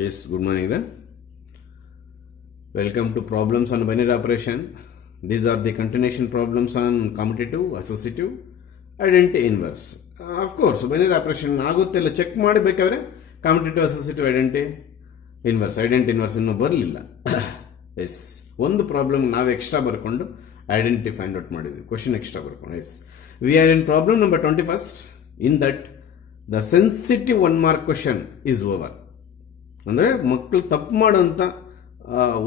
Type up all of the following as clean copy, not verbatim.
Yes, good morning. Welcome to problems on binary operation. These are the continuation problems on commutative, associative, identity inverse. Of course, binary operation ಆಗುತ್ತೆಲ್ಲ check ಮಾಡಬೇಕಾದ್ರೆ commutative, associative, identity inverse ಇನ್ನೂ ಬರಲಿಲ್ಲ. S ಒಂದು problem ನಾವು extra ಬರ್ಕೊಂಡು identity find out ಮಾಡಿದ್ವಿ. Question extra ಬರ್ಕೊಂಡು S V R in problem number 21. In that the sensitive 1 mark question is over. ಅಂದರೆ ಮಕ್ಕಳು ತಪ್ಪು ಮಾಡೋಂಥ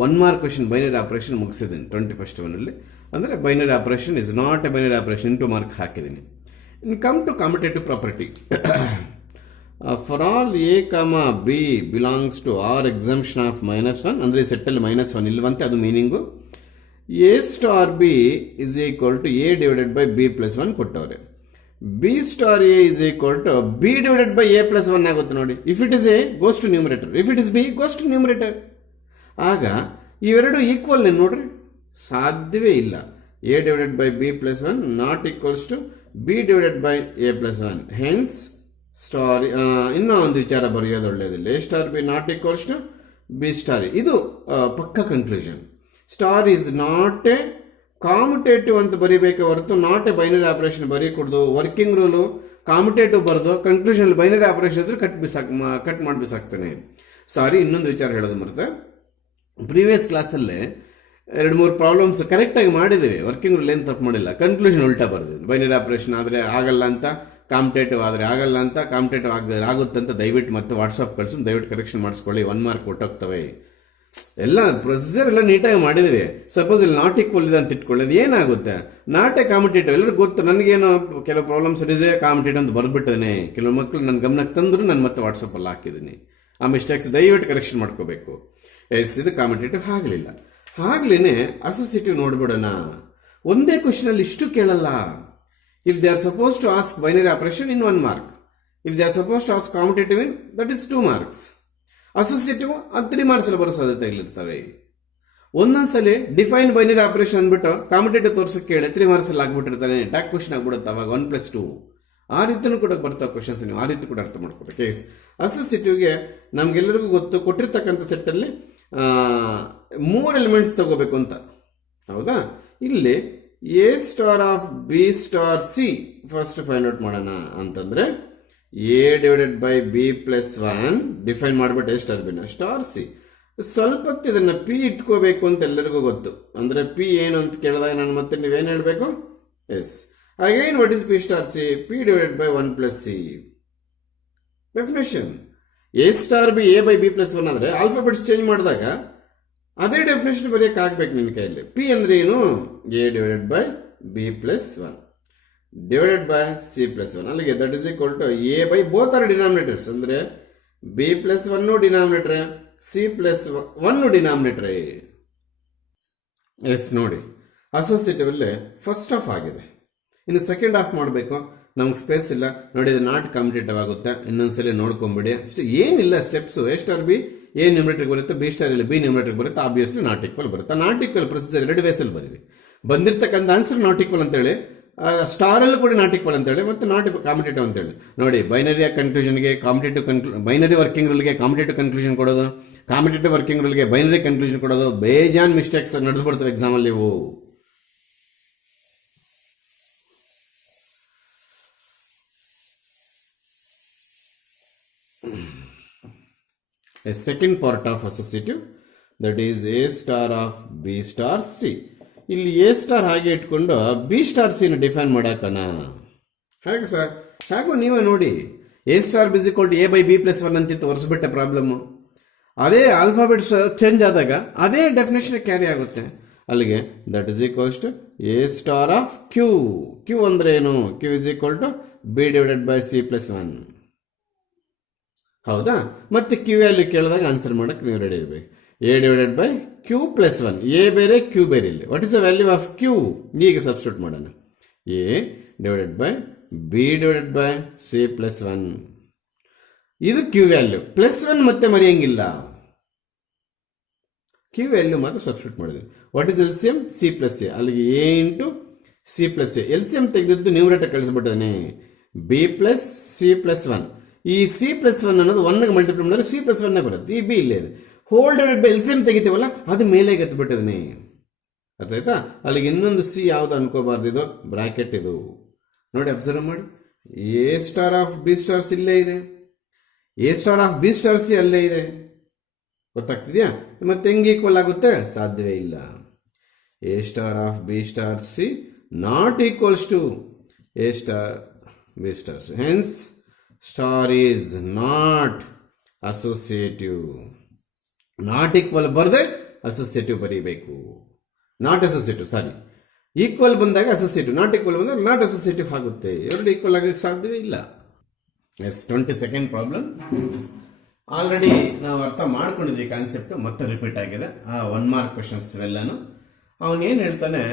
1 ಮಾರ್ಕ್ ಕ್ವಶನ್ ಬೈನರಿ ಆಪರೇಷನ್ ಮುಗಿಸಿದ್ದೀನಿ 21st ಒನ್ನಲ್ಲಿ. ಅಂದರೆ binary operation is not a binary operation 2 mark ಹಾಕಿದ್ದೀನಿ. In come to competitive property. For all A comma B belongs to R exemption of -1 ಅಂದರೆ ಸೆಟ್ಟಲ್ಲಿ -1 ಇಲ್ವಂತೆ, ಅದು meaning. A star B is equal to a divided by B plus 1 ಕೊಟ್ಟವ್ರೆ. B star A is equal to B divided by a plus 1 ಆಗುತ್ತೆ ನೋಡಿ. If it is a goes to numerator, if it is b goes to numerator. ಆಗ ಇವೆರಡು equal ನೋಡ್ರಿ, ಸಾಧ್ಯವೇ ಇಲ್ಲ. A divided by B plus 1 not equals to B divided by a plus 1. Hence star ಇನ್ನೂ ಒಂದು ವಿಚಾರ ಬರೆಯೋದು ಒಳ್ಳೆಯದಿಲ್ಲ. A star B not equals to B star. ಇದು ಪಕ್ಕ conclusion. Star is not a commutative ಅಂತ ಬರೀಬೇಕು ಹೊರತು ನಾಟ್ ಎ ಬೈನರಿ ಆಪರೇಷನ್ ಬರೀಕೊಡ್ದು. ವರ್ಕಿಂಗ್ ರೂಲು ಕಾಮ್ಯುಟೇಟಿವ್ ಬರೆದು ಕನ್ಕ್ಲೂಷನ್ ಬೈನರಿ ಆಪರೇಷನ್ ಇದ್ರೆ ಕಟ್ ಮಾಡಿ ಬಿಸಾಕ್ತಾನೆ. ಸಾರಿ, ಇನ್ನೊಂದು ವಿಚಾರ ಹೇಳೋದು ಮರೆತೆ. ಪ್ರೀವಿಯಸ್ ಕ್ಲಾಸಲ್ಲೇ 2-3 ಪ್ರಾಬ್ಲಮ್ಸ್ ಕರೆಕ್ಟಾಗಿ ಮಾಡಿದ್ದೇವೆ. ವರ್ಕಿಂಗ್ ರೂಲ್ ಏನು ತಪ್ಪು ಮಾಡಿಲ್ಲ, ಕನ್ಕ್ಲೂಷನ್ ಉಲ್ಟಾ ಬರೆದಿದೆ. ಬೈನರಿ ಆಪರೇಷನ್ ಆದರೆ ಆಗಲ್ಲ ಅಂತ, ಕಾಂಪಿಟೇಟಿವ್ ಆದರೆ ಆಗಲ್ಲ ಅಂತ, ಕಾಂಪಿಟೇಟಿವ್ ಆಗದೆ ಆಗುತ್ತೆ ಅಂತ ದಯವಿಟ್ಟು ಮತ್ತೆ ವಾಟ್ಸಪ್ ಕಳಿಸಿ ದಯವಿಟ್ಟು ಕರೆಕ್ಷನ್ ಮಾಡಿಸ್ಕೊಳ್ಳಿ. 1 ಮಾರ್ಕ್ ಕೊಟ್ಟೋಗ್ತವೆ. ಎಲ್ಲ ಪ್ರೊಸೀಜರ್ ಎಲ್ಲ ನೀಟಾಗಿ ಮಾಡಿದ್ವಿ. ಸಪೋಸ್ ಇಲ್ಲಿ ನಾಟ್ ಈಕ್ವಲ್ ಇದೆ ಅಂತ ಇಟ್ಕೊಳ್ಳೋದು ಏನಾಗುತ್ತೆ? ನಾಟ್ ಎ ಕಾಂಪಿಟೇಟಿವ್ ಎಲ್ಲರಿಗೂ ಗೊತ್ತು. ನನಗೇನು ಕೆಲವು ಪ್ರಾಬ್ಲಮ್ಸ್ ಇದೆ ಕಾಂಪಿಟೇಟಿವ್ ಅಂತ ಬರ್ಬಿಟ್ಟಿದ್ದೀನಿ. ಕೆಲವು ಮಕ್ಕಳು ನನ್ನ ಗಮನಕ್ಕೆ ತಂದ್ರು ನಾನು ಮತ್ತೆ ವಾಟ್ಸಪ್ಪಲ್ಲಿ ಹಾಕಿದ್ದೀನಿ. ಆ ಮಿಸ್ಟೇಕ್ಸ್ ದಯವಿಟ್ಟು ಕರೆಕ್ಷನ್ ಮಾಡ್ಕೋಬೇಕು. ಎಸ್, ಇದು ಕಾಂಪಿಟೇಟಿವ್ ಆಗಲಿಲ್ಲ. ಆಗ್ಲೇ ಅಸೋಸಿಯೇಟಿವ್ ನೋಡ್ಬಿಡೋಣ. ಒಂದೇ ಕ್ವಶನಲ್ಲಿ ಇಷ್ಟು ಕೇಳಲ್ಲ. If they are suppose to ask binary operation in 1 mark, if they are suppose to ask commutative in that is 2 marks. Associative 3 marks ಬರೋ ಸಾಧ್ಯತೆಗಳಿರ್ತವೆ. ಒಂದೊಂದ್ಸಲಿ ಡಿಫೈನ್ ಬೈನರಿ ಆಪರೇಷನ್ ಅಂದ್ಬಿಟ್ಟು ಕಾಂಪಿಟೇಟಿವ್ ತೋರ್ಸಕ್ಕೆ ಕೇಳಿ 3 ಮಾರ್ಕ್ಸ್ ಅಲ್ಲಿ ಆಗ್ಬಿಟ್ಟಿರ್ತಾನೆ. ಟ್ಯಾಕ್ ಕ್ವಶನ್ ಆಗ್ಬಿಡುತ್ತೆ ಅವಾಗ 1+2. ಆ ರೀತಿನೂ ಕೂಡ ಬರ್ತಾವೆ ಕ್ವಶನ್ಸ್. ನೀವು ಆ ರೀತಿ ಕೂಡ ಅರ್ಥ ಮಾಡ್ಕೋಬೇಕು. ಕೇಸ್ ಅಸೋಸಿಯೇಟಿವ್ಗೆ ನಮ್ಗೆಲ್ಲರಿಗೂ ಗೊತ್ತು, ಕೊಟ್ಟಿರ್ತಕ್ಕಂಥ ಸೆಟ್ಟಲ್ಲಿ 3 ಎಲಿಮೆಂಟ್ಸ್ ತಗೋಬೇಕು ಅಂತ. ಹೌದಾ? ಇಲ್ಲಿ A star of B star C first find out ಮಾಡೋಣ ಅಂತಂದ್ರೆ A divided by B plus 1 define ಮಾಡ್ಬಿಟ್ಟು ಎ ಸ್ಟಾರ್ ಬಿನ ಸ್ಟಾರ್ ಸಿ. ಸ್ವಲ್ಪ ಹೊತ್ತು ಇದನ್ನ ಪಿ ಇಟ್ಕೋಬೇಕು ಅಂತ ಎಲ್ಲರಿಗೂ ಗೊತ್ತು. ಅಂದ್ರೆ ಪಿ ಏನು ಅಂತ ಕೇಳಿದಾಗ ನಾನು ಮತ್ತೆ ನೀವೇನು ಹೇಳಬೇಕು? Yes, again what is p star C? P divided by 1 plus c. Definition a star B A by B plus 1 ಅಂದ್ರೆ ಆಲ್ಫಾಬೆಟ್ಸ್ ಚೇಂಜ್ ಮಾಡಿದಾಗ ಅದೇ ಡೆಫಿನೇಷನ್ ಬರೆಯಕ್ಕೆ ಆಗ್ಬೇಕು ನಿನ್ನ ಕೈಯಲ್ಲಿ. ಪಿ ಅಂದ್ರೆ ಏನು? A divided by B plus 1 divided by C plus 1. ಅಲ್ಲಿಗೆ that is equal to A by both are denominators. ಅಂದ್ರೆ B plus 1 denominator, C plus 1 denominator. Yes, ನೋಡಿ ಅಸೋಸಿಯೇಟಿವ್ ಅಲ್ಲಿ ಫಸ್ಟ್ ಹಾಫ್ ಆಗಿದೆ. ಇನ್ನು ಸೆಕೆಂಡ್ ಹಾಫ್ ಮಾಡಬೇಕು. ನಮ್ಗೆ ಸ್ಪೇಸ್ ಇಲ್ಲ ನೋಡಿ. ಇದು ನಾಟ್ ಕಾಂಪಿಟೇಟಿವ್ ಆಗುತ್ತೆ. ಇನ್ನೊಂದ್ಸಲಿ ನೋಡ್ಕೊಂಬಿಡಿ ಅಷ್ಟೇ, ಏನಿಲ್ಲ steps. A star B A numerator ಬರುತ್ತೆ, ಬಿ ಸ್ಟಾರ್ ಇಲ್ಲಿ ಬಿ ನ್ಯೂಮರೇಟರ್ ಬರುತ್ತೆ. ಆಬ್ವಿಯಸ್ಲಿ ನಾಟ್ ಈಕ್ವಲ್ ಬರುತ್ತೆ. Not equal procedure 2 ವೇಸಲ್ಲಿ ಬರೀವಿ. ಬಂದಿರ್ತಕ್ಕಂಥ ಆನ್ಸರ್ ನಾಟ್ ಈಕ್ವಲ್ ಅಂತೇಳಿ, ಸ್ಟಾರ್ ಅಲ್ಲೂ ಕೂಡ ನಾಟ್ ಈಕ್ವಲ್ ಅಂತೇಳಿ, ಮತ್ತೆ ನಾಟ್ ಕಾಂಪಿಟೇಟಿವ್ ಅಂತೇಳಿ ನೋಡಿ. ಬೈನರಿ ಕನ್ಕ್ಲೂಷನ್ಗೆ ಬೈನರಿ ವರ್ಕಿಂಗ್ ರೂಲ್ಗೆ ಕಾಂಪಿಟೇಟಿವ್ ಕನ್ಕ್ಲೂಷನ್ ಕೊಡೋದು, ಕಾಂಪಿಟೇಟಿವ್ ವರ್ಕಿಂಗ್ ರೂಲ್ಗೆ ಬೈನರಿ ಕನ್ಕ್ಲೂಷನ್ ಕೊಡೋದು, ಬೇಜಾನ್ ಮಿಸ್ಟೇಕ್ಸ್ ನಡೆದು ಬಿಡ್ತವೆ ಎಕ್ಸಾಮಲ್ಲಿ ಇವು. A second part of associative, that is A star of B star C. ಇಲ್ಲಿ ಎ ಸ್ಟಾರ್ ಹಾಗೆ ಇಟ್ಕೊಂಡು ಬಿ ಸ್ಟಾರ್ ಸಿ ನ ಡಿಫೈನ್ ಮಾಡಾಕಣ. ಹೇಗೆ ಸರ್? ಹೇಗೋ ನೀವೇ ನೋಡಿ. A star B equal to A by B plus 1 ಅಂತಿತ್ತು, ಒರೆಸ್ಬಿಟ್ಟೆ ಪ್ರಾಬ್ಲಮ್. ಅದೇ ಆಲ್ಫಾಬೆಟ್ಸ್ ಚೇಂಜ್ ಆದಾಗ ಅದೇ ಡೆಫಿನೇಷನ್ ಕ್ಯಾರಿ ಆಗುತ್ತೆ. ಅಲ್ಲಿಗೆ that is equals to A star of Q. Q ಅಂದ್ರೆ ಏನು? Q is equal to B divided by C plus 1. ಹೌದಾ? ಮತ್ತೆ ಕ್ಯೂ ವ್ಯಾಲ್ಯೂ ಕೇಳಿದಾಗ ಆನ್ಸರ್ ಮಾಡಕ್ಕೆ ನೀವು ರೆಡಿ ಇರಬೇಕು. A divided by Q plus 1. A ಬೇರೆ ಕ್ಯೂ ಬೇರೆ. ಇಲ್ಲಿ what is the value of Q? ಈಗ ಸಬ್ಸ್ಟಿಟ್ಯೂಟ್ ಮಾಡೋಣ. A divided by B divided by C plus 1. ಇದು ಕ್ಯೂ ವ್ಯಾಲ್ಯೂ. ಪ್ಲಸ್ 1 ಮತ್ತೆ ಮರೆಯಂಗಿಲ್ಲ. ಕ್ಯೂ ವ್ಯಾಲ್ಯೂ ಮಾತ್ರ ಸಬ್ಸ್ಟಿಟ್ಯೂಟ್ ಮಾಡಿದ್ವಿ. What is LCM? C plus A. ಅಲ್ಲಿಗೆ A into C plus A. LCM ತೆಗೆದಿದ್ದು numerator ಕಳಿಸ್ಬಿಟ್ಟಿದ್ದಾನೆ. B plus C plus 1. ಈ C+1 ಅನ್ನೋದು 1ಗೆ ಮಲ್ಟಿಪ್ಲೈ ಮಾಡಿದ್ರೆ C+1 ಬರುತ್ತೆ. ಈ ಬಿ ಇಲ್ಲೇ ಇದೆ. ಹೋಲ್ ಡಿವೈಡೆಡ್ ಬೈ LCM ತೆಗಿತೀವಲ್ಲ ಅದು ಮೇಲೆ ಎತ್ಬಿಟ್ಟಿದ್ದೀನಿ. ಅರ್ಥ ಆಯ್ತಾ? ಅಲ್ಲಿಗೆ ಇನ್ನೊಂದು ಸಿ ಯಾವುದು ಅನ್ಕೋಬಾರ್ದು, ಇದು ಬ್ರಾಕೆಟ್ ಇದು ನೋಡಿ, ಅಬ್ಸರ್ವ್ ಮಾಡಿ. A star of b stars ಇಲ್ಲೇ ಇದೆ, a star of B star c ಅಲ್ಲೇ ಇದೆ. ಗೊತ್ತಾಗ್ತಿದ್ಯಾ? ಮತ್ತೆ ಹೆಂಗೆ ಈಕ್ವಲ್ ಆಗುತ್ತೆ? ಸಾಧ್ಯವೇ ಇಲ್ಲ. A star of B star C not equals to A star B star C. Hence star is not associative. Not equal ಬರದೆ ಅಸೋಸಿಯೇಟಿವ್ ಬರೀಬೇಕು. ನಾಟ್ ಅಸೋಸಿಯೇಟಿವ್, ಸಾರಿ, ಈಕ್ವಲ್ ಬಂದಾಗ ಅಸೋಸಿಯೇಟಿವ್, ನಾಟ್ ಈಕ್ವಲ್ ಬಂದಾಗ ನಾಟ್ ಅಸೋಸಿಯೇಟಿವ್ ಆಗುತ್ತೆ. ಎರಡು equal ಆಗಕ್ಕೆ ಸಾಧ್ಯವೇ ಇಲ್ಲ. S, 22nd problem. Already ನಾವು ಅರ್ಥ ಮಾಡ್ಕೊಂಡಿದ್ವಿ ಕಾನ್ಸೆಪ್ಟ್, ಮತ್ತೆ ರಿಪೀಟ್ ಆಗಿದೆ. 1 ಮಾರ್ಕ್ ಕ್ವಶನ್ಸ್ ಇವೆಲ್ಲನು. ಅವನೇನು ಹೇಳ್ತಾನೆ,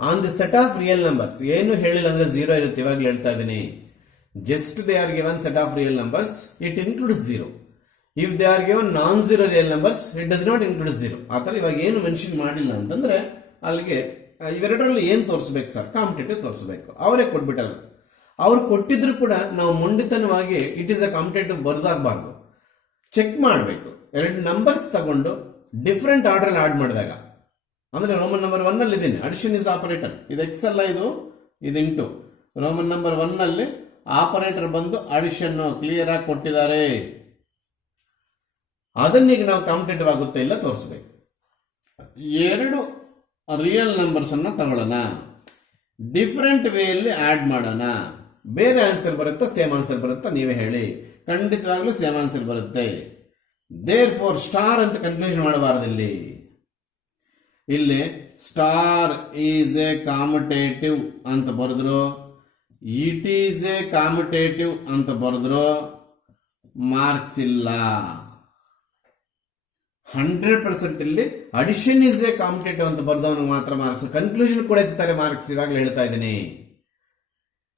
on the set of real numbers, ಏನು ಹೇಳಿಲ್ಲ ಅಂದ್ರೆ 0 ಇರುತ್ತೆ, ಇವಾಗಲೇ ಹೇಳ್ತಾ ಇದ್ದೀನಿ. Just they are given set of real numbers, it includes 0. If they are given non zero real numbers, it does not include 0. ಆ ಥರ ಇವಾಗ ಏನು ಮೆನ್ಷನ್ ಮಾಡಿಲ್ಲ ಅಂತಂದ್ರೆ ಅಲ್ಲಿಗೆ ಇವೆರಡರಲ್ಲಿ ಏನು ತೋರಿಸ್ಬೇಕು ಸರ್? ಕಾಂಪಿಟೇಟಿವ್ ತೋರಿಸ್ಬೇಕು. ಅವರೇ ಕೊಟ್ಬಿಟ್ಟಲ್ಲ. ಅವ್ರು ಕೊಟ್ಟಿದ್ರು ಕೂಡ ನಾವು ಮೊಂಡಿತನವಾಗಿ ಇಟ್ ಈಸ್ ಅ ಕಾಂಪಿಟೇಟಿವ್ ಬರ್ದಾಗಬಾರ್ದು. ಚೆಕ್ ಮಾಡಬೇಕು. 2 ನಂಬರ್ಸ್ ತಗೊಂಡು ಡಿಫ್ರೆಂಟ್ ಆರ್ಡರ್ ಆಡ್ ಮಾಡಿದಾಗ, ಅಂದ್ರೆ ರೋಮನ್ ನಂಬರ್ 1 ಅಲ್ಲಿ ಇದೀನಿ, ಅಡಿಷನ್ ಇಸ್ ಆಪರೇಟರ್, ಇದು ಎಕ್ಸ್ ಅಲ್ಲ, ಇದು ಇಂಟು. ರೋಮನ್ ನಂಬರ್ 1 ಅಲ್ಲಿ ಆಪರೇಟರ್ ಬಂದು ಅಡಿಷನ್ ಕ್ಲಿಯರ್ ಆಗಿ ಕೊಟ್ಟಿದ್ದಾರೆ. ಅದನ್ನೀಗ ನಾವು ಕಾಂಪಿಟೇಟಿವ್ ಆಗುತ್ತೆ ಇಲ್ಲ ತೋರಿಸ್ಬೇಕು. 2 ರಿಯಲ್ ನಂಬರ್ಸ್ ಅನ್ನ ತಗೊಳ್ಳೋಣ, ಡಿಫರೆಂಟ್ ವೇಯಲ್ಲಿ ಆಡ್ ಮಾಡೋಣ. ಬೇರೆ ಆನ್ಸರ್ ಬರುತ್ತಾ ಸೇಮ್ ಆನ್ಸರ್ ಬರುತ್ತಾ ನೀವೇ ಹೇಳಿ. ಖಂಡಿತವಾಗ್ಲೂ ಸೇಮ್ ಆನ್ಸರ್ ಬರುತ್ತೆ. ದೇರ್ ಫೋರ್ ಸ್ಟಾರ್ ಅಂತ ಕನ್ಫ್ಯೂಷನ್ ಮಾಡಬಾರದು. ಇಲ್ಲಿ ಸ್ಟಾರ್ ಈಸ್ ಎ ಕಾಮಟೇಟಿವ್ ಅಂತ ಬರೆದ್ರು, ಇಟ್ ಈಸ್ ಎ ಕಾಮಟೇಟಿವ್ ಅಂತ ಬರೆದ್ರು, ಮಾರ್ಕ್ಸ್ ಇಲ್ಲ. 100% ಇಲ್ಲಿ ಅಡಿಷನ್ ಇಸ್ ಎ ಕಾಂಪಿಟೇಟಿವ್ ಅಂತ ಬರ್ದವನಿಗೆ ಮಾತ್ರ ಮಾರ್ಕ್ಸ್. ಕನ್ಕ್ಲೂಷನ್ ಕೂಡ ಎತ್ತಾರೆ ಮಾರ್ಕ್ಸ್. ಇವಾಗಲೇ ಹೇಳ್ತಾ ಇದ್ದೀನಿ,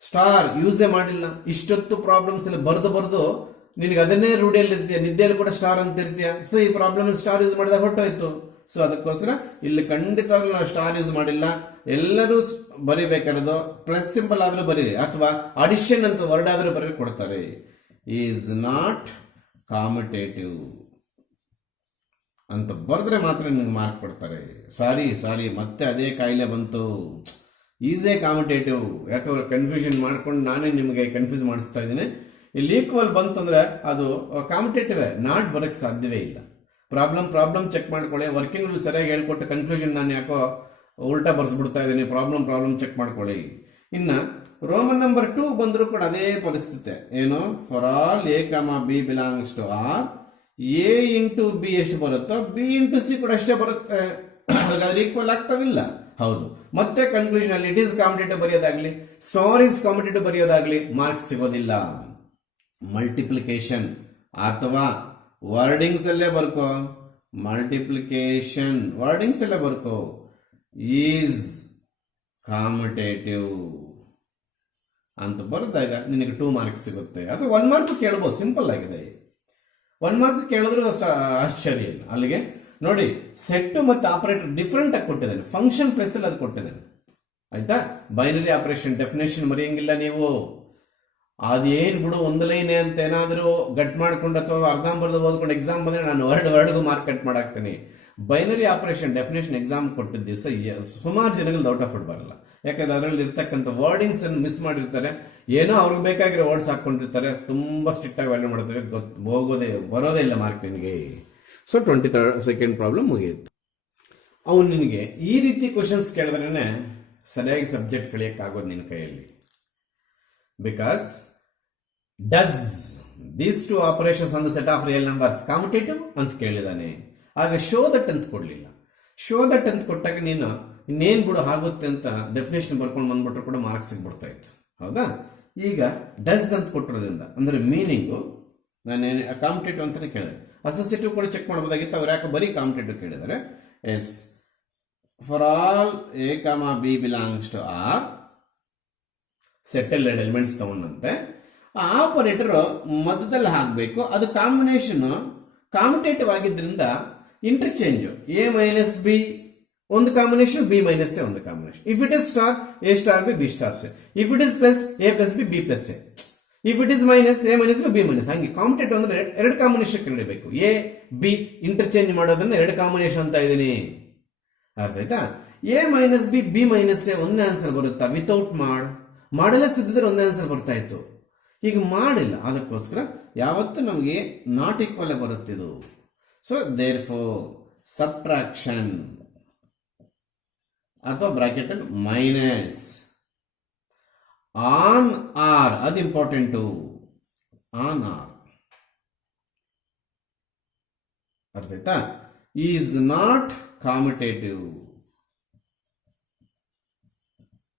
ಸ್ಟಾರ್ ಯೂಸೇ ಮಾಡಿಲ್ಲ. ಇಷ್ಟೊತ್ತು ಪ್ರಾಬ್ಲಮ್ಸ್ ಎಲ್ಲ ಬರ್ದು ನಿನಗೆ ಅದನ್ನೇ ರೂಢಿಯಲ್ಲಿ ಇರ್ತೀಯ, ನಿದ್ದೆಯಲ್ಲಿ ಕೂಡ ಸ್ಟಾರ್ ಅಂತ ಇರ್ತೀಯ. ಸೊ ಈ ಪ್ರಾಬ್ಲಮ್ ಸ್ಟಾರ್ ಯೂಸ್ ಮಾಡಿದಾಗ ಹೊಟ್ಟೋಯ್ತು. ಸೊ ಅದಕ್ಕೋಸ್ಕರ ಇಲ್ಲಿ ಖಂಡಿತವಾಗ್ಲೂ ನಾವು ಸ್ಟಾರ್ ಯೂಸ್ ಮಾಡಿಲ್ಲ. ಎಲ್ಲರೂ ಬರಿಬೇಕಾರದು ಪ್ಲಸ್ ಸಿಂಪಲ್ ಆದ್ರೂ ಬರೀರಿ, ಅಥವಾ ಅಡಿಷನ್ ಅಂತ ವರ್ಡ್ ಆದ್ರೂ ಬರೀ ಕೊಡ್ತಾರೆ. ಈಸ್ ನಾಟ್ ಕಾಂಪಿಟೇಟಿವ್ ಅಂತ ಬರೆದ್ರೆ ಮಾತ್ರ ನಿಮ್ಗೆ ಮಾರ್ಕ್ ಕೊಡ್ತಾರೆ. ಸಾರಿ ಮತ್ತೆ ಅದೇ ಕಾಯಿಲೆ ಬಂತು. ಈಸ್ ಎ ಕಾಂಪಿಟೇಟಿವ್, ಯಾಕಂದ್ರೆ ಕನ್ಫ್ಯೂಷನ್ ಮಾಡ್ಕೊಂಡು ನಾನೇ ನಿಮಗೆ ಕನ್ಫ್ಯೂಸ್ ಮಾಡಿಸ್ತಾ ಇದ್ದೀನಿ. ಇಲ್ಲಿ ಈಕ್ವಲ್ ಬಂತಂದ್ರೆ ಅದು ಕಾಂಪಿಟೇಟಿವ್, ನಾಟ್ ಬರೋಕ್ಕೆ ಸಾಧ್ಯವೇ ಇಲ್ಲ. ಪ್ರಾಬ್ಲಮ್ ಚೆಕ್ ಮಾಡ್ಕೊಳ್ಳಿ. ವರ್ಕಿಂಗ್ ರೂಲ್ ಸರಿಯಾಗಿ ಹೇಳ್ಕೊಟ್ಟು ಕನ್ಫ್ಯೂಷನ್ ನಾನು ಯಾಕೋ ಉಲ್ಟಾ ಬರ್ಸ್ಬಿಡ್ತಾ ಇದ್ದೀನಿ. ಪ್ರಾಬ್ಲಮ್ ಚೆಕ್ ಮಾಡ್ಕೊಳ್ಳಿ. ಇನ್ನ ರೋಮನ್ ನಂಬರ್ 2 ಬಂದರೂ ಕೂಡ ಅದೇ ಪರಿಸ್ಥಿತಿ. ಏನು? For all A comma B belongs to R, a into b ಎಷ್ಟು ಬರುತ್ತೋ ಬಿ ಇಂಟು ಸಿ ಕೂಡ ಅಷ್ಟೇ ಬರುತ್ತೆ. ಹಾಗಾದ್ರೆ ಈಕ್ವಲ್ ಆಗ್ತಾವಿಲ್ಲ. ಹೌದು. ಮತ್ತೆ ಕನ್ಕ್ಲೂಷನ್ ಅಲ್ಲಿ ಇಟ್ ಈಸ್ ಕಾಂಪಿಟೇಟಿವ್ ಬರೆಯೋದಾಗ್ಲಿ, ಸ್ಟಾರ್ ಈಸ್ ಕಾಂಪಿಟೇಟಿವ್ ಬರೆಯೋದಾಗ್ಲಿ ಮಾರ್ಕ್ಸ್ ಸಿಗೋದಿಲ್ಲ. ಮಲ್ಟಿಪ್ಲಿಕೇಶನ್ ಅಥವಾ ವರ್ಡಿಂಗ್ಸ್ ಅಲ್ಲೇ ಬರ್ಕೋ, ಮಲ್ಟಿಪ್ಲಿಕೇಶನ್ ವರ್ಡಿಂಗ್ಸ್ ಅಲ್ಲೇ ಬರ್ಕೋ, ಈಸ್ ಕಾಂಪಿಟೇಟಿವ್ ಅಂತ ಬರೆದಾಗ ನಿನಗೆ 2 ಮಾರ್ಕ್ಸ್ ಸಿಗುತ್ತೆ. ಅಥವಾ 1 ಮಾರ್ಕ್ ಕೇಳಬಹುದು, ಸಿಂಪಲ್ ಆಗಿದೆ. 1 ಮಾರ್ಕ್ ಕೇಳಿದ್ರು ಆಶ್ಚರ್ಯ ಇಲ್ಲ. ಅಲ್ಲಿಗೆ ನೋಡಿ, ಸೆಟ್ ಮತ್ತು ಆಪರೇಟರ್ ಡಿಫರೆಂಟ್ ಆಗಿ ಕೊಟ್ಟಿದ್ದಾನೆ. ಫಂಕ್ಷನ್ ಪ್ಲೇಸ್ ಅಲ್ಲಿ ಅದು ಕೊಟ್ಟಿದ್ದಾನೆ. ಆಯ್ತಾ? ಬೈನರಿ ಆಪರೇಷನ್ ಡೆಫಿನೇಷನ್ ಮರೆಯಂಗಿಲ್ಲ ನೀವು. ಅದೇನ್ ಬಿಡು ಒಂದು ಲೈನ್ ಅಂತ ಏನಾದರೂ ಗಟ್ ಮಾಡ್ಕೊಂಡು ಅಥವಾ ಅರ್ಧಂಬರ್ಧ ಓದ್ಕೊಂಡು ಎಕ್ಸಾಮ್ ಬಂದ್ರೆ ನಾನು ವರ್ಡ್ಗೂ ಮಾರ್ಕ್ ಕಟ್ ಮಾಡಾಕ್ತೀನಿ. ಬೈನರಿ ಆಪರೇಷನ್ ಡೆಫಿನೇಷನ್ ಎಕ್ಸಾಮ್ ಕೊಟ್ಟಿದ್ದ ದಿವಸ ಸುಮಾರು ಜನಗಳು ಔಟ್ ಆಫ್ ಇಟ್ ಬರಲ್ಲ. ಯಾಕಂದ್ರೆ ಅದರಲ್ಲಿ ಇರ್ತಕ್ಕಂಥ ವರ್ಡಿಂಗ್ಸ್ ಅನ್ನು ಮಿಸ್ ಮಾಡಿರ್ತಾರೆ. ಏನೋ ಅವ್ರಿಗೆ ಬೇಕಾಗಿರೋ ವರ್ಡ್ಸ್ ಹಾಕೊಂಡಿರ್ತಾರೆ. ತುಂಬಾ ಸ್ಟ್ರಿಕ್ಟ್ ಆಗಿ ವ್ಯಾಲ್ಯೂ ಮಾಡ್ತೇವೆ, ಬರೋದೇ ಇಲ್ಲ ಮಾರ್ಕ್ ನಿನಗೆ. ಸೊ 22nd ಪ್ರಾಬ್ಲಮ್ ಮುಗಿಯಿತು. ಅವನು ನಿನಗೆ ಈ ರೀತಿ ಕ್ವಶನ್ಸ್ ಕೇಳಿದ್ರೇನೆ ಸರಿಯಾಗಿ ಸಬ್ಜೆಕ್ಟ್ ಕಳಿಯಕ್ಕಾಗೋದು ನಿನ್ನ ಕೈಯಲ್ಲಿ. Because does these 2 operations on the set of real numbers competitive ಅಂತ ಕೇಳಿದಾನೆ. ಆಗ ಶೋ ದಟ್ ಅಂತ ಕೊಡ್ಲಿಲ್ಲ. ಶೋ ದಟ್ ಅಂತ ಕೊಟ್ಟಾಗ ನೀನು ಇನ್ನೇನ್ ಬಿಡು ಆಗುತ್ತೆ ಅಂತ ಡೆಫಿನೇಷನ್ ಬರ್ಕೊಂಡು ಬಂದ್ಬಿಟ್ರು ಕೂಡ ಮಾರ್ಕ್ಸ್ ಸಿಗ್ಬಿಡ್ತಾ ಇತ್ತು. ಹೌದಾ? ಈಗ ಡಸ್ ಅಂತ ಕೊಟ್ಟಿರೋದ್ರಿಂದ ಅಂದ್ರೆ ಮೀನಿಂಗು ನಾನೇನು ಕಾಂಪಿಟೇಟಿವ್ ಅಂತಾನೆ ಕೇಳಿದೆ. ಅಸೋಸಿಯೇಟಿವ್ ಕೂಡ ಚೆಕ್ ಮಾಡಬಹುದಾಗಿತ್ತು. ಅವ್ರು ಯಾಕೆ ಬರೀ ಕಾಂಪಿಟೇಟಿವ್ ಕೇಳಿದ್ದಾರೆ. Yes, for all A comma B belongs to R, ಸೆಟಲ್ ಎಲಿಮೆಂಟ್ಸ್ ತಗೊಂಡಂತೆ ಆ ಆಪರೇಟರ್ ಮಧ್ಯದಲ್ಲಿ ಹಾಕಬೇಕು. ಅದು ಕಾಂಬಿನೇಷನ್ ಕಾಂಪಿಟೇಟಿವ್ ಆಗಿದ್ರಿಂದ ಇಂಟರ್ಚೇಂಜ್ ಎ ಮೈನಸ್ ಬಿ ಒಂದು ಕಾಂಬಿನೇಷನ್, ಬಿ ಮೈನಸ್ ಎ ಒಂದು combination. If it is star, A star B, B star C. If it is plus, A plus B, B plus A. If it is minus A minus B minus. ಹಂಗೆ competitive ಅಂದ್ರೆ ಎರಡು combination ಕಂಡಿಡಬೇಕು. A B interchange ಮಾಡೋದನ್ನ ಎರಡು combination ಅಂತ ಇದೀನಿ, ಅರ್ಥ ಆಯ್ತಾ? A minus B B minus A ಒಂದೇ ಆನ್ಸರ್ ಬರುತ್ತಾ? ವಿತೌಟ್ ಮಾಡಲೆಸ್ ಇದ್ದಿದ್ರೆ ಒಂದೇ ಆನ್ಸರ್ ಬರ್ತಾ ಇತ್ತು. ಈಗ ಮಾಡಿಲ್ಲ, ಅದಕ್ಕೋಸ್ಕರ ಯಾವತ್ತು ನಮಗೆ ನಾಟ್ ಈಕ್ವಲ್ ಬರುತ್ತಿದ್ದು. ಸೊ ದೇರ್ ಫೋರ್ ಸಬ್ಟ್ರಾಕ್ಷನ್ ಅಥವಾ ಬ್ರಾಕೆಟ್ ಮೈನಸ್ ಆನ್ ಆರ್, ಅದು ಇಂಪಾರ್ಟೆಂಟು. ಆನ್ ಆರ್ ಅರ್ಥ ಆಯ್ತಾ? ಈಸ್ ನಾಟ್ ಕಾಮಿಟೇಟಿವ್,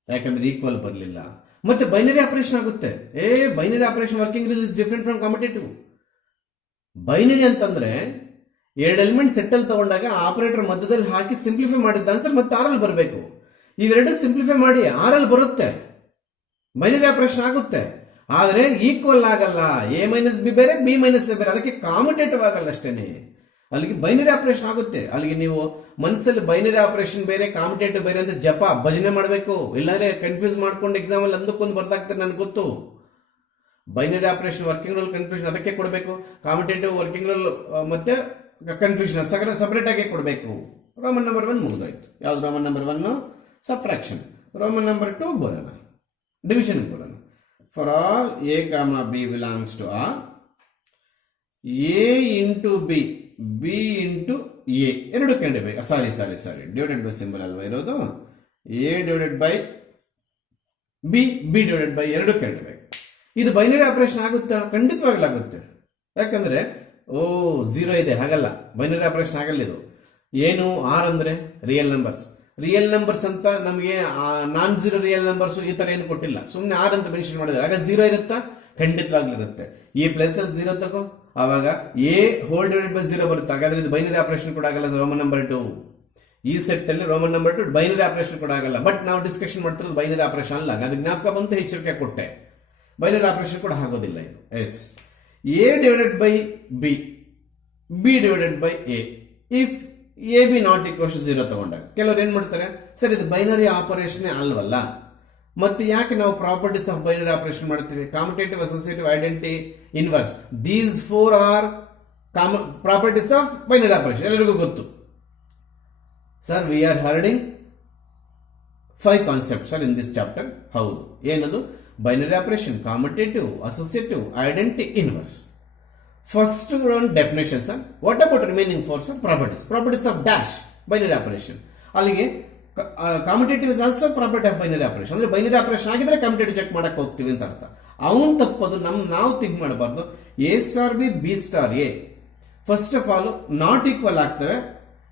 ಯಾಕಂದ್ರೆ ಈಕ್ವಲ್ ಬರಲಿಲ್ಲ. ಮತ್ತೆ ಬೈನರಿ ಆಪರೇಷನ್ ಆಗುತ್ತೆ. Binary operation working rule is different from commutative. Binary ಅಂತಂದ್ರೆ ಎರಡು ಎಲಿಮೆಂಟ್ ಸೆಟ್ಟಲ್ ತಗೊಂಡಾಗ ಆಪರೇಟರ್ ಮಧ್ಯದಲ್ಲಿ ಹಾಕಿ ಸಿಂಪ್ಲಿಫೈ ಮಾಡಿದ್ದ ಆನ್ಸರ್ ಮತ್ತೆ ಆರಲ್ಲಿ ಬರಬೇಕು. ಇವೆರಡು ಸಿಂಪ್ಲಿಫೈ ಮಾಡಿ ಆರಲ್ಲಿ ಬರುತ್ತೆ, ಬೈನರಿ ಆಪರೇಷನ್ ಆಗುತ್ತೆ. ಆದರೆ ಈಕ್ವಲ್ ಆಗಲ್ಲ. ಎ ಮೈನಸ್ ಬಿ ಬೇರೆ, ಬಿ ಮೈನಸ್ ಎ ಬೇರೆ, ಅದಕ್ಕೆ ಕಾಮಿಟೇಟಿವ್ ಆಗಲ್ಲ ಅಷ್ಟೇನೆ. ಅಲ್ಲಿಗೆ ಬೈನರಿ ಆಪರೇಷನ್ ಆಗುತ್ತೆ. ಅಲ್ಲಿಗೆ ನೀವು ಮನಸ್ಸಲ್ಲಿ ಬೈನರಿ ಆಪರೇಷನ್ ಬೇರೆ ಕಾಮಿಟೇಟಿವ್ ಬೇರೆ ಅಂತ ಜಪ ಭಜನೆ ಮಾಡಬೇಕು. ಇಲ್ಲಾಂದ್ರೆ ಕನ್ಫ್ಯೂಸ್ ಮಾಡ್ಕೊಂಡು ಎಕ್ಸಾಮ್ ಅಲ್ಲಿ ಒಂದಕ್ಕೊಂದು ಬರ್ದಾಗ್ತಾರೆ, ನನಗೆ ಗೊತ್ತು. Binary operation working rule confusion ಅದಕ್ಕೆ ಕೊಡಬೇಕು. ಕಾಮಿಟೇಟಿವ್ ವರ್ಕಿಂಗ್ ರೂಲ್ ಮತ್ತೆ ಕನ್ಫ್ಯೂಷನ್ ಸಪರೇಟ್ ಆಗಿ ಕೊಡಬೇಕು. ರೋಮನ್ ನಂಬರ್ 1 ಮುಗಿದೋಯ್ತು. ಯಾವ್ದು Roman number 1? Subtraction. Roman number 2 ಬರೋಣ, ಡಿವಿಷನ್ ಬರೋಣ. For all A comma B belongs to R, a into b, b into a ಎರಡು ಕಂಡಿಬೇಕು. ಸಾರಿ ಡಿವೈಡೆಡ್ ಬೈ ಸಿಂಬಲ್ ಅಲ್ವಾ ಇರೋದು. A divided by b, b divided by ಎರಡು ಕಂಡಿಬೇಕು. ಇದು binary operation ಆಗುತ್ತಾ? ಖಂಡಿತವಾಗ್ಲಾಗುತ್ತೆ. ಯಾಕಂದ್ರೆ ಝೀರೋ ಇದೆ, ಹಾಗಲ್ಲ. ಬೈನರಿ ಆಪರೇಷನ್ ಆಗಲ್ಲ ಇದು. ಏನು ಆರ್ ಅಂದ್ರೆ ರಿಯಲ್ ನಂಬರ್ಸ್. ರಿಯಲ್ ನಂಬರ್ಸ್ ಅಂತ ನಮಗೆ ನಾನ್ ಝೀರೋ ರಿಯಲ್ ನಂಬರ್ಸ್ ಈ ತರ ಏನು ಕೊಟ್ಟಿಲ್ಲ, ಸುಮ್ಮನೆ ಆರ್ ಅಂತ ಮೆನ್ಷನ್ ಮಾಡಿದ್ರೆ. ಆಗ ಝೀರೋ ಇರುತ್ತಾ? ಖಂಡಿತವಾಗ್ಲಿರುತ್ತೆ. ಈ ಪ್ಲೇಸ್ ಅಲ್ಲಿ ಝೀರೋ ತಗೋ, ಆವಾಗ A whole divided by zero ಬರುತ್ತೆ. ಹಾಗಾದ್ರೆ ಇದು ಬೈನರಿ ಆಪರೇಷನ್ ಕೂಡ ಆಗಲ್ಲ. ರೋಮನ್ ನಂಬರ್ 2 ಈ ಸೆಟ್ ಅಲ್ಲಿ ರೋಮನ್ ನಂಬರ್ 2 ಬೈನರಿ ಆಪರೇಷನ್ ಕೂಡ ಆಗಲ್ಲ. ಬಟ್ ನಾವು ಡಿಸ್ಕಷನ್ ಮಾಡ್ತಿರೋದು ಬೈನರಿ ಆಪರೇಷನ್ ಅಲ್ಲ. ಅದು ಜ್ಞಾಪಕ ಬಂತು, ಎಚ್ಚರಿಕೆ ಕೊಟ್ಟೆ. ಬೈನರಿ ಆಪರೇಷನ್ ಕೂಡ ಆಗೋದಿಲ್ಲ ಇದು. Yes, a divided by b, b divided by a. If a b not equals to 0 ತಗೊಂಡಾಗ ಕೆಲವರು ಏನ್ ಮಾಡ್ತಾರೆ, ಸರ್ ಇದು ಬೈನರಿ ಆಪರೇಷನ್ ಅಲ್ವಲ್ಲ, ಮತ್ತೆ ಯಾಕೆ ನಾವು ಪ್ರಾಪರ್ಟೀಸ್ ಆಫ್ ಬೈನರಿ ಆಪರೇಷನ್ ಮಾಡ್ತೀವಿ? Commutative, associative, identity, inverse, these 4 are properties of binary operation. ಎಲ್ಲರಿಗೂ ಗೊತ್ತು. Sir we are hearing 5 concepts sir in this chapter. ಹೌದು, ಏನದು? Binary operation, commutative, associative, identity, inverse. First one definition sir. What about remaining 4 sir? Properties. Properties of dash binary operation. ಅಲ್ಲಿಗೆ commutative is also property of binary operation. ಅಂದ್ರೆ binary operation ಆಗಿದ್ರೆ commutative check ಮಾಡಕ್ ಹೋಗ್ತೀವಿ ಅಂತ ಅರ್ಥ. ಅವನ್ ತಪ್ಪದು. ನಾವು ಥಿಂಕ್ ಮಾಡಬಾರ್ದು. A star B, B star A first of all not equal ಆಗ್ತವೆ.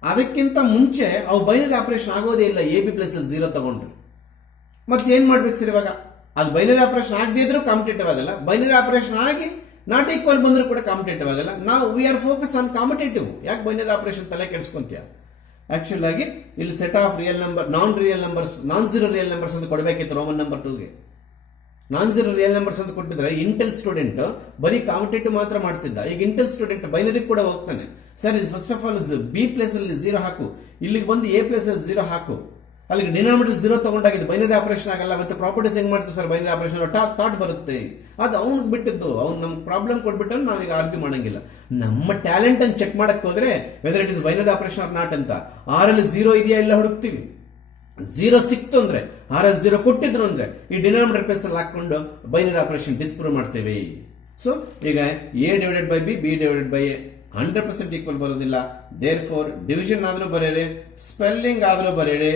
ಅದಕ್ಕಿಂತ ಮುಂಚೆ ಅವು ಬೈನರಿ ಆಪರೇಷನ್ ಆಗೋದೇ ಇಲ್ಲ. ಎ ಬಿ ಪ್ಲೇಸ್ ಅಲ್ಲಿ 0 ತಗೊಂಡ್ರೆ ಮತ್ತೆ ಏನ್ ಮಾಡ್ಬೇಕು ಸರ್? ಇವಾಗ ಅದು ಬೈನರಿ ಆಪರೇಷನ್ ಆಗದೇ ಇದ್ರೂ ಕಾಮಿಟೇಟಿವ್ ಆಗಲ್ಲ. ಬೈನರಿ ಆಪರೇಷನ್ ಆಗಿ ನಾಟ್ ಈಕ್ವಲ್ ಬಂದರೂ ಕೂಡ ಕಾಂಪಿಟೇಟಿವ್ ಆಗಲ್ಲ. ನಾವು we are focus on competitive. ಯಾಕೆ ಬೈನರಿ ಆಪರೇಷನ್ ತಲೆ ಕೆಡಿಸ್ಕೊಂತೀಯ? ಆಕ್ಚುಲ್ ಆಗಿ ಇಲ್ಲಿ set of real number, non zero real numbers ಅಂತ ಕೊಡಬೇಕಿತ್ತು ರೋಮನ್ ನಂಬರ್ 2ಗೆ. ನಾನ್ ಝೀರೋ ರಿಯಲ್ ನಂಬರ್ಸ್ ಅಂತ ಕೊಟ್ಟಿದ್ರೆ ಇಂಟೆಲ್ ಸ್ಟೂಡೆಂಟ್ ಬರೀ ಕಾಂಪಿಟೇಟಿವ್ ಮಾತ್ರ ಮಾಡ್ತಿದ್ದ. ಈಗ ಇಂಟೆಲ್ ಸ್ಟೂಡೆಂಟ್ ಬೈನರಿ ಕೂಡ ಹೋಗ್ತಾನೆ. ಸರ್ ಇದು first of all B place ಅಲ್ಲಿ 0 ಹಾಕು, ಇಲ್ಲಿಗೆ ಬಂದು ಎ ಪ್ಲೇಸ್ ಅಲ್ಲಿ 0 ಹಾಕು. ಅಲ್ಲಿಗೆ ಡಿನಾಮಿನೇಟರ್ 0 ತಗೊಂಡಾಗಿದ್ದು ಬೈನರಿ ಆಪರೇಷನ್ ಆಗಲ್ಲ. ಮತ್ತೆ ಪ್ರಾಪರ್ಟೀಸ್ ಹೆಂಗ್ ಮಾಡ್ತೀವಿ ಸರ್ ಬೈನರಿ ಆಪರೇಷನ್? ಥಾಟ್ ಬರುತ್ತೆ. ಅದು ಅವ್ನಿಗೆ ಬಿಟ್ಟಿದ್ದು. ಅವ್ನು ನಮ್ಗೆ ಪ್ರಾಬ್ಲಮ್ ಕೊಟ್ಬಿಟ್ಟು ನಾವೀಗ ಆರ್ಗ್ಯೂ ಮಾಡಂಗಿಲ್ಲ. ನಮ್ಮ ಟ್ಯಾಲೆಂಟ್ ಅನ್ನು ಚೆಕ್ ಮಾಡಕ್ ಹೋದ್ರೆ whether it is binary operation or not ಅಂತ ಆರಲ್ಲಿ 0 ಇದೆಯಾ ಇಲ್ಲ ಹುಡುಕ್ತಿವಿ. 0 ಸಿಕ್ತು ಅಂದ್ರೆ, ಆರಲ್ಲಿ 0 ಕೊಟ್ಟಿದ್ರು ಅಂದ್ರೆ ಈ ಡಿನಾಮಿನೇಟರ್ ಪ್ಲೇಸ್ ಅಲ್ಲಿ ಹಾಕೊಂಡು ಬೈನರಿ ಆಪರೇಷನ್ ಡಿಸ್ಪ್ರೂವ್ ಮಾಡ್ತೇವೆ. ಸೊ ಈಗ A divided by b, b divided by A 100% equal ಬರೋದಿಲ್ಲ. ದೇರ್ ಫೋರ್ ಡಿವಿಷನ್ ಆದ್ರೂ ಬರೆಯಿರಿ, ಸ್ಪೆಲ್ಲಿಂಗ್ ಆದ್ರೂ ಬರೆಯಿರಿ,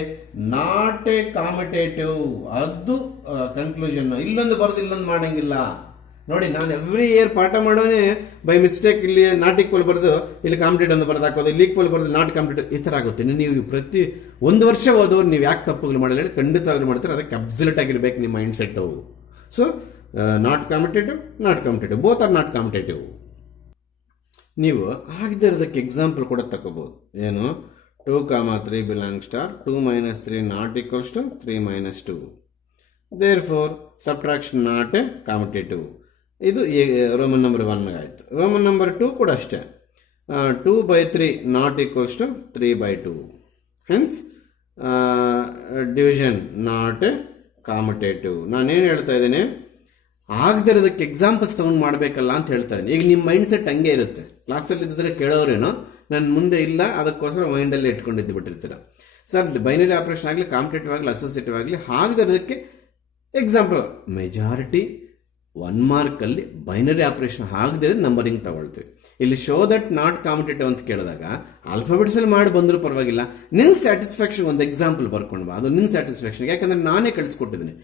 ನಾಟ್ ಎ ಕಾಮಿಟೇಟಿವ್. ಅದು ಕನ್ಕ್ಲೂಷನ್. ಇಲ್ಲೊಂದು ಬರೋದು ಇಲ್ಲೊಂದು ಮಾಡಂಗಿಲ್ಲ. ನೋಡಿ, ನಾನು ಎವ್ರಿ ಇಯರ್ ಪಾಠ ಮಾಡೋನೆ ಬೈ ಮಿಸ್ಟೇಕ್ ಇಲ್ಲಿ ನಾಟ್ ಈಕ್ವಲ್ ಬರೆದು ಇಲ್ಲಿ ಕಾಂಪಿಟೇಟಿವ್ ಅಂತ ಬರೆದು ಹಾಕೋದು, ಇಲ್ಲಿ ಈಕ್ವಲ್ ಬರೆದು ನಾಟ್ ಕಾಂಪಿಟೇಟಿವ್, ಈ ತರ ಆಗುತ್ತೆ. ನೀವು ಪ್ರತಿ 1 ವರ್ಷ ಓದೋರು ನೀವು ಯಾಕೆ ತಪ್ಪುಗಳು ಮಾಡಲ್ಲ ಹೇಳಿ? ಖಂಡಿತವಾಗ್ಲೂ ಮಾಡ್ತಾರೆ. ಅದಕ್ಕೆ ಅಬ್ಸಲ್ಯೂಟ್ ಆಗಿರ್ಬೇಕು ನಿಮ್ಮ mind set. So not commutative, both are not commutative. ನೀವು ಆಗದೇ ಇರೋದಕ್ಕೆ ಎಕ್ಸಾಂಪಲ್ ಕೂಡ ತಗೋಬಹುದು. ಏನು? 2, 3 belong star 2 - 3 not equals to 3 - 2. Therefore subtraction not a commutative. ಇದು ರೋಮನ್ ನಂಬರ್ 1 ಆಯಿತು. ರೋಮನ್ ನಂಬರ್ 2 ಕೂಡ ಅಷ್ಟೇ. 2/3 not equals to 3/2. Hence division not a commutative. ನಾನೇನು ಹೇಳ್ತಾ ಇದ್ದೀನಿ? ಆಗದೆ ಇರೋದಕ್ಕೆ ಎಕ್ಸಾಂಪಲ್ಸ್ ತಗೊಂಡು ಮಾಡಬೇಕಲ್ಲ ಅಂತ ಹೇಳ್ತಾ ಇದ್ದೀನಿ. ಈಗ ನಿಮ್ಮ ಮೈಂಡ್ ಸೆಟ್ ಹಂಗೆ ಇರುತ್ತೆ. ಕ್ಲಾಸಲ್ಲಿ ಇದ್ದರೆ ಕೇಳೋರೇನೋ ನನ್ನ ಮುಂದೆ ಇಲ್ಲ, ಅದಕ್ಕೋಸ್ಕರ ಮೈಂಡಲ್ಲಿ ಇಟ್ಕೊಂಡಿದ್ದು ಬಿಟ್ಟಿರ್ತೀರ. ಸರ್ ಬೈನರಿ ಆಪರೇಷನ್ ಆಗಲಿ, ಕಾಂಪಿಟೇಟಿವ್ ಆಗಲಿ, ಅಸೋಸಿಯೇಟಿವ್ ಆಗಲಿ, ಆಗದೆ ಇರೋದಕ್ಕೆ ಎಕ್ಸಾಂಪಲ್ ಮೆಜಾರಿಟಿ 1 ಮಾರ್ಕಲ್ಲಿ ಬೈನರಿ ಆಪರೇಷನ್ ಆಗದೆ ನಂಬರಿಂಗ್ ತಗೊಳ್ತೀವಿ. ಇಲ್ಲಿ ಶೋ ದಟ್ ನಾಟ್ ಕಾಂಪಿಟೇಟಿವ್ ಅಂತ ಕೇಳಿದಾಗ ಆಲ್ಫಾಬೆಟ್ಸಲ್ಲಿ ಮಾಡಿ ಬಂದರೂ ಪರವಾಗಿಲ್ಲ, ನಿನ್ನ ಸ್ಯಾಟಿಸ್ಫ್ಯಾಕ್ಷನ್ ಒಂದು ಎಕ್ಸಾಂಪಲ್ ಬರ್ಕೊಂಡು ಬಾ, ಅದು ನಿನ್ನ ಸ್ಯಾಟಿಸ್ಫ್ಯಾಕ್ಷನ್. ಯಾಕಂದರೆ ನಾನೇ ಕಳಿಸ್ಕೊಟ್ಟಿದ್ದೀನಿ.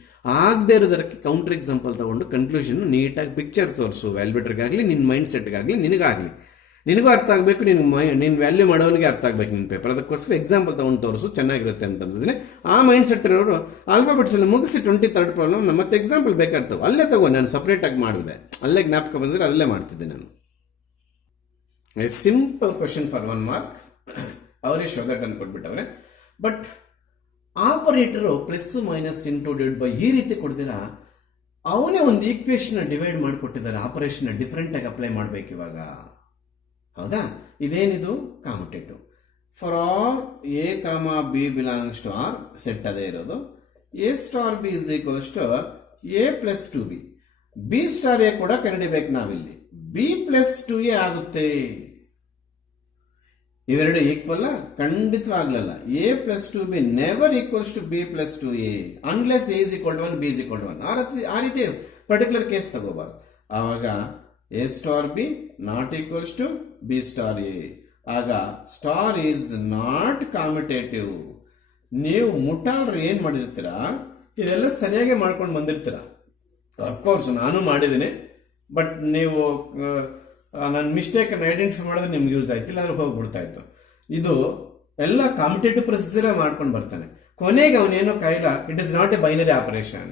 ಆಗದೆ ಇರೋದಕ್ಕೆ ಕೌಂಟರ್ ಎಕ್ಸಾಂಪಲ್ ತಗೊಂಡು ಕನ್ಕ್ಲೂಷನ್ ನೀಟಾಗಿ ಪಿಕ್ಚರ್ ತೋರಿಸು, ವ್ಯಾಲ್ಯೂಟರ್ಗಾಗಲಿ ನಿನ್ನ ಮೈಂಡ್ ಸೆಟ್ಗಾಗಲಿ ನಿನಗಾಗಲಿ. ನಿನಗೂ ಅರ್ಥ ಆಗಬೇಕು, ನಿನ್ನ ವ್ಯಾಲ್ಯೂ ಮಾಡೋನಿಗೆ ಅರ್ಥ ಆಗಬೇಕು ನಿನ್ನ ಪೇಪರ್. ಅದಕ್ಕೋಸ್ಕರ ಎಕ್ಸಾಂಪಲ್ ತೊಗೊಂಡು ತೋರಿಸು, ಚೆನ್ನಾಗಿರುತ್ತೆ ಅಂತಂದ್ರೆ ಆ ಮೈಂಡ್ ಸೆಟ್ ಇರೋರು ಆಲ್ಫಾಬೆಟ್ಸಲ್ಲಿ ಮುಗಿಸಿ 23rd ಪ್ರಾಬ್ಲಮ್ ಮತ್ತೆ ಎಕ್ಸಾಂಪಲ್ ಬೇಕಾಗ್ತವೆ ಅಲ್ಲೇ ತಗೋ. ನಾನು ಸಪ್ರೇಟಾಗಿ ಮಾಡಿದೆ, ಅಲ್ಲೇ ಜ್ಞಾಪಕ ಬಂದರೆ ಅಲ್ಲೇ ಮಾಡ್ತಿದ್ದೆ ನಾನು. A simple question for 1 mark, ಅವರೇ ಶೋ ದಟ್ ಅಂತ ಕೊಟ್ಬಿಟ್ಟವ್ರೆ. But operator plus minus into divide by ಈ ರೀತಿ ಕೊಡ್ತೀರಾ, ಅವನೇ ಒಂದು ಈಕ್ವೇಶನ್ ಡಿವೈಡ್ ಮಾಡಿಕೊಟ್ಟಿದ್ದಾರೆ. ಆಪರೇಷನ್ ಡಿಫ್ರೆಂಟ್ ಆಗಿ ಅಪ್ಲೈ ಮಾಡ್ಬೇಕು ಇವಾಗ, ಹೌದಾ? ಇದೇನಿದು commutative. For all A comma B belongs to R set ಅದೇ ಇರೋದು. A star B is equals to A plus 2b. B star A ಕೂಡ ಕಂಡಿಡಿಬೇಕು ನಾವಿಲ್ಲಿ. ಬಿ ಪ್ಲಸ್ 2a ಆಗುತ್ತೆ. ಇವೆರಡು ಈಕ್ವಲ್ ಖಂಡಿತವಾಗ್ಲಲ್ಲ. A plus 2b never equals to B plus 2a unless A is equal to 1, B is equal to 1. ಆ ರೀತಿ particular case ತಗೋಬಾರ್ದು. ಆವಾಗ A star B not equals to B star A. ಆಗ star is not commutative. ನೀವು ಮುಟ್ಟಾಳ್ರು ಏನ್ ಮಾಡಿರ್ತೀರಾ, ಇದೆಲ್ಲ ಸರಿಯಾಗಿ ಮಾಡ್ಕೊಂಡು ಬಂದಿರ್ತೀರ. ಅಫ್ಕೋರ್ಸ್ ನಾನು ಮಾಡಿದ್ದೀನಿ, ಬಟ್ ನೀವು ನನ್ನ ಮಿಸ್ಟೇಕನ್ನು ಐಡೆಂಟಿಫೈ ಮಾಡಿದ್ರೆ ನಿಮ್ಗೆ ಯೂಸ್ ಆಯ್ತಿಲ್ಲ, ಅದ್ರ ಹೋಗ್ಬಿಡ್ತಾ ಇತ್ತು. ಇದು ಎಲ್ಲ ಕಾಂಪಿಟೇಟಿವ್ ಪ್ರೊಸೀಜರೇ ಮಾಡ್ಕೊಂಡು ಬರ್ತಾನೆ. ಕೊನೆಗೆ ಅವನೇನೋ ಕಾಯಿಲ್ಲ, it is not a binary operation.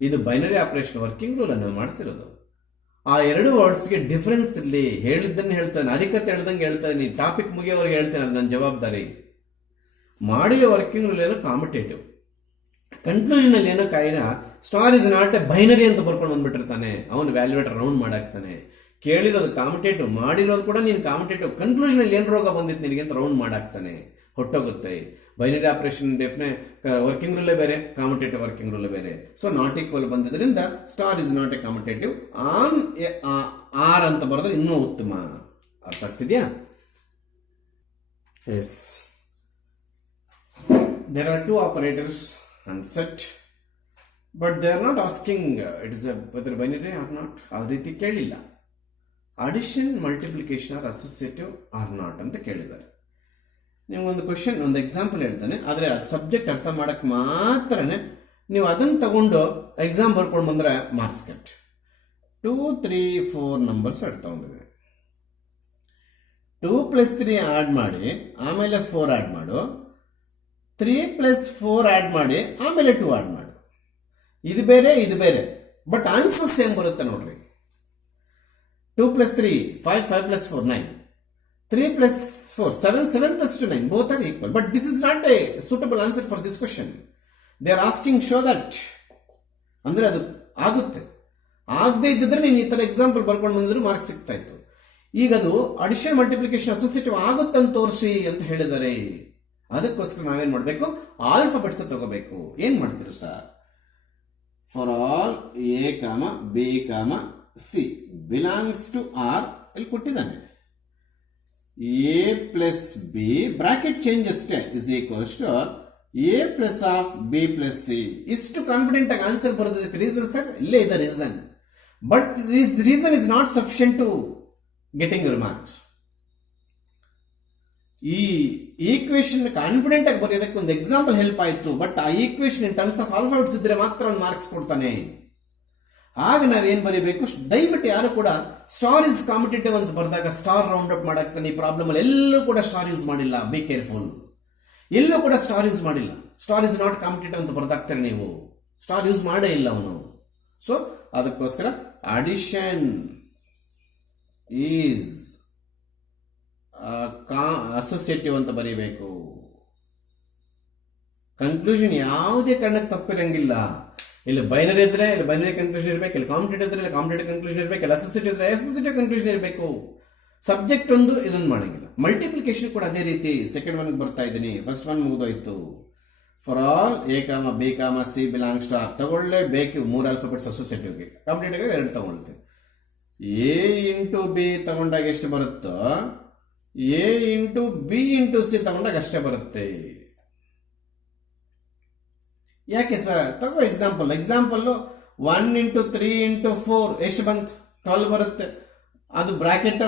ಇದು ಬೈನರಿ ಆಪರೇಷನ್ ವರ್ಕಿಂಗ್ ರೂಲ್ ಅನ್ನು ಮಾಡ್ತಿರೋದು. ಆ ಎರಡು ವರ್ಡ್ಸ್ಗೆ ಡಿಫರೆನ್ಸ್ ಇಲ್ಲಿ. ಹೇಳಿದ್ದನ್ನು ಹೇಳ್ತಾನೆ, ಹರಿಕತೆ ಹೇಳ್ದಂಗೆ ಹೇಳ್ತಾನೆ, ಟಾಪಿಕ್ ಮುಗಿಯೋವರೆಗೆ ಹೇಳ್ತೇನೆ, ಅದು ನನ್ನ ಜವಾಬ್ದಾರಿ. ಮಾಡಿರೋ ವರ್ಕಿಂಗ್ ರೂಲ್ ಏನೋ ಕಾಂಪಿಟೇಟಿವ್, ಕನ್ಕ್ಲೂಷನ್ ಅಲ್ಲಿ ಏನೋ ಕಾಯಿನ star is not a binary ಅಂತ ಬರ್ಕೊಂಡು ಬಂದ್ಬಿಟ್ಟಿರ್ತಾನೆ. ಅವನು ವ್ಯಾಲ್ಯೂಟರ್ ರೌಂಡ್ ಮಾಡಾಕ್ತಾನೆ. ಕೇಳಿರೋದು ಕಾಂಪಿಟೇಟಿವ್, ಮಾಡಿರೋದು ಕೂಡ ನೀನು ಕಾಂಪಿಟೇಟಿವ್, ಕನ್ಕ್ಲೂಷನ್ ಅಲ್ಲಿ ಏನು ರೋಗ ಬಂದಿತ್ತು ನಿನಗೆ ಅಂತ ರೌಂಡ್ ಮಾಡಾಕ್ತಾನೆ. ಹೊಟ್ಟೋಗುತ್ತೆ. ಬೈನರಿ ಆಪರೇಷನ್ ವರ್ಕಿಂಗ್ ರೂಲೇ ಬೇರೆ, ಕಾಂಪಿಟೇಟಿವ್ ವರ್ಕಿಂಗ್ ರೂಲೇ ಬೇರೆ. ಸೊ ನಾಟ್ ಈಕ್ವಲ್ ಬಂದಿದ್ರಿಂದ star is not a competitive. R ಅಂತ ಬರೋದ್ರೆ ಇನ್ನೂ ಉತ್ತಮ. ಅರ್ಥ ಆಗ್ತಿದ್ಯಾ? Yes, there are two operators and set, but they are not asking it is whether binary or not. ಆ ರೀತಿ ಕೇಳಿಲ್ಲ. Addition, multiplication are associative or not ಅಂತ ಕೇಳಿದ್ದಾರೆ. ನಿಮ್ಗೊಂದು ಕ್ವಶನ್, ಒಂದು ಎಕ್ಸಾಂಪಲ್ ಹೇಳ್ತಾನೆ, ಆದರೆ ಸಬ್ಜೆಕ್ಟ್ ಅರ್ಥ ಮಾಡಕ್ ಮಾತ್ರನೇ ನೀವು ಅದನ್ನು ತಗೊಂಡು ಎಕ್ಸಾಮ್ ಬರ್ಕೊಂಡು ಬಂದ್ರೆ ಮಾರ್ಕ್ಸ್ ಕಟ್. 2, 3, 4 ನಂಬರ್ಸ್ ಆಡ್ ತಗೊಂಡಿದೆ. 2 + 3 ಆಡ್ ಮಾಡಿ ಆಮೇಲೆ 4 ಆಡ್ ಮಾಡು, 3 + 4 ಆಡ್ ಮಾಡಿ ಆಮೇಲೆ 2 ಆಡ್ ಮಾಡು. ಇದು ಬೇರೆ, ಇದು ಬೇರೆ, ಬಟ್ ಆನ್ಸರ್ ಸೇಮ್ ಬರುತ್ತೆ ನೋಡ್ರಿ. 2 + 3 5, 5 + 4 9, 3 + 4 7, 7 + 2 9, both are equal. But this is not a suitable answer for this question. They are asking show that. ಅಂದ್ರೆ ಅದು ಆಗುತ್ತೆ. ಆಗದೆ ಇದ್ದಿದ್ರೆ ನೀನು ಈ ತರ ಎಕ್ಸಾಂಪಲ್ ಬರ್ಕೊಂಡು ಬಂದಿದ್ರು ಮಾರ್ಕ್ಸ್ ಸಿಗ್ತಾ ಇತ್ತು. ಈಗ ಅದು ಅಡಿಷನ್, ಮಲ್ಟಿಪ್ಲಿಕೇಶನ್, ಅಸೋಸಿಯೇಟಿವ್ ಆಗುತ್ತಂತ ತೋರಿಸಿ ಅಂತ ಹೇಳಿದ್ದಾರೆ. ಅದಕ್ಕೋಸ್ಕರ ನಾವೇನ್ ಮಾಡಬೇಕು, ಆಲ್ಫಾಬೆಟ್ಸ್ ತಗೋಬೇಕು. ಏನ್ ಮಾಡ್ತೀರಿ ಸರ್? For all A comma B comma C belongs to R ಇಲ್ಲಿ ಕೊಟ್ಟಿದ್ದಾನೆ. A plus B bracket change ಅಷ್ಟೇ is equals to A plus of B plus C. ಇಷ್ಟು ಕಾನ್ಫಿಡೆಂಟ್ ಆಗಿ ಆನ್ಸರ್ ಬರೋದಕ್ಕೆ ರೀಸನ್ ಸರ್ ಇಲ್ಲೇ ಇದೆ reason. But this reason is not sufficient to getting your marks. ಈ equation confident ಆಗಿ ಬರೆಯೋದಕ್ಕೆ ಒಂದು ಎಕ್ಸಾಂಪಲ್ ಹೆಲ್ಪ್ ಆಯಿತು. ಬಟ್ ಆ equation in terms of alphabets ಇದ್ರೆ ಮಾತ್ರ ಒಂದು ಮಾರ್ಕ್ಸ್ ಕೊಡ್ತಾನೆ. ಆಗ ನಾವೇನ್ ಬರೀಬೇಕು, ದಯವಿಟ್ಟು ಯಾರು ಕೂಡ ಸ್ಟಾರ್ ಇಸ್ ಕಾಂಪಿಟೇಟಿವ್ ಅಂತ ಬರೆದಾಗ ಸ್ಟಾರ್ ರೌಂಡ್ ಅಪ್ ಮಾಡಾಕ್ತಾನೆ. ಈ ಪ್ರಾಬ್ಲಮ್ ಅಲ್ಲಿ ಎಲ್ಲೂ ಕೂಡ ಸ್ಟಾರ್ ಯೂಸ್ ಮಾಡಿಲ್ಲ. Be careful. ಎಲ್ಲೂ ಕೂಡ ಸ್ಟಾರ್ ಯೂಸ್ ಮಾಡಿಲ್ಲ. ಸ್ಟಾರ್ ಇಸ್ ನಾಟ್ ಕಾಂಪಿಟೇಟಿವ್ ಅಂತ ಬರ್ದಾಕ್ತಾರೆ ನೀವು. ಸ್ಟಾರ್ ಯೂಸ್ ಮಾಡೇ ಇಲ್ಲ ಅವನು. ಸೊ ಅದಕ್ಕೋಸ್ಕರ ಅಡಿಷನ್ ಈಸ್ ಅಸೋಸಿಯೇಟಿವ್ ಅಂತ ಬರೀಬೇಕು. ಕನ್ಕ್ಲೂಷನ್ ಯಾವುದೇ ಕಾರಣಕ್ಕೆ ತಪ್ಪಿರಂಗಿಲ್ಲ. ಇಲ್ಲಿ ಬೈನರಿ ಇದ್ರೆ ಇಲ್ಲಿ ಬೈನರಿ ಕನ್ಕ್ಲೂಷನ್ ಇರಬೇಕು, ಇಲ್ಲಿ ಕಾಂಪಿಟೇಟಿವ್ ಇದ್ರೆ ಇಲ್ಲಿ ಕಾಂಪಿಟೇಟಿವ್ ಕನ್ಕ್ಲೂಷನ್ ಇರಬೇಕು, ಇಲ್ಲಿ ಅಸೋಸಿಯೇಟಿವ್ ಇದ್ರೆ ಅಸೋಸಿಯೇಟಿವ್ ಕನ್ಕ್ಲೂಷನ್ ಇರಬೇಕು. ಸಬ್ಜೆಕ್ಟ್ ಒಂದು ಇದೊಂದು ಮಾಡಂಗಿಲ್ಲ. ಮಲ್ಟಿಪ್ಲಿಕೇಶನ್ ಕೂಡ ಅದೇ ರೀತಿ. ಸೆಕೆಂಡ್ ಒನ್ ಬರ್ತಾ ಇದ್ದೀನಿ, ಫಸ್ಟ್ ಒನ್ ಮುಗಿದೋಯ್ತು. For all A comma B comma C belongs to R ತಗೊಳ್ಳೇಬೇಕು. 3 ಆಲ್ಫಾಬೆಟ್ಸ್ ಅಸೋಸಿಯೇಟಿವ್ಗೆ. ಕಾಂಪಿಟೇಟಿವ್ಗೆ 2 ತಗೊಳ್ತೀವಿ. ಎ ಇಂಟು ಬಿ ತಗೊಂಡಾಗ ಎಷ್ಟು ಬರುತ್ತೋ A into B into C ತಗೊಂಡಾಗ ಅಷ್ಟೇ ಬರುತ್ತೆ. ಯಾಕೆ ಸರ್? ತಗೋ ಎಕ್ಸಾಂಪಲ್ 1 ಇಂಟು 3 ಇಂಟು 4 ಎಷ್ಟು ಬಂತು? 12 ಬರುತ್ತೆ. ಅದು ಬ್ರಾಕೆಟ್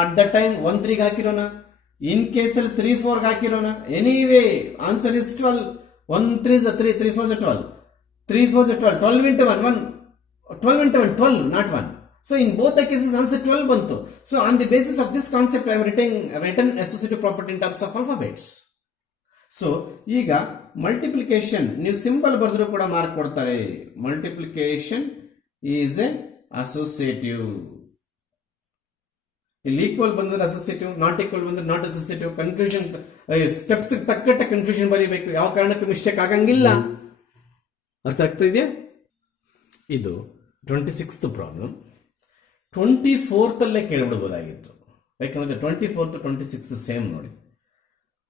ಅಟ್ ದ ಟೈಮ್ 1 3 ಹಾಕಿರೋಣ, ಇನ್ ಕೇಸಲ್ಲಿ 3 4 ಹಾಕಿರೋಣ. Anyway answer is 12. 1 3 is 3, 3 4 is 12, 3 4 is 12, 12 into 1, 12 into 1, 12, not 1. So in both the cases answer 12 bantu. So on the basis of this concept I have written associative property in terms of alphabets. So ಈಗ multiplication ನೀವು simple ಬರೆದ್ರು ಕೂಡ mark ಕೊಡ್ತಾರೆ. Multiplication is a associative. ಇಲ್ಲಿ equal ಬಂದ್ರೆ associative, not equal ಬಂದ್ರೆ not associative. Confusion steps ತಕ್ಕಟ್ಟ confusion ಬರೀಬೇಕು, ಯಾವ ಕಾರಣಕ್ಕೂ ಮಿಸ್ಟೇಕ್ ಆಗಂಗಿಲ್ಲ. ಅರ್ಥ ಆಗ್ತಾ ಇದೆಯಾ? ಇದು 26th ಪ್ರಾಬ್ಲಮ್. 24th ಅಲ್ಲೇ ಕೇಳ್ಬಿಡ್ಬೋದಾಗಿತ್ತು, ಯಾಕಂದ್ರೆ 24th 26th ಸೇಮ್ ನೋಡಿ.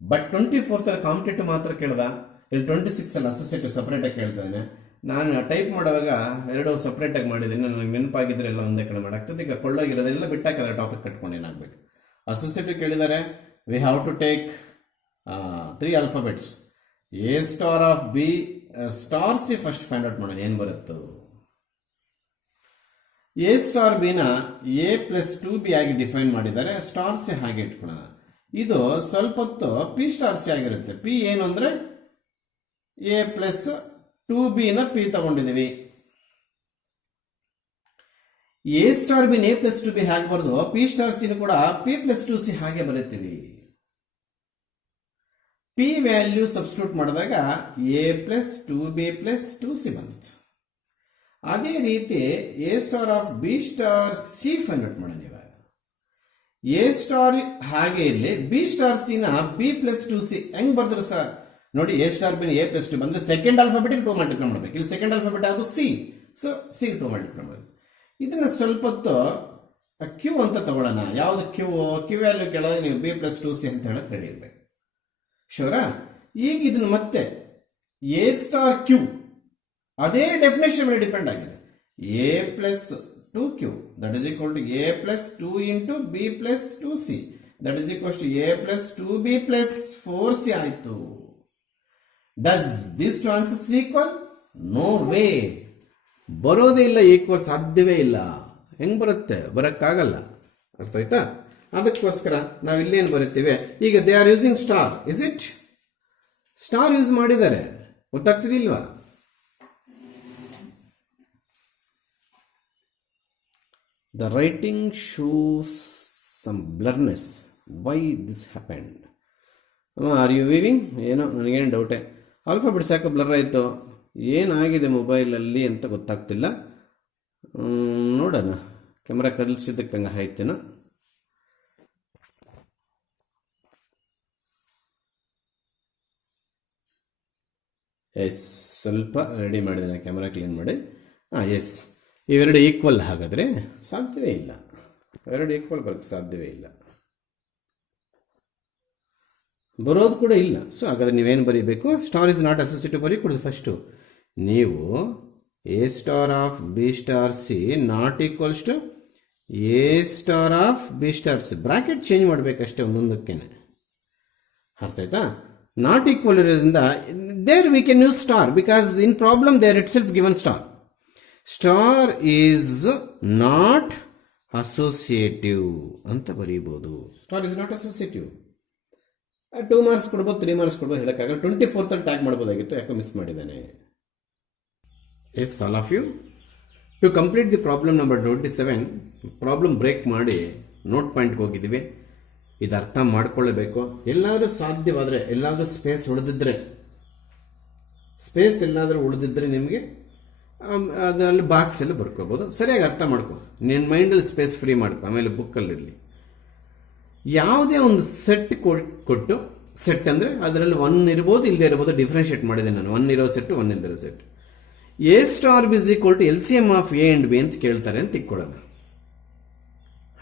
ಬಟ್ 24th ಅಲ್ಲಿ ಕಾಂಪಿಟೇಟಿವ್ ಮಾತ್ರ ಕೇಳ್ದ, ಇಲ್ಲಿ 26 ಅಲ್ಲಿ ಅಸೋಸಿಯೇಟಿವ್ ಸಪರೇಟ್ ಆಗಿ ಕೇಳ್ತಾನೆ. ನಾನು ಟೈಪ್ ಮಾಡುವಾಗ 2 ಸಪರೇಟ್ ಆಗಿ ಮಾಡಿದ್ದೀನಿ, ನನಗೆ ನೆನಪಾಗಿದ್ರೆ ಎಲ್ಲ ಒಂದೇ ಕಡೆ ಮಾಡಾಗ್ತದೆ. ಈಗ ಕೊಳ್ಳೋಗಿರೋದೆಲ್ಲ ಬಿಟ್ಟಾಕದ್ರೆ ಟಾಪಿಕ್ ಕಟ್ಕೊಂಡು ಏನಾಗಬೇಕು. ಅಸೋಸಿಯೇಟಿವ್ ಕೇಳಿದ್ದಾರೆ, we have to take 3 alphabets. A star of B star C first find out ಮಾಡೋದು ಏನು ಬರುತ್ತೋ. ಎ ಸ್ಟಾರ್ ಬಿನ ಎ ಪ್ಲಸ್ 2b ಆಗಿ ಡಿಫೈನ್ ಮಾಡಿದ್ದಾರೆ, ಸ್ಟಾರ್ ಸಿ ಹಾಗೆ ಇಟ್ಕೊಳ್ಳೋಣ. ಇದು ಸ್ವಲ್ಪ ಹೊತ್ತು ಪಿ ಸ್ಟಾರ್ ಸಿ ಆಗಿರುತ್ತೆ. ಪಿ ಏನು ಅಂದ್ರೆ ಎ ಪ್ಲಸ್ 2b ನ ಪಿ ತಗೊಂಡಿದೀವಿ. ಎ ಸ್ಟಾರ್ ಬಿನ್ ಎ ಪ್ಲಸ್ 2b ಹಾಗೆ ಬರೆದು ಪಿ ಸ್ಟಾರ್ ಸಿ ಕೂಡ ಪಿ ಪ್ಲಸ್ 2c ಹಾಗೆ ಬರೀತೀವಿ. ಪಿ ವ್ಯಾಲ್ಯೂ ಸಬ್ಸ್ಟಿಟ್ಯೂಟ್ ಮಾಡಿದಾಗ A plus 2b plus 2c ಬಂತು. ಅದೇ ರೀತಿ A star of B star C find out ಮಾಡೋಣ. ಇವಾಗ ಎ ಸ್ಟಾರ್ ಹಾಗೆ ಇಲ್ಲಿ ಬಿ ಸ್ಟಾರ್ ಸಿ ನ ಬಿ ಪ್ಲಸ್ 2c ಹೆಂಗ್ ಬರ್ದ್ರು ಸರ್ ನೋಡಿ. ಎ ಸ್ಟಾರ್ ಬಿನ್ ಎ ಪ್ಲಸ್ 2 ಬಂದ್ರೆ ಸೆಕೆಂಡ್ ಆಲ್ಫಾಬೆಟ್ 2 ಮಲ್ಟಿಪ್ಲೈ ಮಾಡಬೇಕು. ಇಲ್ಲಿ ಸೆಕೆಂಡ್ ಆಲ್ಫಾಬೆಟ್ ಯಾವುದು ಸಿ, ಸೊ ಸಿ 2 ಮಲ್ಟಿಪ್ಲೈ ಮಾಡಬೇಕು. ಇದನ್ನ ಸ್ವಲ್ಪ ಹೊತ್ತು ಕ್ಯೂ ಅಂತ ತಗೊಳ್ಳೋಣ. ಯಾವ್ದು ಕ್ಯೂ ವ್ಯಾಲ್ಯೂ ಕೇಳೋದು ನೀವು ಬಿ ಪ್ಲಸ್ 2c ಅಂತ ಹೇಳಕ್ ರೆಡಿ ಇರ್ಬೇಕು. ಶೋರಾ? ಈಗ ಇದನ್ನ ಮತ್ತೆ ಎ ಸ್ಟಾರ್ ಕ್ಯೂ ಅದೇ ಡೆಫಿನೇಷನ್ ಮೇಲೆ ಡಿಪೆಂಡ್ ಆಗಿದೆ. A plus 2q that is equal to A plus 2 into b plus 2c that is equal to A plus 2b plus 4c ಆಯ್ತು. Does this two answers equal? No way, ಬರೋದೇ ಇಲ್ಲ, equal ಸಾಧ್ಯವೇ ಇಲ್ಲ. ಹೆಂಗ್ ಬರುತ್ತೆ? ಬರಕ್ಕಾಗಲ್ಲ. ಅರ್ಥ ಆಯ್ತಾ? ಅದಕ್ಕೋಸ್ಕರ ನಾವು ಇಲ್ಲೇನು ಬರುತ್ತೇವೆ, ಈಗ they are using star. Is it? Star use ಮಾಡಿದ್ದಾರೆ, ಗೊತ್ತಾಗ್ತಿದಿಲ್ವಾ? The writing shows some blurriness. Why this happened? Are you weaving? ಏನೋ ನನಗೇನು ಡೌಟೇ. ಆಲ್ಫಾಬೆಟ್ಸ್ ಯಾಕೆ ಬ್ಲರ್ ಆಯಿತು, ಏನಾಗಿದೆ ಮೊಬೈಲಲ್ಲಿ ಅಂತ ಗೊತ್ತಾಗ್ತಿಲ್ಲ. ನೋಡೋಣ, ಕ್ಯಾಮ್ರಾ ಕದಲ್ಸಿದ್ದಕ್ಕೆ ಹಂಗೆ ಆಯ್ತೇನೋ. ಎಸ್, ಸ್ವಲ್ಪ ರೆಡಿ ಮಾಡಿದ್ದೇನೆ, ಕ್ಯಾಮ್ರಾ ಕ್ಲೀನ್ ಮಾಡಿ. ಎಸ್, ಇವೆರಡು ಈಕ್ವಲ್ ಹಾಗಾದರೆ ಸಾಧ್ಯವೇ ಇಲ್ಲ. ಎರಡು ಈಕ್ವಲ್ ಬರೋಕ್ಕೆ ಸಾಧ್ಯವೇ ಇಲ್ಲ, ಬರೋದು ಕೂಡ ಇಲ್ಲ. ಸೊ ಹಾಗಾದ್ರೆ ನೀವೇನು ಬರೀಬೇಕು? ಸ್ಟಾರ್ ಇಸ್ ನಾಟ್ ಅಸೋಸಿಯೇಟಿವ್ ಬರೀ ಕೊಡೋದು ಫಸ್ಟು. ನೀವು A star of B star C not equals to A star of B star C. Bracket change ಮಾಡಬೇಕಷ್ಟೇ ಒಂದೊಂದಕ್ಕೇನೆ. ಅರ್ಥ ಆಯ್ತಾ? ನಾಟ್ ಈಕ್ವಲ್ ಇರೋದ್ರಿಂದ there we can use star because in problem there itself given star. Star is not associative ಅಂತ ಬರೀಬಹುದು. Star is not associative. 2 marks ಕೊಡ್ಬೋದು, 3 marks ಕೊಡ್ಬೋದು, ಹೇಳಕ್ಕಾಗಲ್ಲ. 24th ಅಲ್ಲಿ ಟ್ಯಾಗ್ ಮಾಡ್ಬೋದಾಗಿತ್ತು, ಯಾಕೋ ಮಿಸ್ ಮಾಡಿದ್ದಾನೆ. Yes, all of you to complete the problem number 27. Problem break ಮಾಡಿ note ಪಾಯಿಂಟ್ಗೆ ಹೋಗಿದ್ದೀವಿ. ಇದು ಅರ್ಥ ಮಾಡ್ಕೊಳ್ಳಬೇಕು. ಎಲ್ಲಾದರೂ ಸಾಧ್ಯವಾದರೆ, ಎಲ್ಲಾದರೂ ಸ್ಪೇಸ್ ಉಳಿದಿದ್ರೆ ನಿಮಗೆ ಅದರಲ್ಲಿ ಬಾಕ್ಸ್ ಎಲ್ಲ ಬರ್ಕೋಬೋದು. ಸರಿಯಾಗಿ ಅರ್ಥ ಮಾಡ್ಕೊ, ನಿನ್ನ ಮೈಂಡಲ್ಲಿ ಸ್ಪೇಸ್ ಫ್ರೀ ಮಾಡ್ಕೊ. ಆಮೇಲೆ ಬುಕ್ಕಲ್ಲಿರಲಿ ಯಾವುದೇ ಒಂದು ಸೆಟ್ ಕೊಟ್ಟು, ಸೆಟ್ ಅಂದರೆ ಅದರಲ್ಲಿ 1 ಇರ್ಬೋದು, ಇಲ್ಲದೆ ಇರ್ಬೋದು. ಡಿಫ್ರೆನ್ಶಿಯೇಟ್ ಮಾಡಿದೆ ನಾನು. 1 ಇರೋ ಸೆಟ್, 1 ಇಲ್ದಿರೋ set. A star B is equal to LCM of A and B ಅಂತ ಕೇಳ್ತಾರೆ ಅಂತ ತಿಳ್ಕೊಳ್ಳೋಣ.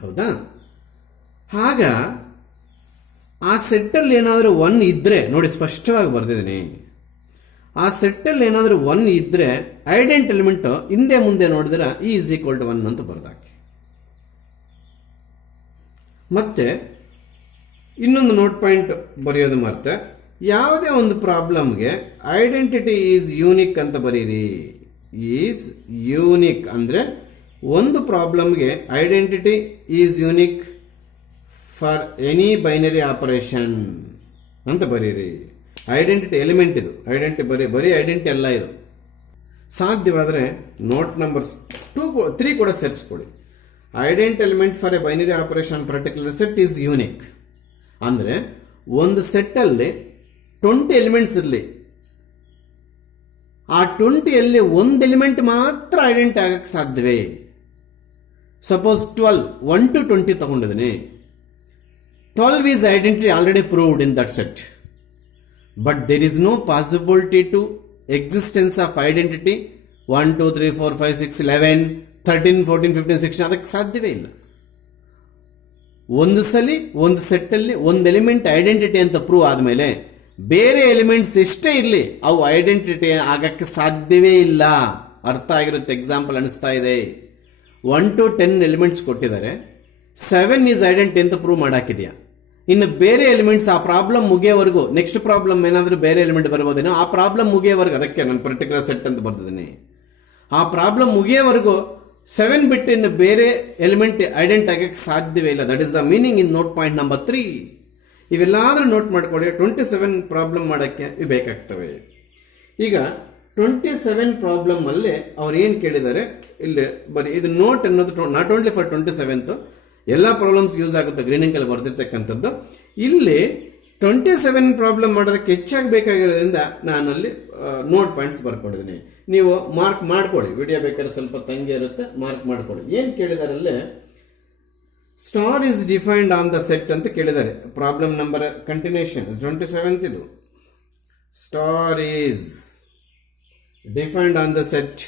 ಹೌದಾ? ಆಗ ಆ ಸೆಟ್ಟಲ್ಲಿ ಏನಾದರೂ 1 ಇದ್ರೆ ನೋಡಿ, ಸ್ಪಷ್ಟವಾಗಿ ಬರ್ದಿದ್ದೀನಿ. ಆ ಸೆಟ್ಟಲ್ಲಿ ಏನಾದರೂ 1 ಇದ್ದರೆ ಐಡೆಂಟ್ ಎಲಿಮೆಂಟ್ ಹಿಂದೆ ಮುಂದೆ ನೋಡಿದ್ರೆ E = 1 ಅಂತ ಬರ್ದಾಕಿ. ಮತ್ತೆ ಇನ್ನೊಂದು ನೋಟ್ ಪಾಯಿಂಟ್ ಬರೆಯೋದು ಮರ್ತೆ, ಯಾವುದೇ ಒಂದು ಪ್ರಾಬ್ಲಮ್ಗೆ ಐಡೆಂಟಿಟಿ ಈಸ್ ಯೂನಿಕ್ ಅಂತ ಬರೀರಿ. ಈಸ್ ಯೂನಿಕ್ ಅಂದರೆ ಒಂದು ಪ್ರಾಬ್ಲಮ್ಗೆ identity is unique for any binary operation ಅಂತ ಬರೀರಿ. ಐಡೆಂಟಿಟಿ ಎಲಿಮೆಂಟ್ ಇದು, ಐಡೆಂಟಿ ಬರೀ ಐಡೆಂಟಿ ಅಲ್ಲ ಇದು. ಸಾಧ್ಯವಾದರೆ ನೋಟ್ ನಂಬರ್ 3 ಕೂಡ ಸೇರಿಸ್ಕೊಳ್ಳಿ. Identity element for a binary operation particular set is unique ಅಂದರೆ ಒಂದು ಸೆಟ್ಟಲ್ಲಿ 20 ಎಲಿಮೆಂಟ್ಸ್ ಇರಲಿ, ಆ 20ಯಲ್ಲಿ ಒಂದು ಎಲಿಮೆಂಟ್ ಮಾತ್ರ ಐಡೆಂಟಿ ಆಗಕ್ಕೆ ಸಾಧ್ಯವೇ. ಸಪೋಸ್ 12 1 to 20 ತಗೊಂಡಿದ್ದೀನಿ, 12 is identity already proved in that set, but there is no possibility to existence of identity 1 2 3 4 5 6 11 13 14 15 16 ಅದಕ್ಕೆ ಸಾಧ್ಯವೇ ಇಲ್ಲ. ಒಂದು ಸಲ ಒಂದು ಸೆಟ್ಟಲ್ಲಿ ಒಂದು ಎಲಿಮೆಂಟ್ ಐಡೆಂಟಿಟಿ ಅಂತ ಪ್ರೂವ್ ಆದಮೇಲೆ ಬೇರೆ ಎಲಿಮೆಂಟ್ಸ್ ಎಷ್ಟೇ ಇರಲಿ ಅವು ಐಡೆಂಟಿಟಿ ಆಗಕ್ಕೆ ಸಾಧ್ಯವೇ ಇಲ್ಲ. ಅರ್ಥ ಆಗಿರುತ್ತೆ, ಎಕ್ಸಾಂಪಲ್ ಅನಿಸ್ತಾ ಇದೆ. 1 to 10 ಎಲಿಮೆಂಟ್ಸ್ ಕೊಟ್ಟಿದ್ದಾರೆ, 7 ಈಸ್ ಐಡೆಂಟಿಟಿ ಅಂತ ಪ್ರೂವ್ ಮಾಡಾಕಿದೆಯಾ. ಇನ್ನು ಬೇರೆ ಎಲಿಮೆಂಟ್ಸ್ ಆ ಪ್ರಾಬ್ಲಮ್ ಮುಗಿಯೋವರೆಗೂ, ನೆಕ್ಸ್ಟ್ ಪ್ರಾಬ್ಲಮ್ ಏನಾದರೂ ಬೇರೆ ಎಲಿಮೆಂಟ್ ಬರ್ಬೋದೇನೋ, ಆ ಪ್ರಾಬ್ಲಮ್ ಮುಗಿಯೋವರೆಗೂ, ಅದಕ್ಕೆ ನಾನು ಪರ್ಟಿಕ್ಯುಲರ್ ಸೆಟ್ ಅಂತ ಬರ್ತಿದ್ದೀನಿ, ಆ ಪ್ರಾಬ್ಲಮ್ ಮುಗಿಯೋವರೆಗೂ 7 ಬಿಟ್ಟು ಇನ್ನು ಬೇರೆ ಎಲಿಮೆಂಟ್ ಐಡೆಂಟ್ ಆಗಕ್ಕೆ ಸಾಧ್ಯವೇ ಇಲ್ಲ. That is the meaning in note point number 3. ಇವೆಲ್ಲಾದರೂ ನೋಟ್ ಮಾಡ್ಕೊಳ್ಳಿ. 27 ಪ್ರಾಬ್ಲಮ್ ಮಾಡೋಕ್ಕೆ ಇವು ಬೇಕಾಗ್ತವೆ. ಈಗ 27 ಪ್ರಾಬ್ಲಮ್ ಅಲ್ಲಿ ಅವ್ರು ಏನು ಕೇಳಿದ್ದಾರೆ ಇಲ್ಲಿ ಬರೀ ಇದು ನೋಟ್ ಅನ್ನೋದು ನಾಟ್ ಓನ್ಲಿ ಫಾರ್ 27th, ಎಲ್ಲ ಪ್ರಾಬ್ಲಮ್ಸ್ ಯೂಸ್ ಆಗುತ್ತೆ, ಗ್ರೀನಿಂಗ್ ಅಲ್ಲಿ ಬರ್ತಿರ್ತಕ್ಕಂಥದ್ದು. ಇಲ್ಲಿ 27 ಪ್ರಾಬ್ಲಮ್ ಮಾಡೋದಕ್ಕೆ ಹೆಚ್ಚಾಗಿ ಬೇಕಾಗಿರೋದ್ರಿಂದ ನಾನು ಅಲ್ಲಿ ನೋಟ್ ಪಾಯಿಂಟ್ಸ್ ಬರ್ಕೊಂಡಿದ್ದೀನಿ. ನೀವು ಮಾರ್ಕ್ ಮಾಡ್ಕೊಳ್ಳಿ, ವಿಡಿಯೋ ಬೇಕಾದ್ರೆ ಸ್ವಲ್ಪ ತಂಗೆ ಇರುತ್ತೆ, ಮಾರ್ಕ್ ಮಾಡ್ಕೊಳ್ಳಿ. ಏನು ಕೇಳಿದಾರೆ ಅಲ್ಲಿ, star is defined on the set ಅಂತ ಕೇಳಿದ್ದಾರೆ. ಪ್ರಾಬ್ಲಮ್ ನಂಬರ್ ಕಂಟಿನ್ಯೂಷನ್ 27th ಇದು. Star is defined on the set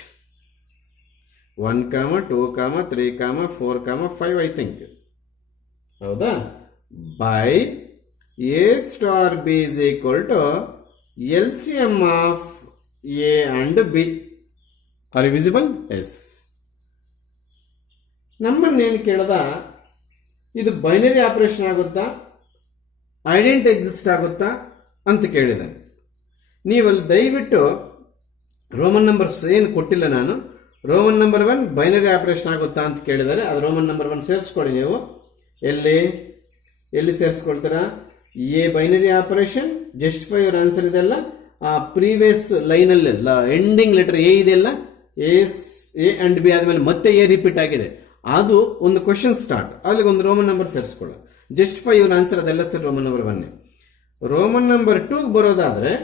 1, 2, 3, 4, 5 I think, ಹೌದಾ? By A star B is equal to LCM of A and B. Are visible? Yes. ನಮ್ಮನ್ನೇನು ಕೇಳ್ದ, ಇದು binary operation ಆಗುತ್ತಾ, identity exist ಆಗುತ್ತಾ ಅಂತ ಕೇಳಿದ್ದಾನೆ. ನೀವಲ್ಲಿ ದಯವಿಟ್ಟು ರೋಮನ್ ನಂಬರ್ಸ್ ಏನು ಕೊಟ್ಟಿಲ್ಲ ನಾನು. ರೋಮನ್ ನಂಬರ್ 1 ಬೈನರಿ ಆಪರೇಷನ್ ಆಗುತ್ತಾ ಅಂತ ಕೇಳಿದ್ದಾರೆ, ಅದು ರೋಮನ್ ನಂಬರ್ 1 ಸೇರಿಸ್ಕೊಳ್ಳಿ. ನೀವು ಎಲ್ಲಿ ಸೇರಿಸ್ಕೊಳ್ತೀರಾ? A binary operation, justify your answer ಇದೆಲ್ಲ ಆ ಪ್ರೀವಿಯಸ್ ಲೈನಲ್ಲೆಲ್ಲ ಎಂಡಿಂಗ್ ಲೆಟರ್ ಎ ಇದೆಲ್ಲ, ಎ ಅಂಡ್ ಬಿ ಆದಮೇಲೆ ಮತ್ತೆ ಎ ರಿಪೀಟ್ ಆಗಿದೆ, ಅದು ಒಂದು ಕ್ವಶನ್ ಸ್ಟಾರ್ಟ್, ಅಲ್ಲಿಗೆ ಒಂದು ರೋಮನ್ ನಂಬರ್ ಸೇರಿಸ್ಕೊಳ್ಳ. ಜಸ್ಟಿಫೈ ಯುವರ್ ಆನ್ಸರ್ ಅದೆಲ್ಲ sir Roman number 1. Roman number 2 ಬರೋದಾದ್ರೆ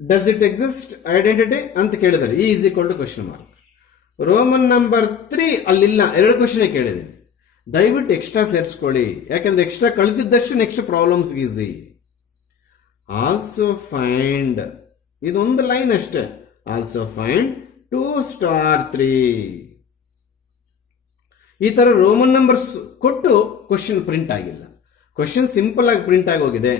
ಡಸ್ ಇಟ್ ಎಕ್ಸಿಸ್ಟ್ ಐಡೆಂಟಿಟಿ ಅಂತ ಕೇಳಿದ್ದಾರೆ, E is equal to question mark. Roman number 3 ಅಲ್ಲಿಲ್ಲ, 2 ಕ್ವಶನ್ ಕೇಳಿದ್ದೀನಿ. ದಯವಿಟ್ಟು ಎಕ್ಸ್ಟ್ರಾ ಸೇರಿಸ್ಕೊಳ್ಳಿ, ಯಾಕಂದ್ರೆ ಎಕ್ಸ್ಟ್ರಾ ಕಳಿತಿದ್ದಷ್ಟು next problems easy. Also find, ಇದೊಂದು ಲೈನ್ ಅಷ್ಟೇ. Also find 2 star 3. ಈ ತರ ರೋಮನ್ ನಂಬರ್ಸ್ ಕೊಟ್ಟು ಕ್ವಶನ್ ಪ್ರಿಂಟ್ ಆಗಿಲ್ಲ. ಕ್ವಶನ್ ಸಿಂಪಲ್ ಆಗಿ ಪ್ರಿಂಟ್ ಆಗೋಗಿದೆ,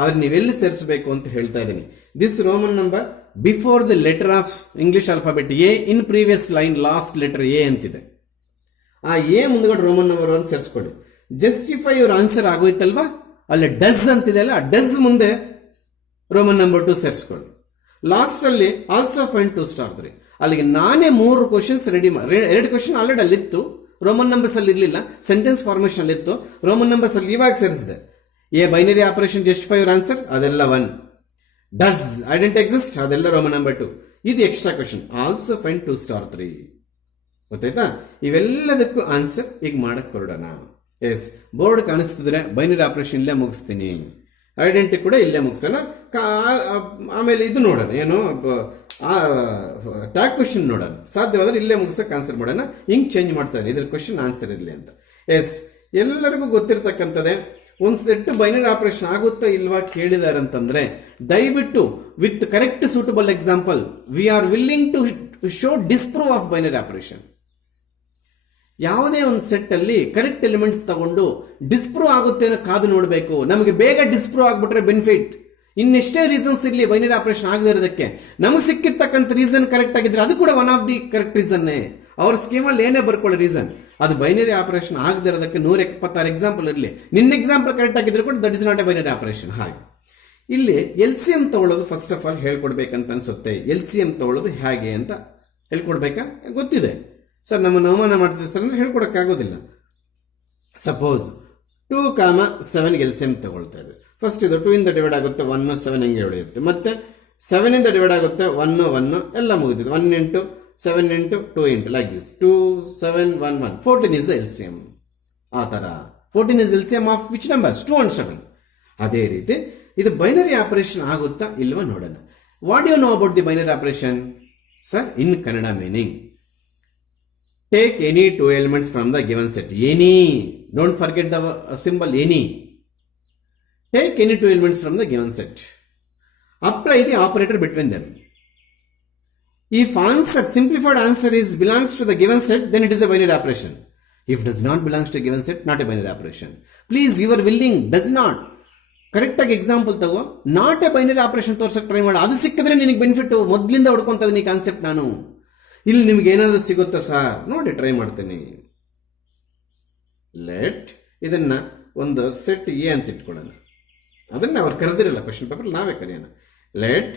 ಆದ್ರೆ ನೀವೆಲ್ಲಿ ಸೇರಿಸಬೇಕು ಅಂತ ಹೇಳ್ತಾ ಇದ್ದೀನಿ. This Roman number before the letter of English alphabet A in previous line last letter A ಅಂತಿದೆ. ಆ ಎ ಮುಂದ್ಗಡೆ ರೋಮನ್ ನಂಬರ್ 1 ಸೇರಿಸ್ಕೊಳ್ಳಿ. ಜಸ್ಟಿಫೈ ಯುವರ್ ಆನ್ಸರ್ ಆಗೋಯ್ತಲ್ವಾ, ಅಲ್ಲಿ ಡಸ್ ಅಂತಿದೆ ಅಲ್ಲ, ಆ ಡಸ್ ಮುಂದೆ ರೋಮನ್ ನಂಬರ್ 2 ಸೇರಿಸ್ಕೊಳ್ಳಿ. ಲಾಸ್ಟ್ ಅಲ್ಲಿ ಆಲ್ಸೋ ಫೈಂಡ್ 2 ಸ್ಟಾರ್ 3. ಅಲ್ಲಿಗೆ ನಾನೇ 3 ಕ್ವಶನ್ಸ್ ರೆಡಿ ಮಾಡಿ, 2 ಕ್ವಶನ್ ಆಲ್ರೆಡಿ ಅಲ್ಲಿತ್ತು, ರೋಮನ್ ನಂಬರ್ಸ್ ಅಲ್ಲಿ ಇರಲಿಲ್ಲ, ಸೆಂಟೆನ್ಸ್ ಫಾರ್ಮೇಶನ್ ಅಲ್ಲಿ ಇತ್ತು. ರೋಮನ್ ನಂಬರ್ಸ್ ಅಲ್ಲಿ ಇವಾಗ ಸೇರಿಸಿದೆ. A binary operation, justify your answer ಅದೆಲ್ಲ 1, ಡಸ್ ಐಡೆಂಟಿ ಎಕ್ಸಿಸ್ಟ್ ಅದೆಲ್ಲ ರೋಮನ್ ನಂಬರ್ 2. ಇದು extra question, also find 2 star 3. ಗೊತ್ತಾಯ್ತಾ? ಇವೆಲ್ಲದಕ್ಕೂ ಆನ್ಸರ್ ಈಗ ಮಾಡಕ್ ಹೊರಡೋಣ. ಎಸ್, ಬೋರ್ಡ್ ಕಾಣಿಸ್ತಿದ್ರೆ ಬೈನರಿ ಆಪರೇಷನ್ ಇಲ್ಲೇ ಮುಗಿಸ್ತೀನಿ, ಐಡೆಂಟಿ ಕೂಡ ಇಲ್ಲೇ ಮುಗಿಸೋಣ. ಆಮೇಲೆ ಇದು ನೋಡೋಣ, ಏನು ಟ್ಯಾಗ್ ಕ್ವಶನ್ ನೋಡೋಣ. ಸಾಧ್ಯವಾದ್ರೆ ಇಲ್ಲೇ ಮುಗಿಸೋಕೆ ಆನ್ಸರ್ ಮಾಡೋಣ. ಹಿಂಗ್ ಚೇಂಜ್ ಮಾಡ್ತಾರೆ, ಇದ್ರ ಕ್ವಶನ್ ಆನ್ಸರ್ ಇರಲಿ ಅಂತ. ಎಸ್, ಎಲ್ಲರಿಗೂ ಗೊತ್ತಿರ್ತಕ್ಕಂಥದ್ದೇ. ಒಂದು ಸೆಟ್ ಬೈನರಿ ಆಪರೇಷನ್ ಆಗುತ್ತಾ ಇಲ್ವಾ ಕೇಳಿದಾರೆ ಅಂತಂದ್ರೆ ದಯವಿಟ್ಟು with correct suitable example we are willing to show disprove of binary operation. ಯಾವುದೇ ಒಂದು ಸೆಟ್ ಅಲ್ಲಿ ಕರೆಕ್ಟ್ ಎಲಿಮೆಂಟ್ಸ್ ತಗೊಂಡು ಡಿಸ್ಪ್ರೂವ್ ಆಗುತ್ತೆ ಅನ್ನೋ ಕಾದು ನೋಡಬೇಕು. ನಮಗೆ ಬೇಗ ಡಿಸ್ಪ್ರೂವ್ ಆಗ್ಬಿಟ್ರೆ ಬೆನಿಫಿಟ್, ಇನ್ನೆಷ್ಟೇ ರೀಸನ್ಸ್ ಇರಲಿ ಬೈನರಿ ಆಪರೇಷನ್ ಆಗದೇ ಇರೋದಕ್ಕೆ, ನಮಗೆ ಸಿಕ್ಕಿರ್ತಕ್ಕಂಥ ರೀಸನ್ ಕರೆಕ್ಟ್ ಆಗಿದ್ರೆ ಅದು ಕೂಡ ಒನ್ ಆಫ್ ದಿ ಕರೆಕ್ಟ್ ರೀಸನ್ನೇ. ಅವ್ರ ಸ್ಕೀಮಲ್ಲಿ ಏನೇ ಬರ್ಕೊಳ್ಳೋ ರೀಸನ್ ಅದು ಬೈನರಿ ಆಪರೇಷನ್ ಆಗದೇ ಇರೋದಕ್ಕೆ 126 ಎಕ್ಸಾಂಪಲ್ ಇರಲಿ, ನಿನ್ನ ಎಕ್ಸಾಂಪಲ್ ಕರೆಕ್ಟ್ ಆಗಿದ್ರೆ ಕೂಡ that is not a binary operation. ಹಾಗೆ ಇಲ್ಲಿ LCM ತಗೊಳ್ಳೋದು ಫಸ್ಟ್ ಆಫ್ ಆಲ್ ಹೇಳ್ಕೊಡ್ಬೇಕಂತ ಅನ್ಸುತ್ತೆ. LCM ತಗೊಳ್ಳೋದು ಹೇಗೆ ಅಂತ ಹೇಳ್ಕೊಡ್ಬೇಕಾ? ಗೊತ್ತಿದೆ ಸರ್, ನಮ್ಮನ್ನು ಅವಮಾನ ಮಾಡ್ತಿದ್ದೆ ಸರ್ ಅಂದ್ರೆ ಹೇಳ್ಕೊಡಕ್ಕಾಗೋದಿಲ್ಲ. ಸಪೋಸ್ 2, 7 LCM ತಗೊಳ್ತಾ ಇದೆ. ಫಸ್ಟ್ ಇದು 2 ಇಂದ ಡಿವೈಡ್ ಆಗುತ್ತೆ 1, 7 ಹೆಂಗೆ ಹೊಡೆಯುತ್ತೆ, ಮತ್ತೆ 7 ಇಂದ ಡಿವೈಡ್ ಆಗುತ್ತೆ 1, 1 ಎಲ್ಲ ಮುಗಿದಿದೆ. 1 into 7 into 2 into like this 2, 7, 1, 1. 14 is the LCM. ಆ ಥರ 14 is LCM of which numbers? 2 and 7. ಅದೇ ರೀತಿ ಇದು ಬೈನರಿ ಆಪರೇಷನ್ ಆಗುತ್ತಾ ಇಲ್ವಾ ನೋಡೋಣ. What you know about the binary operation? Sir, in Kannada meaning, take any 2 elements from the given set. Any, don't forget the symbol any. Take any 2 elements from the given set. Apply the operator between them. If answer, simplified answer is belongs to the given set, then it is a binary operation. If does not belongs to a given set, not a binary operation. Please, your willing does not. Correct ಆಗಿ example ತಗೋ, not a binary operation ತೋರ್ಸಕ್ಕೆ try ಮಾಡು. ಅದು ಸಿಕ್ಕಿದ್ರೆ ನಿನಗೆ benefit. ಮೊದಲಿಂದ ಹುಡ್ಕೊಂತ ಇದೀನಿ concept ನಾನು. ಇಲ್ಲಿ ನಿಮ್ಗೆ ಏನಾದರೂ ಸಿಗುತ್ತಾ ಸರ್? ನೋಡಿ, ಟ್ರೈ ಮಾಡ್ತೀನಿ. ಲೆಟ್ ಇದನ್ನ ಒಂದು ಸೆಟ್ ಎ ಅಂತ ಇಟ್ಕೊಳ್ಳೋಣ. ಅದನ್ನ ಅವ್ರು ಕರೆದಿರಲ್ಲ ಕ್ವಶನ್ ಪೇಪರ್, ನಾವೇ ಕರೆಯೋಣ. ಲೆಟ್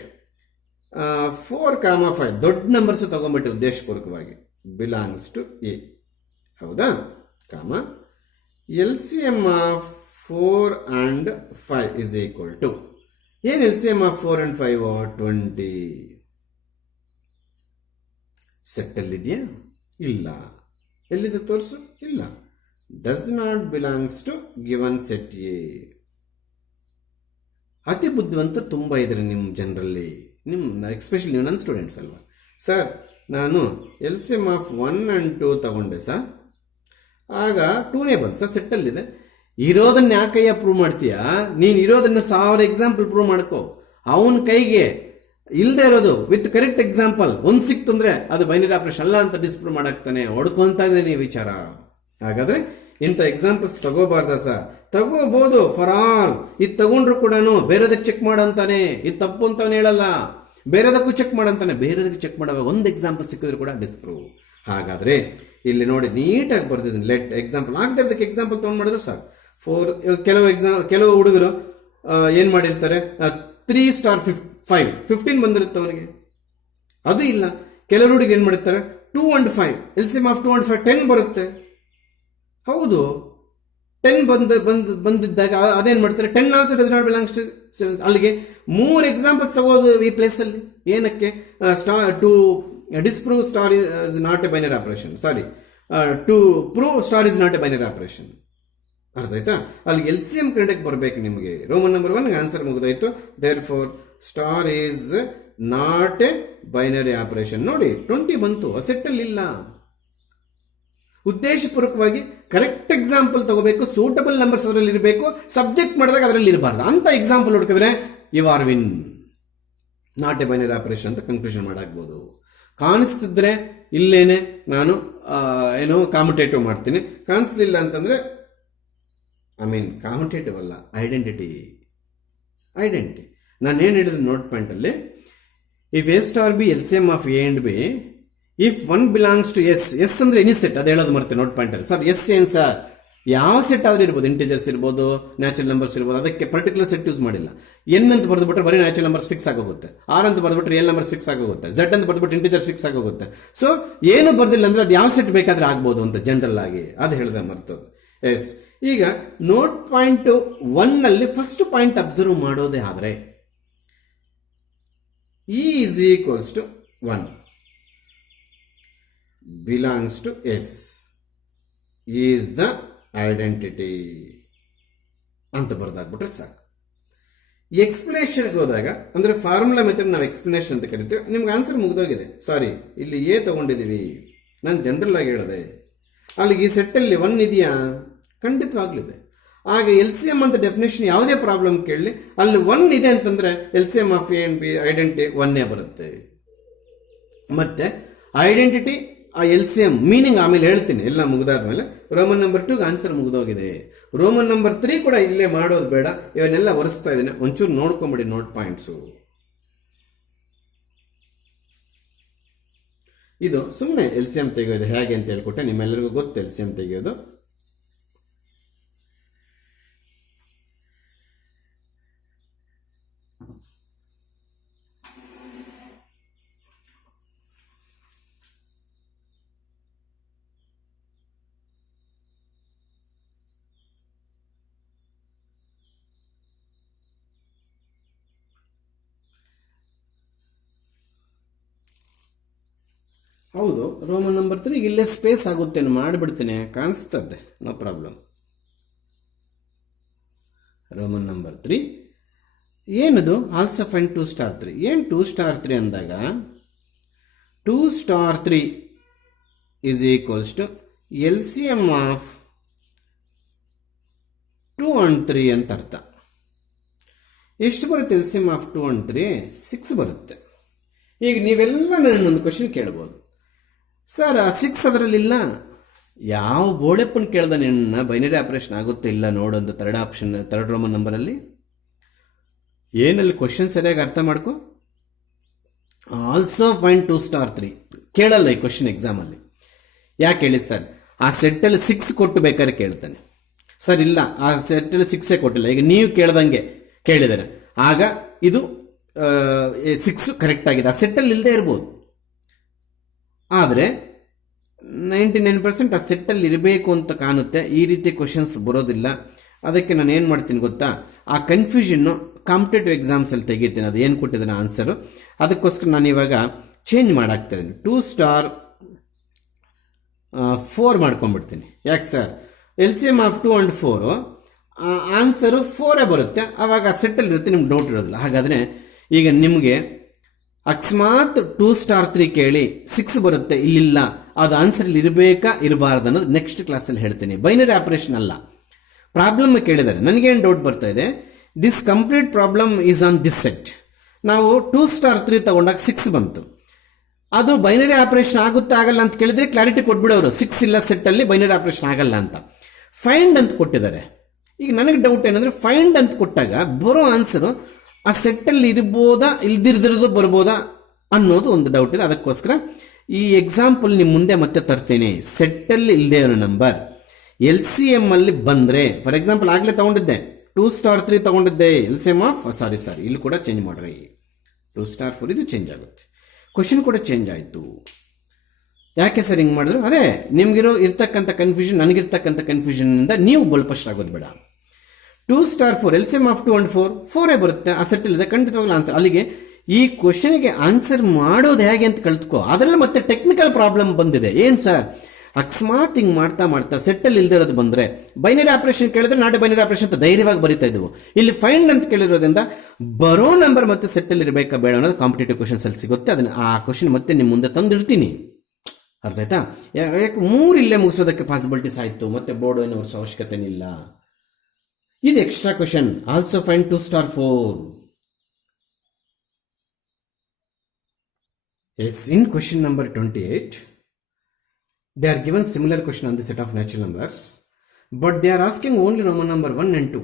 4, 5 ದೊಡ್ಡ ನಂಬರ್ಸ್ ತಗೊಂಡ್ಬಿಟ್ಟು ಉದ್ದೇಶಪೂರ್ವಕವಾಗಿ ಬಿಲಾಂಗ್ಸ್ ಟು ಎ. ಹೌದಾ? LCM of 4 and 5 is equal to, ಏನು LCM ಆಫ್ 4 and 5? 20. ಸೆಟ್ ಅಲ್ಲಿದೆಯಾ? ಇಲ್ಲ. ಎಲ್ಲಿದೆ ತೋರಿಸು? ಇಲ್ಲ. Does not belongs to given set A. ಅತಿ ಬುದ್ಧಿವಂತರು ತುಂಬ ಇದ್ರೆ ನಿಮ್ಮ ಜನರಲ್ಲಿ, ಎಕ್ಸ್ಪೆಷಲಿ ನೀವು ನನ್ನ ಸ್ಟೂಡೆಂಟ್ಸ್ ಅಲ್ವಾ ಸರ್. ನಾನು LCM ಆಫ್ 1 and 2 ತಗೊಂಡೆ ಸರ್, ಆಗ 2ನೇ ಬಂತು ಸರ್, ಸೆಟ್ಟಲ್ಲಿದೆ. ಇರೋದನ್ನ ಯಾಕಯ್ಯ ಪ್ರೂವ್ ಮಾಡ್ತೀಯಾ? ನೀನು ಇರೋದನ್ನ 1000 ಎಕ್ಸಾಂಪಲ್ ಪ್ರೂವ್ ಮಾಡ್ಕೋ. ಅವನ ಕೈಗೆ ಇಲ್ಲದೆ ಇರೋದು ವಿತ್ ಕರೆಕ್ಟ್ ಎಕ್ಸಾಂಪಲ್ ಒಂದು ಸಿಕ್ತು ಅಂದ್ರೆ ಅದು ಬೈನರಿ ಆಪರೇಷನ್ ಅಲ್ಲ ಅಂತ ಡಿಸ್ಪ್ರೂವ್ ಮಾಡಾಕ್ತಾನೆ. ಹೊಡ್ಕೊಂತ ಇದ್ದೀನಿ ವಿಚಾರ. ಹಾಗಾದ್ರೆ ಇಂಥ ಎಕ್ಸಾಂಪಲ್ಸ್ ತಗೋಬಾರ್ದ ಸರ್? ತಗೋಬಹುದು ಫಾರ್ ಆಲ್. ಇದು ತಗೊಂಡ್ರು ಕೂಡ ಬೇರೆದಕ್ಕೆ ಚೆಕ್ ಮಾಡಂತಾನೆ. ಇದು ತಪ್ಪು ಅಂತ ಹೇಳಲ್ಲ, ಬೇರೆದಕ್ಕೂ ಚೆಕ್ ಮಾಡಂತಾನೆ. ಬೇರೆದಕ್ಕೆ ಚೆಕ್ ಮಾಡುವಾಗ ಒಂದು ಎಕ್ಸಾಂಪಲ್ ಸಿಕ್ಕಿದ್ರು ಕೂಡ ಡಿಸ್ಪ್ರೂವ್. ಹಾಗಾದ್ರೆ ಇಲ್ಲಿ ನೋಡಿ, ನೀಟಾಗಿ ಬರ್ದಿದ್ದೀನಿ. ಲೆಟ್ ಎಕ್ಸಾಂಪಲ್ ಆಗದಿರೋದಕ್ಕೆ ಎಕ್ಸಾಂಪಲ್ ತಗೊಂಡ್ ಮಾಡಿದ್ರು ಸಾಕು. 4 ಕೆಲವು ಹುಡುಗರು ಏನ್ ಮಾಡಿರ್ತಾರೆ, 3 star 5 15 ಬಂದಿರುತ್ತೆ ಅವನಿಗೆ, ಅದು ಇಲ್ಲ. ಕೆಲವರು ಹುಡುಗಿ ಏನ್ ಮಾಡಿರ್ತಾರೆ 2 and 5 LCM ಆಫ್ 2 and 5 10 ಬರುತ್ತೆ. ಹೌದು, 10 ಬಂದಿದ್ದಾಗ ಅದೇನ್ ಮಾಡ್ತಾರೆ, 10 also does not belongs to 7. ಅಲ್ಲಿಗೆ 3 ಎಕ್ಸಾಂಪಲ್ಸ್ ತಗೋದು ಈ ಪ್ಲೇಸ್ ಅಲ್ಲಿ. ಏನಕ್ಕೆ? To disprove star is not a binary operation. Sorry, to prove star is not a binary operation. ಅರ್ಥ ಆಯ್ತಾ? ಅಲ್ಲಿ LCM ಕ್ರೆಡಿಟ್ ಬರಬೇಕು ನಿಮಗೆ. ರೋಮನ್ ನಂಬರ್ 1 ಆನ್ಸರ್ ಮುಗಿದಾಯ್ತು. Therefore star is not a binary operation. ನೋಡಿ 20 ಬಂತು, ಅಸೆಟ್ ಅಲ್ಲಿ ಇಲ್ಲ. ಉದ್ದೇಶಪೂರ್ವಕವಾಗಿ ಕರೆಕ್ಟ್ ಎಕ್ಸಾಂಪಲ್ ತಗೋಬೇಕು, ಸೂಟಬಲ್ ನಂಬರ್ಸ್ ಅದರಲ್ಲಿ ಇರಬೇಕು, ಸಬ್ಜೆಕ್ಟ್ ಮಾಡಿದಾಗ ಅದರಲ್ಲಿ ಇರಬಾರ್ದು ಅಂತ ಎಕ್ಸಾಂಪಲ್ ಹುಡುಕಿದ್ರೆ you are win. Not a binary operation ಅಂತ ಕನ್ಕ್ಲೂಷನ್ ಮಾಡಾಕ್ಬೋದು. ಕಾಣಿಸ್ತಿದ್ರೆ ಇಲ್ಲೇನೆ ನಾನು ಏನೋ ಕಾಂಪಿಟೇಟಿವ್ ಮಾಡ್ತೀನಿ, ಕಾಣಿಸ್ಲಿಲ್ಲ ಅಂತಂದ್ರೆ ಕಾಂಪಿಟೇಟಿವ್ ಅಲ್ಲ, ಐಡೆಂಟಿಟಿ. ನಾನು ಏನು ಹೇಳಿದೆ ನೋಟ್ ಪಾಯಿಂಟ್ ಅಲ್ಲಿ, if A star B LCM of A and B, if 1 belongs to S ಅಂದ್ರೆ ಎನಿ ಸೆಟ್, ಅದು ಹೇಳೋದು ಮರ್ತೆ ನೋಟ್ ಪಾಯಿಂಟ್ ಅಲ್ಲಿ. ಸರ್ ಎಸ್ ಏನ್ ಸರ್? ಯಾವ ಸೆಟ್ ಆದ್ರೂ ಇರ್ಬೋದು, ಇಂಟಿಜರ್ಸ್ ಇರ್ಬೋದು, ನ್ಯಾಚುರಲ್ ನಂಬರ್ಸ್ ಇರ್ಬೋದು, ಅದಕ್ಕೆ ಪರ್ಟಿಕ್ಯುಲರ್ ಸೆಟ್ ಯೂಸ್ ಮಾಡಿಲ್ಲ. ಎನ್ ಅಂತ ಬರೆದ್ಬಿಟ್ರೆ ಬರೀ ನ್ಯಾಚುರಲ್ ನಂಬರ್ಸ್ ಫಿಕ್ಸ್ ಆಗೋಗುತ್ತೆ, ಆರ್ ಅಂತ ಬರೆದ್ಬಿಟ್ರೆ ರಿಯಲ್ ನಂಬರ್ಸ್ ಫಿಕ್ಸ್ ಆಗೋಗುತ್ತೆ, ಝೆಡ್ ಅಂತ ಬರೆದ್ಬಿಟ್ಟು ಇಂಟಿಜರ್ಸ್ ಫಿಕ್ಸ್ ಆಗೋಗುತ್ತೆ. ಸೊ ಏನು ಬರ್ದಿಲ್ಲ ಅಂದ್ರೆ ಅದು ಯಾವ ಸೆಟ್ ಬೇಕಾದ್ರೆ ಆಗ್ಬೋದು ಅಂತ ಜನರಲ್ ಆಗಿ ಅದು ಹೇಳಿದೆ ಮರ್ತದ್ದು. ಎಸ್, ಈಗ ನೋಟ್ ಪಾಯಿಂಟ್ 1 ನಲ್ಲಿ ಫಸ್ಟ್ ಪಾಯಿಂಟ್ ಅಬ್ಸರ್ವ್ ಮಾಡೋದೇ ಆದ್ರೆ E is equals to 1 belongs to S is the identity ಅಂತ ಬರ್ದಾಗ್ಬಿಟ್ರೆ ಸಾಕು. ಎಕ್ಸ್ಪ್ಲನೇಷನ್ಗೆ ಹೋದಾಗ ಅಂದ್ರೆ ಫಾರ್ಮುಲಾ ಮೆಥಡ್ ನಾವು ಎಕ್ಸ್ಪ್ಲನೇಷನ್ ಅಂತ ಕರಿತೀವಿ. ನಿಮ್ಗೆ ಆನ್ಸರ್ ಮುಗಿದೋಗಿದೆ. ಸಾರಿ, ಇಲ್ಲಿ ಎ ತಗೊಂಡಿದೀವಿ, ನಾನು ಜನರಲ್ ಆಗಿ ಹೇಳಿದೆ. ಅಲ್ಲಿಗೆ ಈ ಸೆಟ್ಟಲ್ಲಿ 1 ಇದೆಯಾ? ಖಂಡಿತವಾಗ್ಲಿದೆ. ಆಗ LCM ಅಂತ ಡೆಫಿನೇಷನ್ ಯಾವುದೇ ಪ್ರಾಬ್ಲಮ್ ಕೇಳಲಿ, ಅಲ್ಲಿ 1 ಇದೆ ಅಂತಂದ್ರೆ LCM of A and B identity 1 ಬರುತ್ತೆ. ಮತ್ತೆ ಐಡೆಂಟಿಟಿ ಆ ಎಲ್ ಸಿ ಎಂ ಮೀನಿಂಗ್ ಆಮೇಲೆ ಹೇಳ್ತೀನಿ, ಎಲ್ಲ ಮುಗಿದಾದ್ಮೇಲೆ. ರೋಮನ್ ನಂಬರ್ 2 ಆನ್ಸರ್ ಮುಗಿದೋಗಿದೆ. ರೋಮನ್ ನಂಬರ್ 3 ಕೂಡ ಇಲ್ಲೇ ಮಾಡೋದು ಬೇಡ, ಇವನ್ನೆಲ್ಲ ಒರೆಸ್ತಾ ಇದ್ದೇನೆ, ಒಂಚೂರು ನೋಡ್ಕೊಂಬಿಡಿ ನೋಟ್ ಪಾಯಿಂಟ್ಸು. ಇದು ಸುಮ್ಮನೆ ಎಲ್ ಸಿ ಎಂ ತೆಗೆಯೋದು ಹೇಗೆ ಅಂತ ಹೇಳ್ಕೊಟ್ಟೆ, ನಿಮ್ಮೆಲ್ಲರಿಗೂ ಗೊತ್ತು ಎಲ್ ಸಿ ಎಂ ತೆಗೆಯೋದು. ಹೌದು, ರೋಮನ್ ನಂಬರ್ 3 ಇಲ್ಲೇ ಸ್ಪೇಸ್ ಆಗುತ್ತೆ, ಮಾಡಿಬಿಡ್ತೀನಿ, ಕಾಣಿಸ್ತದೆ, ನೋ ಪ್ರಾಬ್ಲಮ್. ರೋಮನ್ ನಂಬರ್ 3 ಏನದು? Also find 2 star 3. ಏನು 2 ಸ್ಟಾರ್ 3 ಅಂದಾಗ 2 star 3 is equals to L C M of 2 and 3 ಅಂತ ಅರ್ಥ. ಎಷ್ಟು ಬರುತ್ತೆ L C M of 2 and 3? 6 ಬರುತ್ತೆ. ಈಗ ನೀವೆಲ್ಲ ನನ್ನೊಂದು ಕ್ವಶನ್ ಕೇಳ್ಬೋದು, ಸರ್ 6 ಅದರಲ್ಲಿಲ್ಲ. ಯಾವ ಬೋಳೆಪ್ಪನ ಕೇಳ್ದ ನಿನ್ನ ಬೈನರಿ ಆಪರೇಷನ್ ಆಗುತ್ತೆ ಇಲ್ಲ ನೋಡು ಅಂತ ಥರ್ಡ್ ರೋಮನ್ ನಂಬರಲ್ಲಿ. ಏನಲ್ಲಿ ಕ್ವಶನ್ ಸರಿಯಾಗಿ ಅರ್ಥ ಮಾಡ್ಕೊ. ಆಲ್ಸೋ ಫೈಂಡ್ 2 ಸ್ಟಾರ್ 3 ಕೇಳಲ್ಲ ಈ ಕ್ವಶನ್ ಎಕ್ಸಾಮಲ್ಲಿ. ಯಾಕೆ ಹೇಳಿ ಸರ್? ಆ ಸೆಟ್ಟಲ್ಲಿ 6 ಕೊಟ್ಟು ಬೇಕಾದ್ರೆ ಕೇಳ್ತಾನೆ. ಸರ್ ಇಲ್ಲ, ಆ ಸೆಟ್ಟಲ್ಲಿ 6 ಕೊಟ್ಟಿಲ್ಲ, ಈಗ ನೀವು ಕೇಳ್ದಂಗೆ ಕೇಳಿದರೆ ಆಗ ಇದು 6 ಕರೆಕ್ಟ್ ಆಗಿದೆ. ಆ ಸೆಟ್ಟಲ್ಲಿ ಇಲ್ಲದೆ ಇರ್ಬೋದು, ಆದರೆ 99% ಆ ಸೆಟ್ಟಲ್ಲಿ ಇರಬೇಕು ಅಂತ ಕಾಣುತ್ತೆ. ಈ ರೀತಿ ಕ್ವಶನ್ಸ್ ಬರೋದಿಲ್ಲ. ಅದಕ್ಕೆ ನಾನು ಏನು ಮಾಡ್ತೀನಿ ಗೊತ್ತಾ, ಆ ಕನ್ಫ್ಯೂಷನ್ನು ಕಾಂಪಿಟೇಟಿವ್ ಎಕ್ಸಾಮ್ಸಲ್ಲಿ ತೆಗಿತೀನಿ, ಅದು ಏನು ಕೊಟ್ಟಿದ್ದಾನೆ ಆನ್ಸರು. ಅದಕ್ಕೋಸ್ಕರ ನಾನು ಇವಾಗ ಚೇಂಜ್ ಮಾಡಾಕ್ತಾ ಇದ್ದೀನಿ, 2 ಸ್ಟಾರ್ 4 ಮಾಡ್ಕೊಂಡ್ಬಿಡ್ತೀನಿ. ಯಾಕೆ sir? L C M of 2 and 4 answer 4 ಬರುತ್ತೆ. ಆವಾಗ ಆ ಸೆಟ್ಟಲ್ಲಿ ಇರುತ್ತೆ, ನಿಮ್ಗೆ ಡೌಟ್ ಇರೋದಿಲ್ಲ. ಹಾಗಾದರೆ ಈಗ ನಿಮಗೆ ಅಕಸ್ಮಾತ್ 2 ಸ್ಟಾರ್ 3 ಕೇಳಿ 6 ಬರುತ್ತೆ, ಇಲ್ಲಿಲ್ಲ, ಅದು ಆನ್ಸರ್ಲಿ ಇರಬೇಕಾ ಇರಬಾರ್ದು ಅನ್ನೋದು ನೆಕ್ಸ್ಟ್ ಕ್ಲಾಸಲ್ಲಿ ಹೇಳ್ತೀನಿ. ಬೈನರಿ ಆಪರೇಷನ್ ಅಲ್ಲ, ಪ್ರಾಬ್ಲಮ್ ಕೇಳಿದ್ದಾರೆ. ನನಗೇನು ಡೌಟ್ ಬರ್ತಾ ಇದೆ, this complete problem is on this set. ನಾವು 2 ಸ್ಟಾರ್ 3 ತಗೊಂಡಾಗ 6 ಬಂತು. ಅದು ಬೈನರಿ ಆಪರೇಷನ್ ಆಗುತ್ತಾ ಆಗಲ್ಲ ಅಂತ ಕೇಳಿದ್ರೆ ಕ್ಲಾರಿಟಿ ಕೊಟ್ಬಿಡೋರು, 6 ಇಲ್ಲ ಸೆಟ್ಟಲ್ಲಿ ಬೈನರಿ ಆಪರೇಷನ್ ಆಗಲ್ಲ ಅಂತ. ಫೈಂಡ್ ಅಂತ ಕೊಟ್ಟಿದ್ದಾರೆ. ಈಗ ನನಗೆ ಡೌಟ್ ಏನಂದ್ರೆ, ಫೈಂಡ್ ಅಂತ ಕೊಟ್ಟಾಗ ಬರೋ ಆನ್ಸರು ಆ ಸೆಟ್ಟಲ್ಲಿ ಇರ್ಬೋದಾ ಇಲ್ದಿರ್ದಿರೋದು ಬರ್ಬೋದಾ ಅನ್ನೋದು ಒಂದು ಡೌಟ್ ಇದೆ. ಅದಕ್ಕೋಸ್ಕರ ಈ ಎಕ್ಸಾಂಪಲ್ ನಿಮ್ಮ ಮುಂದೆ ಮತ್ತೆ ತರ್ತೇನೆ. ಸೆಟ್ಟಲ್ಲಿ ಇಲ್ಲದೆ ಇರೋ ನಂಬರ್ ಎಲ್ ಸಿ ಎಮ್ ಅಲ್ಲಿ ಬಂದರೆ, ಫಾರ್ ಎಕ್ಸಾಂಪಲ್ ಆಗಲೇ ತಗೊಂಡಿದ್ದೆ 2 ಸ್ಟಾರ್ 3 ತಗೊಂಡಿದ್ದೆ, ಎಲ್ ಸಿ ಎಮ್ ಆಫ್ ಸಾರಿ ಇಲ್ಲಿ ಕೂಡ ಚೇಂಜ್ ಮಾಡ್ರಿ, 2 ಸ್ಟಾರ್ 4 ಇದು ಚೇಂಜ್ ಆಗುತ್ತೆ. ಕ್ವಶನ್ ಕೂಡ ಚೇಂಜ್ ಆಯಿತು. ಯಾಕೆ ಸರ್ ಹಿಂಗೆ ಮಾಡಿದ್ರು? ಅದೇ ಇರ್ತಕ್ಕಂಥ ಕನ್ಫ್ಯೂಷನ್, ನನಗಿರ್ತಕ್ಕಂಥ ಕನ್ಫ್ಯೂಷನ್ನಿಂದ ನೀವು ಬಲ್ಪಷ್ಟಾಗೋದು ಬೇಡ. 2 star 4 L C M of 2 and 4 ಬರುತ್ತೆ, ಆ ಸೆಟ್ಟಲ್ ಇದೆ, ಖಂಡಿತವಾಗ್ಲೂ ಆನ್ಸರ್. ಅಲ್ಲಿಗೆ ಈ ಕ್ವಶನ್ಗೆ ಆನ್ಸರ್ ಮಾಡೋದು ಹೇಗೆ ಅಂತ ಕಲ್ತ್ಕೋ. ಅದರಲ್ಲಿ ಮತ್ತೆ ಟೆಕ್ನಿಕಲ್ ಪ್ರಾಬ್ಲಮ್ ಬಂದಿದೆ. ಏನು ಸರ್, ಅಕಸ್ಮಾತ್ ಹಿಂಗೆ ಮಾಡ್ತಾ ಮಾಡ್ತಾ ಸೆಟ್ಟಲ್ಲಿ ಇಲ್ದಿರೋದು ಬಂದರೆ ಬೈನರಿ ಆಪರೇಷನ್ ಕೇಳಿದ್ರೆ ನಾಟ್ ಬೈನರಿ ಆಪರೇಷನ್ ಅಂತ ಧೈರ್ಯವಾಗಿ ಬರೀತಾ ಇದ್ವು. ಇಲ್ಲಿ ಫೈಂಡ್ ಅಂತ ಕೇಳಿರೋದ್ರಿಂದ ಬರೋ ನಂಬರ್ ಮತ್ತೆ ಸೆಟ್ಟಲ್ಲಿ ಇರಬೇಕಾ ಬೇಡ ಅನ್ನೋದು ಕಾಂಪಿಟೇಟಿವ್ ಕ್ವಶನ್ಸ್ ಅಲ್ಲಿ ಸಿಗುತ್ತೆ. ಅದನ್ನ ಆ ಕ್ವಶನ್ ಮತ್ತೆ ನಿಮ್ಮ ಮುಂದೆ ತಂದಿಡ್ತೀನಿ. ಅರ್ಥ ಆಯ್ತಾ? ಯಾಕೆ 3 ಇಲ್ಲೇ ಮುಗಿಸೋದಕ್ಕೆ ಪಾಸಿಬಿಲಿಟೀಸ್ ಆಯಿತು, ಮತ್ತೆ ಬೋರ್ಡ್ ಏನು ವರ್ಷ ಅವಶ್ಯಕತೆ ಇಲ್ಲ. ಇದು extra question. Also find 2 star 4. Yes, in question number 28, they are given similar question on the set of natural numbers, but they are asking only Roman number 1 and 2.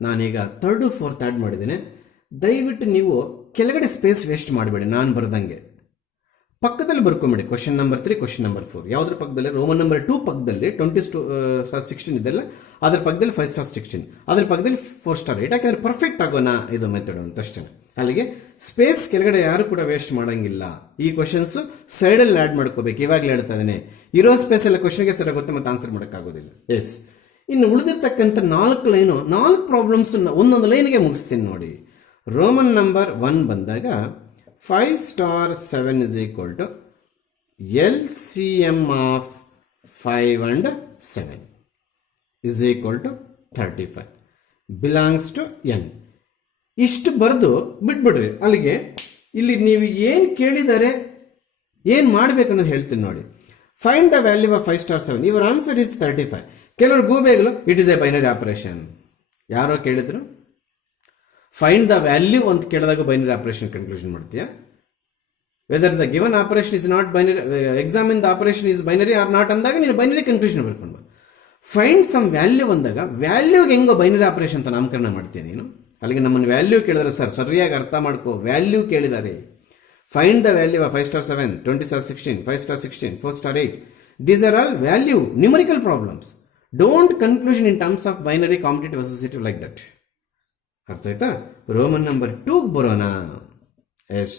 ನಾನೀಗ 3rd 4th ಆ್ಯಡ್ ಮಾಡಿದ್ದೇನೆ. ದಯವಿಟ್ಟು ನೀವು ಕೆಳಗಡೆ space waste ಮಾಡಬೇಡಿ, ನಾನು ಬರ್ದಂಗೆ ಪಕ್ಕದಲ್ಲಿ ಬರ್ಕೊಂಬಿಡಿ. Question number 3, question number 4 ಯಾವುದ್ರ ಪಕ್ಕದಲ್ಲಿ? ರೋಮನ್ ನಂಬರ್ 2 ಪಕ್ಕದಲ್ಲಿ 16 ಇದೆಲ್ಲ, ಅದ್ರ ಪಕ್ಕದಲ್ಲಿ 5 ಸ್ಟಾರ್ 16, ಅದ್ರ ಪಕ್ಕದಲ್ಲಿ 4 ಸ್ಟಾರ್ 8. ಯಾಕಂದ್ರೆ ಪರ್ಫೆಕ್ಟ್ ಆಗೋಣ ಇದು ಮೆಥಡ್ ಅಂತ ಅಷ್ಟೇ. ಅಲ್ಲಿಗೆ ಸ್ಪೇಸ್ ಕೆಳಗಡೆ ಯಾರು ಕೂಡ ವೇಸ್ಟ್ ಮಾಡಂಗಿಲ್ಲ. ಈ ಕ್ವಶನ್ಸ್ ಸೈಡಲ್ಲಿ ಆ್ಯಡ್ ಮಾಡ್ಕೋಬೇಕು. ಇವಾಗಲೇ ಹೇಳ್ತಾ ಇದ್ದೇನೆ, ಇರೋ ಸ್ಪೇಸ್ ಎಲ್ಲ ಕ್ವಶನ್ಗೆ ಸರಿಯಾಗುತ್ತೆ, ಮತ್ತೆ ಆನ್ಸರ್ ಮಾಡೋಕ್ಕಾಗೋದಿಲ್ಲ. ಎಸ್, ಇನ್ನು ಉಳಿದಿರ್ತಕ್ಕಂಥ 4 ಲೈನು, 4 ಪ್ರಾಬ್ಲಮ್ಸ್ ಒಂದೊಂದು ಲೈನ್ಗೆ ಮುಗಿಸ್ತೀನಿ ನೋಡಿ. ರೋಮನ್ ನಂಬರ್ 1 ಬಂದಾಗ 5 star 7 is equal to LCM of 5 and 7 is equal to 35 belongs to n. ಇಷ್ಟು ಬರೆದು ಬಿಟ್ಬಿಡ್ರಿ. ಅಲ್ಲಿಗೆ ಇಲ್ಲಿ ನೀವು ಏನು ಕೇಳಿದರೆ ಏನು ಮಾಡಬೇಕನ್ನೋದು ಹೇಳ್ತೀನಿ ನೋಡಿ. Find the value of 5 star 7. Your answer is 35. ಕೆಲವರು ಗೂಬೇಗಲು it is a binary operation. ಯಾರೋ ಕೇಳಿದ್ರು ಫೈಂಡ್ ದ ವ್ಯಾಲ್ಯೂ ಅಂತ ಕೇಳಿದಾಗ ಬೈನರಿ ಆಪರೇಷನ್ ಕನ್ಕ್ಲೂಷನ್ ಮಾಡ್ತೀಯಾ? Whether the given operation is not binary, examine the operation is binary or not ಅಂದಾಗ ನೀನು binary conclusion ಬರ್ಕೊಂಡು ಫೈಂಡ್ ಸಮ್ ವ್ಯಾಲ್ಯೂ ಅಂದಾಗ ವ್ಯಾಲ್ಯೂಗೆ ಹೆಂಗೋ ಬೈನರಿ ಆಪರೇಷನ್ ಅಂತ ನಾಮಕರಣ ಮಾಡ್ತೀನಿ ನೀನು. ಅಲ್ಲಿಗೆ ನಮ್ಮನ್ನು ವ್ಯಾಲ್ಯೂ ಕೇಳಿದ್ರೆ ಸರ್ ಸರಿಯಾಗಿ ಅರ್ಥ ಮಾಡ್ಕೋ, ವ್ಯಾಲ್ಯೂ ಕೇಳಿದ್ದಾರೆ. Find the value of 5 * 7, 20 * 16, 5 * 16, 4 * 8. These are all value numerical problems. Don't conclusion in terms of binary, commutative, associative like that. ಅರ್ಥ ಆಯ್ತಾ? ರೋಮನ್ ನಂಬರ್ 2 ಬರೋಣ. ಎಸ್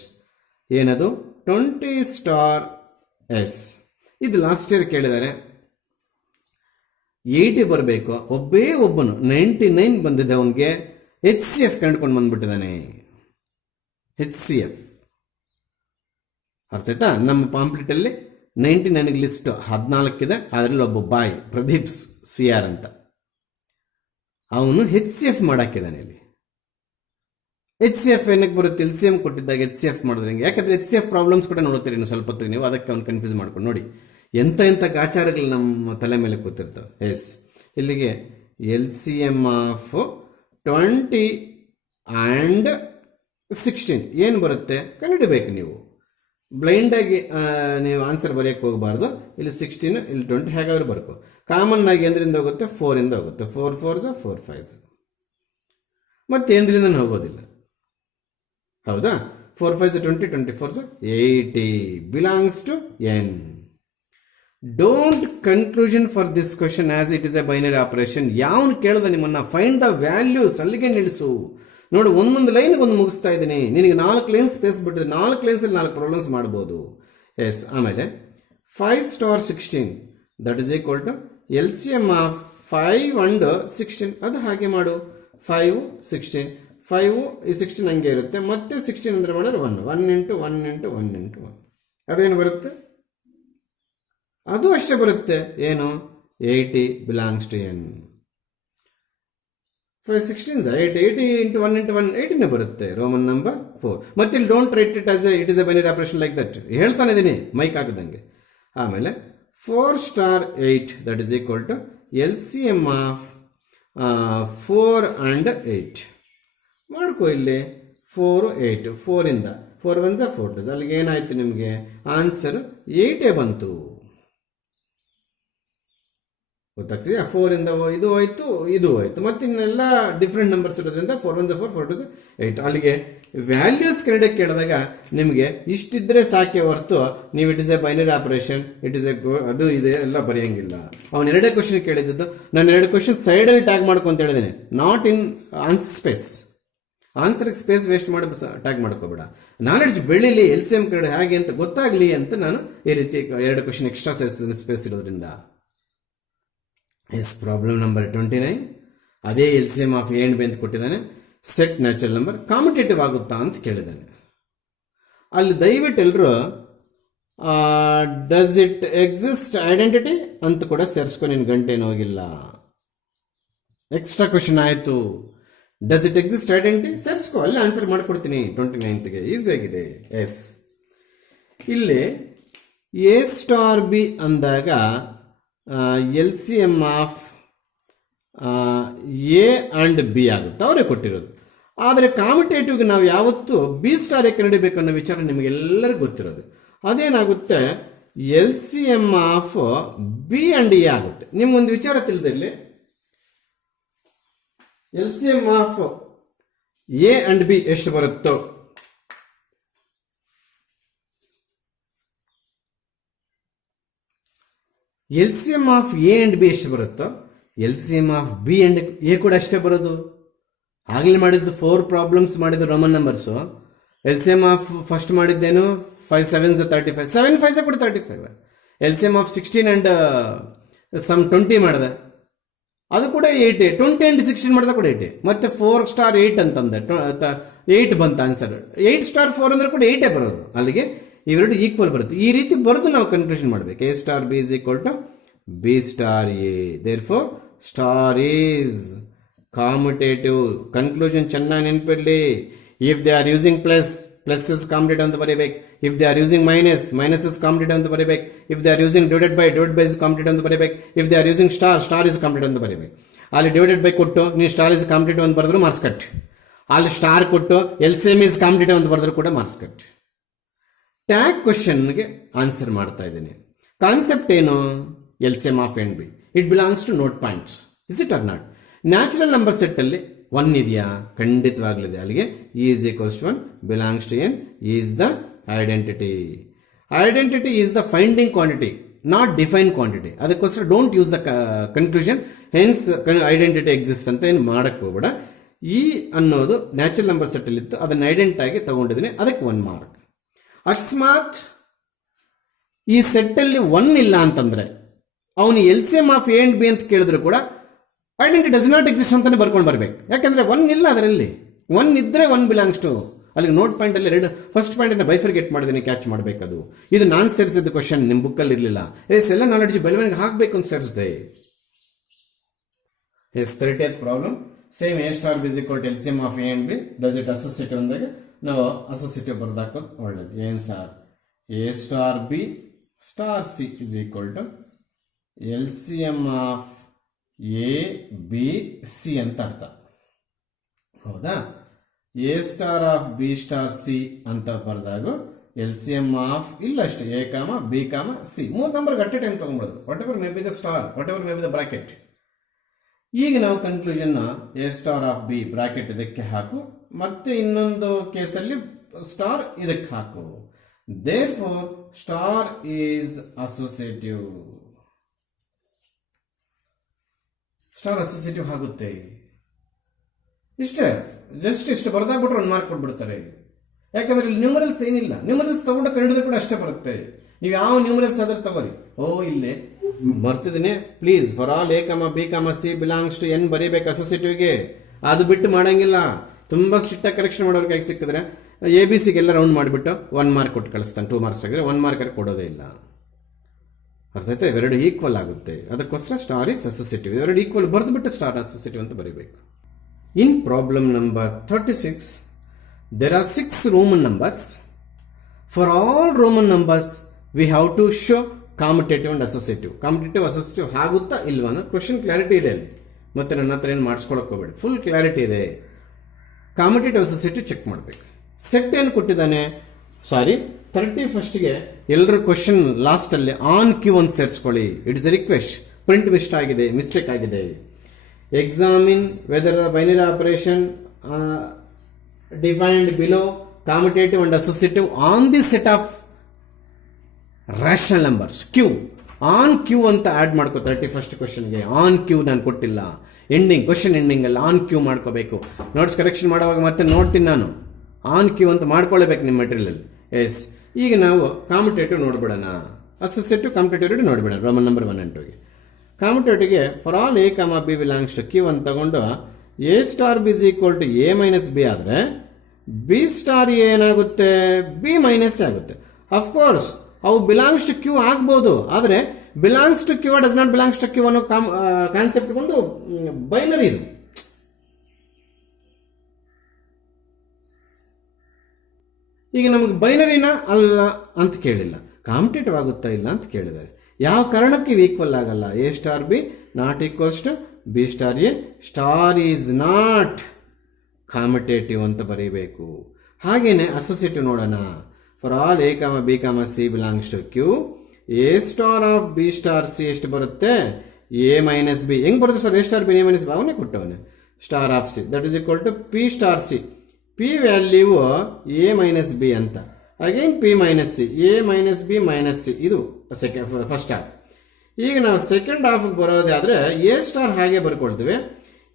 ಏನದು 20 * S. ಇದು ಲಾಸ್ಟ್ ಇಯರ್ ಕೇಳಿದ್ದಾರೆ. 80 ಬರಬೇಕು. ಒಬ್ಬನು 99 ಬಂದಿದೆ, ಅವನಿಗೆ HCF ಕಂಡುಕೊಂಡು ಬಂದ್ಬಿಟ್ಟಿದ್ದಾನೆ. HCF ಅರ್ಥ ಆಯ್ತಾ? ನಮ್ಮ ಪಾಂಪ್ಲೆಟಲ್ಲಿ 99 ಲಿಸ್ಟ್ 14 ಇದೆ, ಅದರಲ್ಲಿ ಒಬ್ಬ ಬಾಯ್ ಪ್ರದೀಪ್ CR ಅಂತ, ಅವನು HCF ಮಾಡಾಕಿದ್ದಾನೆ. ಇಲ್ಲಿ HCF ಏನಕ್ಕೆ ಬರುತ್ತೆ? LCM ಕೊಟ್ಟಿದ್ದಾಗ HCF ಮಾಡಿದ್ರೆ ಹೆಂಗೆ? ಯಾಕಂದ್ರೆ HCF ಪ್ರಾಬ್ಲಮ್ಸ್ ಕೂಡ ನೋಡ್ತೀರಿ ಇನ್ನು ಸ್ವಲ್ಪ ಹೊತ್ತಿಗೆ ನೀವು, ಅದಕ್ಕೆ ಅವ್ನು ಕನ್ಫ್ಯೂಸ್ ಮಾಡ್ಕೊಂಡು ನೋಡಿ ಎಂಥ ಗಾಚಾರಗಳು ನಮ್ಮ ತಲೆ ಮೇಲೆ ಕೂತಿರ್ತವೆ. ಎಸ್ ಇಲ್ಲಿಗೆ LCM ಆಫ್ 20 and 16 ಏನು ಬರುತ್ತೆ ಕಂಡುಹಿಡಬೇಕು. ನೀವು ಬ್ಲೈಂಡಾಗಿ ನೀವು ಆನ್ಸರ್ ಬರೆಯೋಕ್ಕೆ ಹೋಗಬಾರ್ದು. ಇಲ್ಲಿ 16, ಇಲ್ಲಿ 20 ಹೇಗಾದ್ರೂ ಬರ್ಕೋ. ಕಾಮನ್ ಆಗಿ ಎಂದ್ರಿಂದ ಹೋಗುತ್ತೆ? 4 ಇಂದ ಹೋಗುತ್ತೆ. 4 4s 4 5s, ಮತ್ತೆ ಎಂದ್ರಿಂದ ಹೋಗೋದಿಲ್ಲ. ಹೌದಾ? 4 5s 20, 24s 80 belongs to N. Don't conclusion for this question as it is a binary operation. ಯಾವನು ಕೇಳ್ದ ನಿಮ್ಮನ್ನ ಫೈಂಡ್ ದ ವ್ಯಾಲ್ಯೂಸ್ ಅಲ್ಲಿಗೆ ನಿಲ್ಲಿಸು. ನೋಡು, ಒಂದೊಂದು ಲೈನ್ಗೆ ಒಂದು ಮುಗಿಸ್ತಾ ಇದ್ದೀನಿ. ನಿನಗೆ 4 ಲೈನ್ಸ್ ಸ್ಪೇಸ್ ಬಿಟ್ಟಿದೆ, 4 ಲೈನ್ಸಲ್ಲಿ 4 ಪ್ರಾಬ್ಲಮ್ಸ್ ಮಾಡ್ಬೋದು. ಎಸ್ ಆಮೇಲೆ 5 * 16 that is equal to LCM of 5 and 16. ಅದು ಹಾಗೆ ಮಾಡು. 5 16, 5 ಈ 16 ಹಂಗೆ ಇರುತ್ತೆ, ಮತ್ತೆ 16 ಅಂದ್ರೆ ಮಾಡಿದ್ರೆ 1 1 × 1 × 1 × 1 ಅದೇನು ಬರುತ್ತೆ? ಅದು ಅಷ್ಟೇ ಬರುತ್ತೆ. ಏನು? 80 ಬಿಲಾಂಗ್ಸ್ ಟು N. 5 16s 80, 80 × 1 × 1 80ನೇ ಬರುತ್ತೆ. Roman number 4. ಮತ್ತೆ ಇಲ್ಲಿ don't write it as it is a binary operation like that ಹೇಳ್ತಾನೆ ಇದ್ದೀನಿ ಮೈಕ್ ಹಾಕದಂಗೆ. ಆಮೇಲೆ 4 * 8 that is equal to LCM of 4 and 8 ಮಾಡ್ಕೋ. ಇಲ್ಲಿ 4 8, 4 ಇಂದ 4 1s 4 2s, ಅಲ್ಲಿಗೆ ಏನಾಯ್ತು? ನಿಮಗೆ ಆನ್ಸರ್ 8 ಬಂತು. ಗೊತ್ತಾಗ್ತಿದೆಯಾ? 4 ಇಂದ ಇದು ಹೋಯ್ತು, ಇದು ಹೋಯ್ತು, ಮತ್ತೆ ಇನ್ನೆಲ್ಲ ಡಿಫ್ರೆಂಟ್ ನಂಬರ್ಸ್ ಇರೋದ್ರಿಂದ 4 1s 4 4 2s 8. ಅಲ್ಲಿಗೆ ವ್ಯಾಲ್ಯೂಸ್ ಕನ್ನಡ ಕೇಳಿದಾಗ ನಿಮಗೆ ಇಷ್ಟಿದ್ರೆ ಸಾಕೆ ಹೊರತು ನೀವು it is a binary operation, it is A ಅದು ಇದೆ ಎಲ್ಲ ಬರೆಯಂಗಿಲ್ಲ. ಅವನು 2 ಕ್ವಶನ್ ಕೇಳಿದ್ದು, ನಾನು 2 ಕ್ವಶನ್ ಸೈಡಲ್ಲಿ ಟ್ಯಾಗ್ ಮಾಡ್ಕೊಂತ ಹೇಳಿದ್ದೇನೆ, ನಾಟ್ ಇನ್ ಆನ್ಸರ್ ಸ್ಪೇಸ್. ಆನ್ಸರ್ಗೆ ಸ್ಪೇಸ್ ವೇಸ್ಟ್ ಮಾಡಿ ಟ್ಯಾಗ್ ಮಾಡ್ಕೋಬೇಡ. ನಾಲೆಡ್ಜ್ ಬೆಳೀಲಿ, LCM ಕನ್ನಡ ಹೇಗೆ ಅಂತ ಗೊತ್ತಾಗ್ಲಿ ಅಂತ ನಾನು ಈ ರೀತಿ 2 ಕ್ವಶನ್ ಎಕ್ಸ್ಟ್ರಾ ಸ್ಪೇಸ್ ಇರೋದ್ರಿಂದ. ಎಸ್ ಪ್ರಾಬ್ಲಮ್ ನಂಬರ್ 29 ಅದೇ LCM of A and B ಅಂತ ಕೊಟ್ಟಿದ್ದಾನೆ. ಸೆಟ್ ನ್ಯಾಚುರಲ್ ನಂಬರ್ ಕಾಂಪಿಟೇಟಿವ್ ಆಗುತ್ತಾ ಅಂತ ಕೇಳಿದ್ದಾನೆ. ಅಲ್ಲಿ ದಯವಿಟ್ಟು ಎಲ್ಲರೂ ಡಸ್ ಇಟ್ ಎಕ್ಸಿಸ್ಟ್ ಐಡೆಂಟಿಟಿ ಅಂತ ಕೂಡ ಸೇರಿಸ್ಕೊಂಡು ನಿನ್ನ ಗಂಟೆ ಏನು ಹೋಗಿಲ್ಲ. ಎಕ್ಸ್ಟ್ರಾ ಕ್ವಶನ್ ಆಯಿತು. ಡಸ್ ಇಟ್ ಎಕ್ಸಿಸ್ಟ್ ಐಡೆಂಟಿಟಿ ಸೇರಿಸ್ಕೊ, ಅಲ್ಲಿ ಆನ್ಸರ್ ಮಾಡಿಕೊಡ್ತೀನಿ 29ಗೆ. ಈಸಿ ಆಗಿದೆ. ಎಸ್ ಇಲ್ಲಿ A * B ಅಂದಾಗ LCM of A and B ಆಗುತ್ತೆ, ಅವರೇ ಕೊಟ್ಟಿರೋದು. ಆದರೆ ಕಾಂಪಿಟೇಟಿವ್ಗೆ ನಾವು ಯಾವತ್ತೂ B * ಕಂಡುಹಿಡಿಬೇಕು ಅನ್ನೋ ವಿಚಾರ ನಿಮಗೆಲ್ಲರಿಗೂ ಗೊತ್ತಿರೋದು. ಅದೇನಾಗುತ್ತೆ? LCM of B and A ಆಗುತ್ತೆ. ನಿಮ್ಗೊಂದು ವಿಚಾರ ತಿಳಿದಿರಲಿ, LCM of A and B ಎಷ್ಟು ಬರುತ್ತೋ LCM of A and B ಎಷ್ಟು ಬರುತ್ತೋ LCM of B and A ಕೂಡ ಅಷ್ಟೇ ಬರೋದು. ಆಗಲೇ ಮಾಡಿದ್ದು 4 ಪ್ರಾಬ್ಲಮ್ಸ್ ಮಾಡಿದ್ದು Roman numbers. LCM of first ಮಾಡಿದ್ದೇನು 5 7s 35, 7 5s ಕೂಡ 35. LCM ಆಫ್ 16 and ಸಮ್ 20 ಮಾಡಿದೆ, ಅದು ಕೂಡ 80. 20 and 16 ಮಾಡಿದ ಕೂಡ 80. ಮತ್ತೆ 4 * 8 ಅಂತಂದೆ, 8 ಬಂತ ಆನ್ಸರ್. 8 * 4 ಅಂದ್ರೆ ಕೂಡ 8 ಬರೋದು. ಅಲ್ಲಿಗೆ ಇವೆರಡು ಈಕ್ವಲ್ ಬರುತ್ತೆ. ಈ ರೀತಿ ಬರೆದು ನಾವು ಕನ್ಕ್ಲೂಷನ್ ಮಾಡಬೇಕು. A * B is equal to B * A. Therefore star is commutative. Conclusion ಚೆನ್ನಾಗಿ ನೆನಪಿರಲಿ. If they are using plus, plus is competitive ಅಂತ ಬರೀಬೇಕು. If they are using minus, minus is competitive ಅಂತ ಬರೀಬೇಕು. If they are using divided by is competitive ಅಂತ ಬರೀಬೇಕು. If they are using star is competitive ಅಂತ ಬರೀಬೇಕು. ಅಲ್ಲಿ divided by ಕೊಟ್ಟು ನೀವು ಸ್ಟಾರ್ ಇಸ್ ಕಾಂಪಿಟೇಟಿವ್ ಅಂತ ಬರೆದ್ರು ಮಾರ್ಕ್ಸ್ ಕಟ್. ಅಲ್ಲಿ ಸ್ಟಾರ್ ಕೊಟ್ಟು LCM ಇಸ್ ಕಾಂಪಿಟೇಟಿವ್ ಅಂತ ಬರೆದ್ರು ಕೂಡ ಮಾರ್ಕ್ಸ್ ಕಟ್. ಟ್ಯಾಗ್ ಕ್ವಶನ್ಗೆ ಆನ್ಸರ್ ಮಾಡ್ತಾ ಇದ್ದೀನಿ. ಕಾನ್ಸೆಪ್ಟ್ ಏನು? LCM of N B it belongs to note points. Is it or not? Natural number set ಅಲ್ಲಿ 1 ಇದೆಯಾ? ಖಂಡಿತವಾಗ್ಲಿದೆ. ಅಲ್ಲಿಗೆ is equals to 1 belongs to N is the identity. Identity is the finding quantity, not define quantity. ಅದಕ್ಕೋಸ್ಕರ don't use the conclusion hence identity exist ಅಂತ ಏನು ಮಾಡಕ್ಕೆ ಹೋಗ್ಬೇಡ. ಈ ಅನ್ನೋದು ನ್ಯಾಚುರಲ್ ನಂಬರ್ ಸೆಟ್ ಅಲ್ಲಿ ಇತ್ತು, ಅದನ್ನ ಐಡೆಂಟ್ ಆಗಿ ತಗೊಂಡಿದ್ದೀನಿ, ಅದಕ್ಕೆ 1 ಮಾರ್ಕ್. ಅಕಸ್ಮಾತ್ ಈ ಸೆಟ್ ಅಲ್ಲಿ 1 ಇಲ್ಲ ಅಂತಂದ್ರೆ ಅವನು LCM of A and B ಅಂತ ಕೇಳಿದ್ರು ಕೂಡ ಐಡೆಂಟಿಟಿ ಡಸ್ ನಾಟ್ ಎಕ್ಸಿಸ್ಟ್ ಅಂತಾನೆ ಬರ್ಕೊಂಡು ಬರ್ಬೇಕು. ಯಾಕಂದ್ರೆ 1 ಇಲ್ಲ ಅದರಲ್ಲಿ. 1 ಇದ್ರೆ 1 ಬಿಲಾಂಗ್ಸ್ ಟು. ಅಲ್ಲಿ ನೋಟ್ ಪಾಯಿಂಟ್ ಅಲ್ಲಿ ಫಸ್ಟ್ ಪಾಯಿಂಟ್ ಅನ್ನ ಬೈಫರ್ಗೇಟ್ ಮಾಡಿದ್ದೀನಿ, ಕ್ಯಾಚ್ ಮಾಡಬೇಕದು. ಇದು ನಾನು ಸೇರಿಸಿದ ಕ್ವಶನ್, ನಿಮ್ಮ ಬುಕ್ಕಲ್ಲಿ ಇರಲಿಲ್ಲ. ಎಲ್ಲ ನಾಲೆಡ್ಜ್ ಬೆಳವಣಿಗೆ ಹಾಕಬೇಕು ಅಂತ ಸೇರಿಸಿದೆ. 30th problem. Same A star B equal to LCM of A and B does it associative ಅಂದಾಗ ನಾವು ಅಸೋಸಿಯೇಟಿವ್ ಬರ್ದಾಕೋದು ಒಳ್ಳೇದು. ಏನ್ ಸರ್? A star B star C is equal to LCM of A B C ಅಂತ ಅರ್ಥ. ಹೌದಾ? A star of B star C ಅಂತ ಬರೆದಾಗ LCM ಆಫ್ ಇಲ್ಲ ಅಷ್ಟೇ A comma B comma C 3 number at a time ತಗೊಂಡ್ಬಿಡೋದು. Whatever may be the star, whatever may be the bracket. ಈಗ ನಾವು conclusion A star of B bracket ಇದಕ್ಕೆ ಹಾಕು, ಮತ್ತೆ ಇನ್ನೊಂದು ಕೇಸಲ್ಲಿ ಸ್ಟಾರ್ ಇದಕ್ಕೆ ಹಾಕು. Therefore star is associative. Star associative ಆಗುತ್ತೆ. ಇಷ್ಟೇ, ಜಸ್ಟ್ ಇಷ್ಟು ಬರ್ದಾಗ್ಬಿಟ್ರೆ 1 ಮಾರ್ಕ್ ಕೊಟ್ಬಿಡ್ತಾರೆ. ಯಾಕಂದ್ರೆ ಇಲ್ಲಿ ನ್ಯೂಮರಲ್ಸ್ ಏನಿಲ್ಲ. ನ್ಯೂಮರಲ್ಸ್ ತಗೊಂಡು ಕಂಡಿಡಿದ್ರೆ ಕೂಡ ಅಷ್ಟೇ ಬರುತ್ತೆ. ನೀವು ಯಾವ ನ್ಯೂಮರಲ್ಸ್ ಆದ್ರೆ ತಗೋರಿ. ಇಲ್ಲೇ ಬರ್ತಿದ್ದೀನಿ please, for all A comma B comma C belongs to N ಬರೀಬೇಕು ಅಸೋಸಿಯೇಟಿವ್ಗೆ. ಅದು ಬಿಟ್ಟು ಮಾಡಂಗಿಲ್ಲ. ತುಂಬಾ ಸ್ಟ್ರಿಕ್ಟ್ ಆಗಿ ಕರೆಕ್ಷನ್ ಮಾಡೋರ್ಗೆ ಹೇಗೆ ಸಿಕ್ಕಿದ್ರೆ ABC ಗೆಲ್ಲ ರೌಂಡ್ ಮಾಡಿಬಿಟ್ಟು 1 ಮಾರ್ಕ್ ಕೊಟ್ಟು ಕಳಿಸ್ತಾನೆ. 2 ಮಾರ್ಕ್ಸ್ ಆಗಿದ್ರೆ 1 ಮಾರ್ಕ್ ಕೊಡೋದೇ ಇಲ್ಲ. ಅರ್ಥ ಆಯ್ತಾ? ಇವೆರಡು ಈಕ್ವಲ್ ಆಗುತ್ತೆ. ಅದಕ್ಕೋಸ್ಕರ ಸ್ಟಾರ್ ಇಸ್ ಅಸೋಸಿಯೇಟಿವ್. ಇವೆರಡು ಈಕ್ವಲ್ ಬರೆದ್ಬಿಟ್ಟು ಸ್ಟಾರ್ ಅಸೋಸಿಯೇಟಿವ್ ಅಂತ ಬರೀಬೇಕು. In problem number 36, there are 6 Roman numbers. For all Roman numbers, we have to show commutative and associative. Commutative, associative ಆಗುತ್ತಾ ಇಲ್ವಾ ಅನ್ನೋ ಕ್ವಶನ್ ಕ್ಲಾರಿಟಿ ಇದೆ ಅಲ್ಲಿ. ಮತ್ತೆ ನನ್ನ ಹತ್ರ ಏನು ಮಾಡಿಸ್ಕೊಳಕ್ಕೆ ಹೋಗಬೇಡಿ, ಫುಲ್ ಕ್ಲಾರಿಟಿ ಇದೆ. ಕಾಮಿಟೇಟಿವ್ ಅಸೋಸಿಯೇಟಿವ್ ಚೆಕ್ ಮಾಡಬೇಕು. ಸೆಟ್ ಏನು ಕೊಟ್ಟಿದ್ದಾನೆ? 31ಗೆ ಎಲ್ಲರೂ ಕ್ವಶನ್ ಲಾಸ್ಟ್ ಅಲ್ಲಿ ಆನ್ ಕ್ಯೂ ಅಂತ ಸೇರಿಸ್ಕೊಳ್ಳಿ. It's a request. Print mistake ಆಗಿದೆ. Examine whether the binary operation defined below commutative and associative on the set of rational numbers Q. On Q ಅಂತ ಆಡ್ ಮಾಡ್ಕೋ. 31st ಕ್ವಶನ್ಗೆ ಆನ್ ಕ್ಯೂ ನಾನು ಕೊಟ್ಟಿಲ್ಲ. Ending question ending ಅಲ್ಲಿ on Q ಮಾಡ್ಕೋಬೇಕು. Notes correction ಮಾಡುವಾಗ ಮತ್ತೆ ನೋಡ್ತೀನಿ ನಾನು. ಆನ್ ಕ್ಯೂ ಅಂತ ಮಾಡ್ಕೊಳ್ಳೇಬೇಕು ನಿಮ್ಮ ಮೆಟೀರಿಯಲ್. ಎಸ್, ಈಗ ನಾವು ಕಾಮಿಟೇಟಿವ್ ನೋಡ್ಬಿಡೋಣ. ಅಸೋಸಿಯೇಟಿವ್ ಕಾಮಿಟೇಟಿವ್ ನೋಡ್ಬಿಡೋಣ. ರೋಮನ್ ನಂಬರ್ 1 and 2ಗೆ ಕಾಮಿಟೇಟಿವ್ಗೆ for all A comma B belongs to Q ಅಂತ ತಗೊಂಡು A star B is equal to A minus B ಆದರೆ ಬಿ ಸ್ಟಾರ್ ಎ ಏನಾಗುತ್ತೆ? ಬಿ ಮೈನಸ್ ಆಗುತ್ತೆ. ಅಫ್ಕೋರ್ಸ್ ಅವು ಬಿಲಾಂಗ್ಸ್ ಟು ಕ್ಯೂ ಆಗ್ಬೋದು, ಆದರೆ belongs to Q does not belongs to Q ಅನ್ನೋ concept ಬಂದು ಬೈನರಿ. ಇದು ಈಗ ನಮಗೆ ಬೈನರಿನ ಅಲ್ಲ ಅಂತ ಕೇಳಿಲ್ಲ, ಕಾಂಪಿಟೇಟಿವ್ ಆಗುತ್ತಾ ಇಲ್ಲ ಅಂತ ಕೇಳಿದ್ದಾರೆ. ಯಾವ ಕಾರಣಕ್ಕೆ ಈಕ್ವಲ್ ಆಗಲ್ಲ? A star B not equals to B star A. Star is not commutative ಅಂತ ಬರೀಬೇಕು. ಹಾಗೇನೆ ಅಸೋಸಿಯೇಟಿವ್ ನೋಡೋಣ. For all A comma B comma C belongs to Q, A star of B star C ಎಷ್ಟು ಬರುತ್ತೆ? A minus B. ಹೆಂಗ್ ಬರುತ್ತೆ sir? A star B A minus B ಅವನೇ ಕೊಟ್ಟವನೇ. Star of C that is equal to P star C. P value A minus B ಅಂತ. Again P minus C, A minus B minus C. ಇದು first half. ಈಗ ನಾವು second ಹಾಫ್ಗೆ ಬರೋದಾದ್ರೆ A star ಹಾಗೆ ಬರ್ಕೊಳ್ತೀವಿ.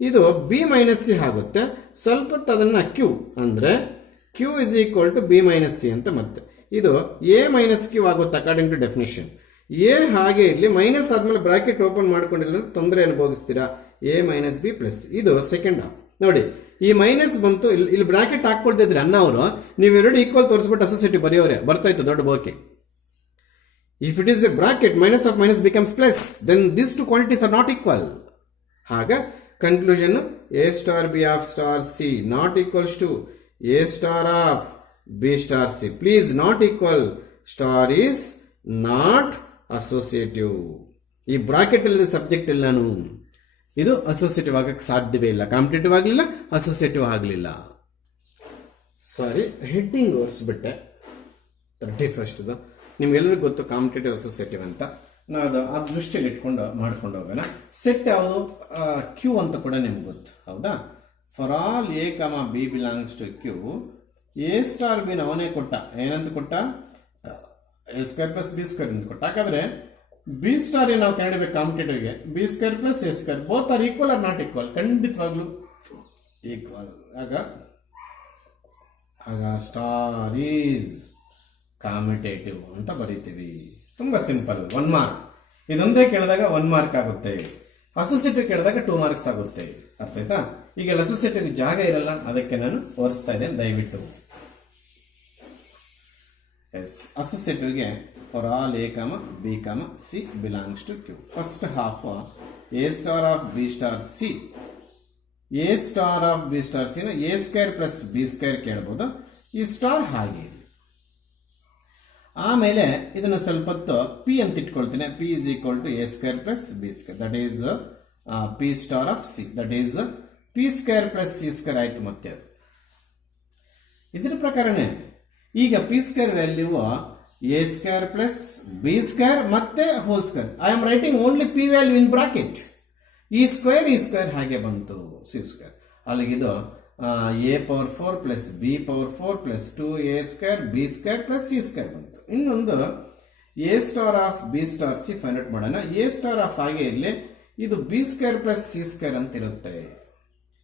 ಇದು B minus C ಆಗುತ್ತೆ. ಸ್ವಲ್ಪ ಅದನ್ನ ಕ್ಯೂ ಅಂದ್ರೆ Q is equal to B minus C ಅಂತ. ಮತ್ತೆ ಇದು ಎ ಮೈನಸ್ ಕ್ಯೂ ಆಗುತ್ತೆ ಅಕಾರ್ಡಿಂಗ್ ಟು ಡೆಫಿನೇಷನ್. ಎ ಹಾಗೆ ಇರಲಿ, ಮೈನಸ್ ಆದ್ಮೇಲೆ ಬ್ರಾಕೆಟ್ ಓಪನ್ ಮಾಡ್ಕೊಂಡಿಲ್ಲ ತೊಂದರೆ ಅನುಭವಿಸ್ತೀರಾ. A minus B plus. ಇದು ಸೆಕೆಂಡ್ ಹಾಫ್. ನೋಡಿ, ಈ ಮೈನಸ್ ಬಂತು, ಇಲ್ಲಿ ಬ್ರಾಕೆಟ್ ಹಾಕೊಳ್ತಿದ್ರೆ ಅನ್ನ ಅವರು ನೀವೆರಡು ಈಕ್ವಲ್ ತೋರಿಸ್ಬಿಟ್ಟು ಅಸೋಸಿಯೇಟಿವ್ ಬರೆಯೋರೆ ಬರ್ತಾ ಇತ್ತು ದೊಡ್ಡ ಬೋಕೆ. If it is a bracket, minus of minus becomes plus, then these two quantities are not equal. Haga conclusion, A star B of star C not equals to A star of B star C. Please, not equal. Star is not associative. ಈ bracket ಅಲ್ಲಿ subject ಎಲ್ಲಾನು ಇದು associative ಆಗಕ್ಕೆ ಸಾಧ್ಯವೇ ಇಲ್ಲ. Competitive ಆಗಲಿಲ್ಲ, associative ಆಗಲಿಲ್ಲ. ಸಾರಿ, heading ಓಡಿಸ್ಬಿಟ್ಟೆ. 31ದು ನಿಮ್ಗೆಲ್ಲರಿಗೂ ಗೊತ್ತು ಕಾಂಪಿಟೇಟಿವ್ ಅಸೋಸಿಯೇಟಿವ್ ಅಂತ. ನಾವು ಆ ದೃಷ್ಟಿಯಲ್ಲಿ ಇಟ್ಕೊಂಡು ಮಾಡ್ಕೊಂಡು ಹೋಗೋಣ. ಸೆಟ್ ಯಾವುದು? ಕ್ಯೂ ಅಂತ ಕೂಡ ನಿಮ್ಗೆ ಗೊತ್ತು, ಹೌದಾ? For all A comma B belongs to Q, A star B ಅವನೇ ಕೊಟ್ಟ. ಏನಂತ ಕೊಟ್ಟ? A square plus B square ಅಂತ ಕೊಟ್ಟ. ಹಾಗಾದ್ರೆ ಬಿ ಸ್ಟಾರ್ ನಾವು ಕಂಡಿಡ್ಬೇಕು ಕಾಂಪಿಟೇಟಿವ್ಗೆ. B square plus A square both are equal or not equal? ಖಂಡಿತವಾಗ್ಲೂ ಈಕ್ವಲ್. ಆಗ ಸ್ಟಾರ್ ಈಸ್ ಕಾಂಪಿಟೇಟಿವ್ ಅಂತ ಬರೀತೀವಿ. ತುಂಬಾ ಸಿಂಪಲ್. 1 ಮಾರ್ಕ್. ಇದೊಂದೇ ಕೇಳಿದಾಗ 1 ಮಾರ್ಕ್ ಆಗುತ್ತೆ. ಅಸೋಸಿಯೇಟಿವ್ ಕೇಳಿದಾಗ 2 ಮಾರ್ಕ್ಸ್ ಆಗುತ್ತೆ. ಅರ್ಥ ಆಯ್ತಾ? ಈಗ ಅಸೋಸಿಯೇಟಿವ್ ಜಾಗ ಇರಲ್ಲ, ಅದಕ್ಕೆ ನಾನು ತೋರಿಸ್ತಾ ಇದ್ದೇನೆ, ದಯವಿಟ್ಟು. ಎಸ್, ಅಸೋಸಿಯೇಟಿವ್ಗೆ for all A comma B comma C belongs to Q. First half A star of B star C. A star of B star C ನ A square plus B square ಕೇಳಬಹುದು. ಈ ಸ್ಟಾರ್ ಹಾಗೆ ಇರಲಿ. ಆಮೇಲೆ ಇದನ್ನು ಸ್ವಲ್ಪ ಹೊತ್ತು ಪಿ ಅಂತ ಇಟ್ಕೊಳ್ತೀನಿ. P is equal to A square plus B square, that is P star of C, that is P square plus C square ಆಯ್ತು. ಮತ್ತೆ ಇದರ ಪ್ರಕಾರನೇ ಈಗ P square value A square plus B square ಮತ್ತೆ whole square. I am writing only P value in bracket. ಈ square ಹಾಗೆ ಬಂತು, C square. ಅಲ್ಲಿಗಿದು A power 4 plus B power 4 plus 2a square B square plus C square ಬಂತು. ಇನ್ನೊಂದು A star of B star C find out ಮಾಡೋಣ. A star of ಹಾಗೆ ಇರಲಿ, ಇದು B square plus C square ಅಂತ ಇರುತ್ತೆ.